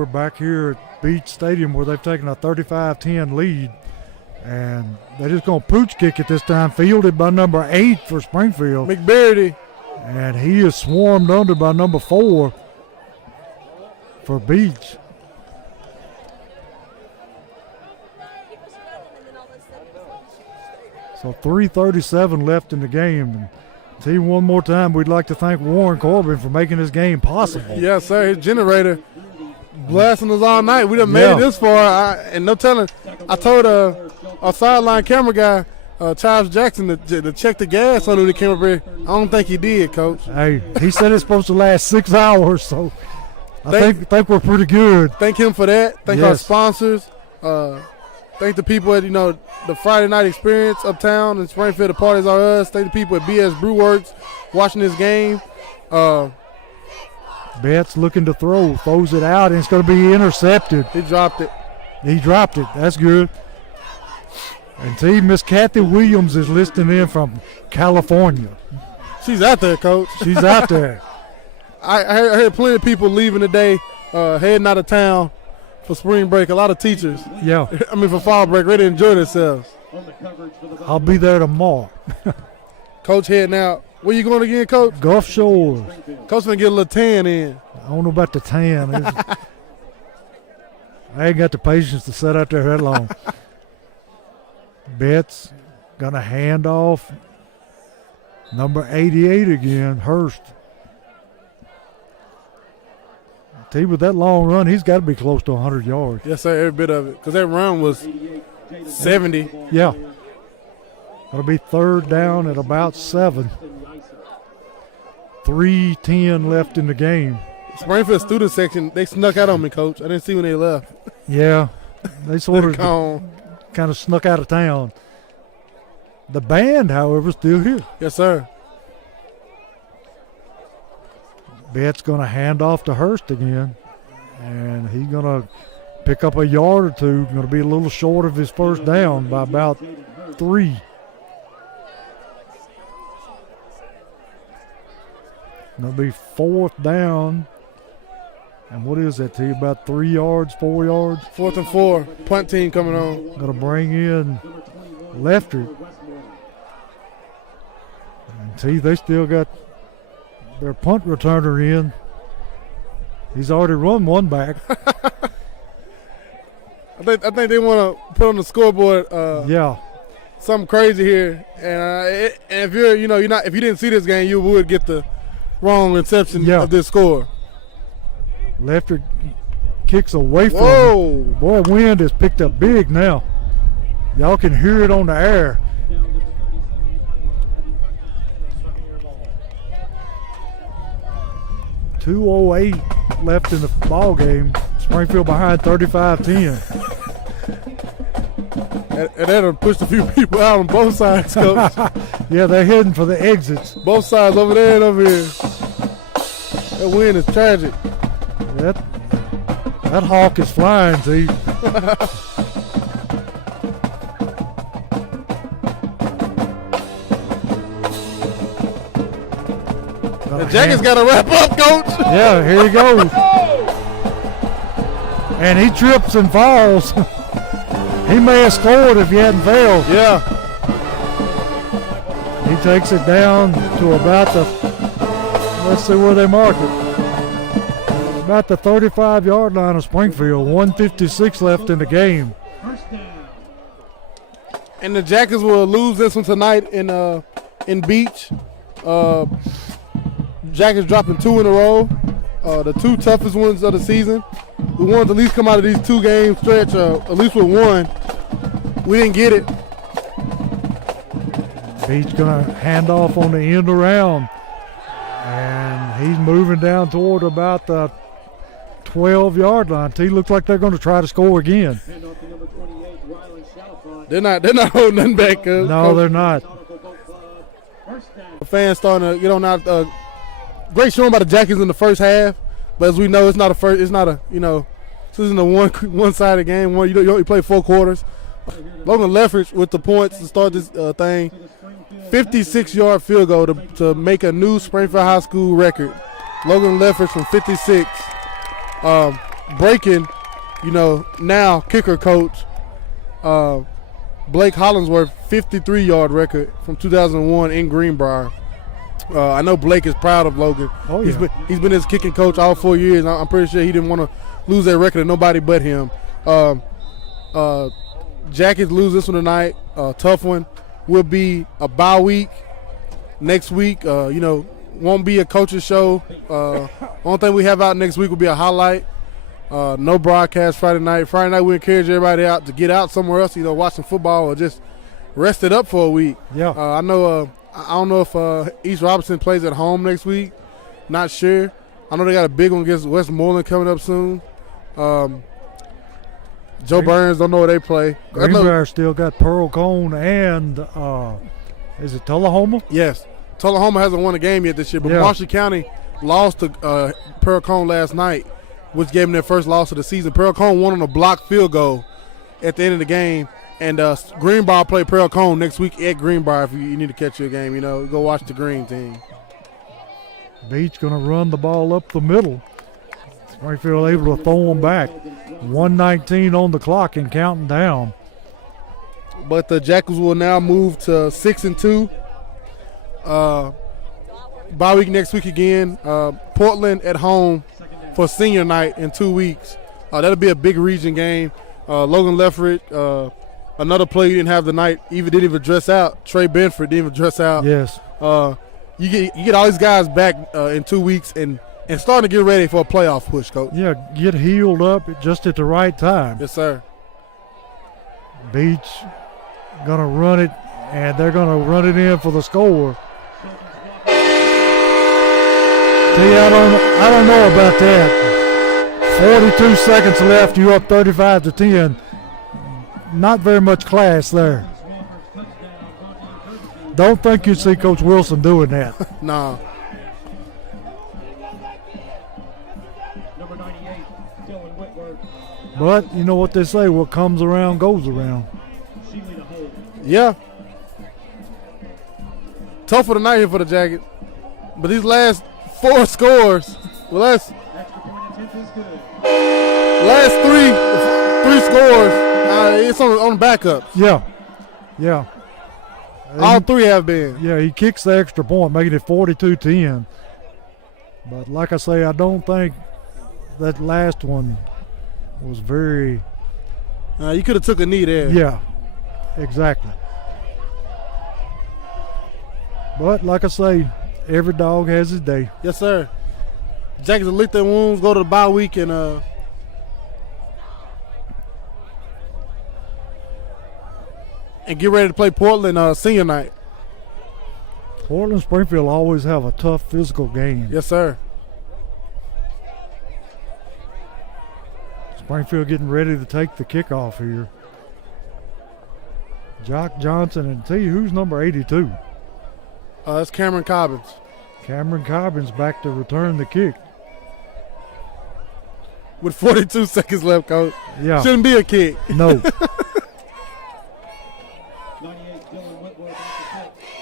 We're back here at Beech Stadium where they've taken a 35-10 lead, and they're just going to pooch kick it this time, fielded by number 8 for Springfield. McBarity. And he is swarmed under by number 4 for Beech. So 3:37 left in the game. And see, one more time, we'd like to thank Warren Corbin for making this game possible. Yes, sir. His generator blasting us all night. We done made it this far, and no telling. I told our sideline camera guy, Charles Jackson, to check the gas on when he came up here. I don't think he did, Coach. Hey, he said it's supposed to last 6 hours, so I think we're pretty good. Thank him for that. Thank our sponsors. Thank the people at the Friday Night Experience uptown in Springfield. The parties are us. Thank the people at BS Brewworks watching this game. Betts looking to throws it out, and it's going to be intercepted. He dropped it. That's good. And see, Miss Kathy Williams is listening in from California. She's out there, Coach. She's out there. I heard plenty of people leaving today, heading out of town for spring break. A lot of teachers. Yeah. I mean, for fall break, ready to enjoy themselves. I'll be there tomorrow. Coach heading out. Where you going again, Coach? Gulf Shores. Coach gonna get a little tan in. I don't know about the tan. I ain't got the patience to sit out there that long. Betts gonna hand off. Number 88 again, Hurst. T with that long run, he's got to be close to 100 yards. Yes, sir, every bit of it. Because that run was 70. Yeah. It'll be third down at about 7. 3:10 left in the game. Springfield student section, they snuck out on me, Coach. I didn't see when they left. Yeah, they sort of Gone. kind of snuck out of town. The band, however, is still here. Yes, sir. Betts going to hand off to Hurst again, and he's going to pick up a yard or two. Going to be a little short of his first down by about 3. Going to be 4th down. And what is that to you? About 3 yards, 4 yards? 4th and 4. Punt team coming on. Going to bring in Lefter. And see, they still got their punt returner in. He's already run one back. I think they want to put on the scoreboard. Yeah. Something crazy here, and if if you didn't see this game, you would get the wrong reception of this score. Lefter kicks away from Whoa. him. Boy, wind has picked up big now. Y'all can hear it on the air. .208 left in the ball game. Springfield behind 35-10. And that'll push a few people out on both sides, Coach. Yeah, they're heading for the exits. Both sides over there and over here. That wind is tragic. That hawk is flying, see. The Jackets got to wrap up, Coach. Yeah, here he goes. And he trips and falls. He may have scored if he hadn't failed. Yeah. He takes it down to about let's see where they mark it. About the 35-yard line of Springfield. 1:56 left in the game. And the Jackets will lose this one tonight in Beech. Jackets dropping 2 in a row. The 2 toughest ones of the season. We wanted to at least come out of these 2 game stretch, at least with 1. We didn't get it. Beech going to hand off on the end around. And he's moving down toward about the 12-yard line. He looks like they're going to try to score again. They're not holding nothing back. No, they're not. The fans starting to get on out. Great showing by the Jackets in the first half, but as we know, this isn't a one-sided game. You play 4 quarters. Logan Leffridge with the points to start this thing. 56-yard field goal to make a new Springfield High School record. Logan Leffridge from 56, breaking, now kicker coach Blake Hollingsworth 53-yard record from 2001 in Greenbrier. I know Blake is proud of Logan. Oh, yeah. He's been his kicking coach all 4 years. I'm pretty sure he didn't want to lose that record to nobody but him. Jackets lose this one tonight. Tough one. Will be a bye week next week. Won't be a coach's show. Only thing we have out next week will be a highlight. No broadcast Friday night. Friday night we encourage everybody out to get out somewhere else, watch some football or just rest it up for a week. Yeah. I don't know if East Robinson plays at home next week. Not sure. I know they got a big one against Westmoreland coming up soon. Joe Burns, don't know where they play. Greenbrier still got Pearl Cone and is it Tullahoma? Yes. Tullahoma hasn't won a game yet this year, but Marshall County lost to Pearl Cone last night, which gave them their first loss of the season. Pearl Cone won on a blocked field goal at the end of the game. And Greenbrier play Pearl Cone next week at Greenbrier if you need to catch your game. Go watch the Green team. Beech going to run the ball up the middle. Springfield able to throw them back. 1:19 on the clock and counting down. But the Jackals will now move to 6-2. Bye week next week again. Portland at home for senior night in 2 weeks. That'll be a big region game. Logan Leffert, another player you didn't have tonight, didn't even dress out. Trey Benford didn't even dress out. Yes. You get all these guys back in 2 weeks and starting to get ready for a playoff push, Coach. Yeah, get healed up just at the right time. Yes, sir. Beech going to run it, and they're going to run it in for the score. See, I don't know about that. 42 seconds left. You up 35-10. Not very much class there. Don't think you see Coach Wilson doing that. Nah. Number 98, Dylan Whitworth. But you know what they say, what comes around goes around. Sheely to hold. Yeah. Tough for the night here for the Jackets. But these last 4 scores, Extra point attempt is good. last three scores, it's on the backups. Yeah. All 3 have been. Yeah, he kicks the extra point, making it 42-10. But like I say, I don't think that last one was very. You could have took a knee there. Yeah, exactly. But like I say, every dog has his day. Yes, sir. Jackets will lick their wounds, go to the bye week, and get ready to play Portland senior night. Portland Springfield always have a tough physical game. Yes, sir. Springfield getting ready to take the kickoff here. Jock Johnson, and tell you who's number 82. That's Cameron Cobbins. Cameron Cobbins back to return the kick. With 42 seconds left, Coach. Yeah. Shouldn't be a kick. No. 98, Dylan Whitworth off the kick.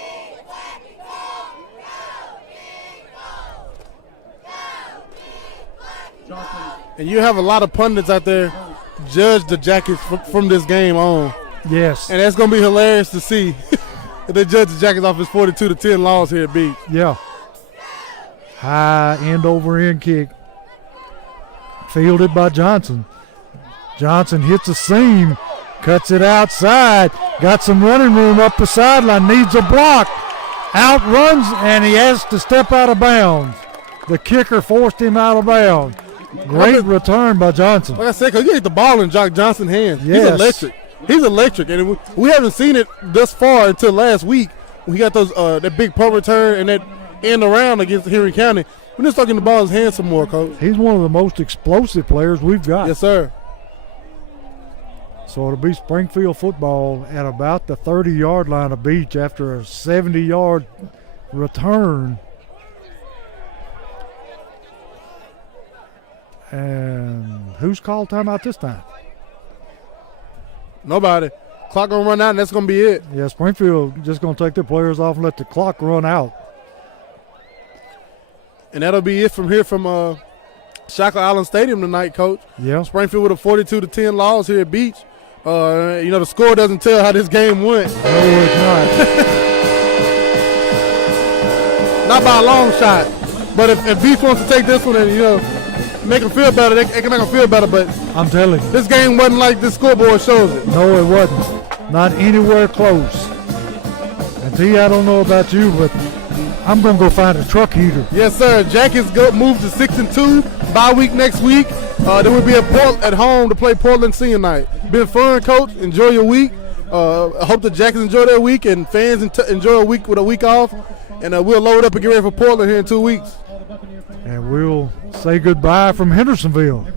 Johnson. And you have a lot of pundits out there judge the Jackets from this game on. Yes. And that's going to be hilarious to see if they judge the Jackets off his 42-10 loss here at Beech. Yeah. High end over end kick. Fielded by Johnson. Johnson hits a seam. Cuts it outside. Got some running room up the sideline. Needs a block. Outruns, and he has to step out of bounds. The kicker forced him out of bounds. Great return by Johnson. Like I said, because you get the ball in Jock Johnson's hands. Yes. He's electric. He's electric. And we haven't seen it thus far until last week. We got those that big punt return and that end around against Henry County. We're just talking the ball in his hands some more, Coach. He's one of the most explosive players we've got. Yes, sir. So it'll be Springfield football at about the 30-yard line of Beech after a 70-yard return. And who's called timeout this time? Nobody. Clock going to run out, and that's going to be it. Yeah, Springfield just going to take their players off and let the clock run out. And that'll be it from here from Shackle Island Stadium tonight, Coach. Yeah. Springfield with a 42-10 loss here at Beech. The score doesn't tell how this game went. No, it's Not by a long shot. But if Beech wants to take this one and, make them feel better, they can make them feel better. But not. I'm telling you. this game wasn't like this scoreboard shows it. No, it wasn't. Not anywhere close. And T, I don't know about you, but I'm going to go find a truck heater. Yes, sir. Jackets move to 6-2. Bye week next week. Then we'll be at home to play Portland senior night. Been fun, Coach. Enjoy your week. I hope the Jackets enjoy their week and fans enjoy a week with a week off. And we'll load up and get ready for Portland here in 2 weeks. And we'll say goodbye from Hendersonville.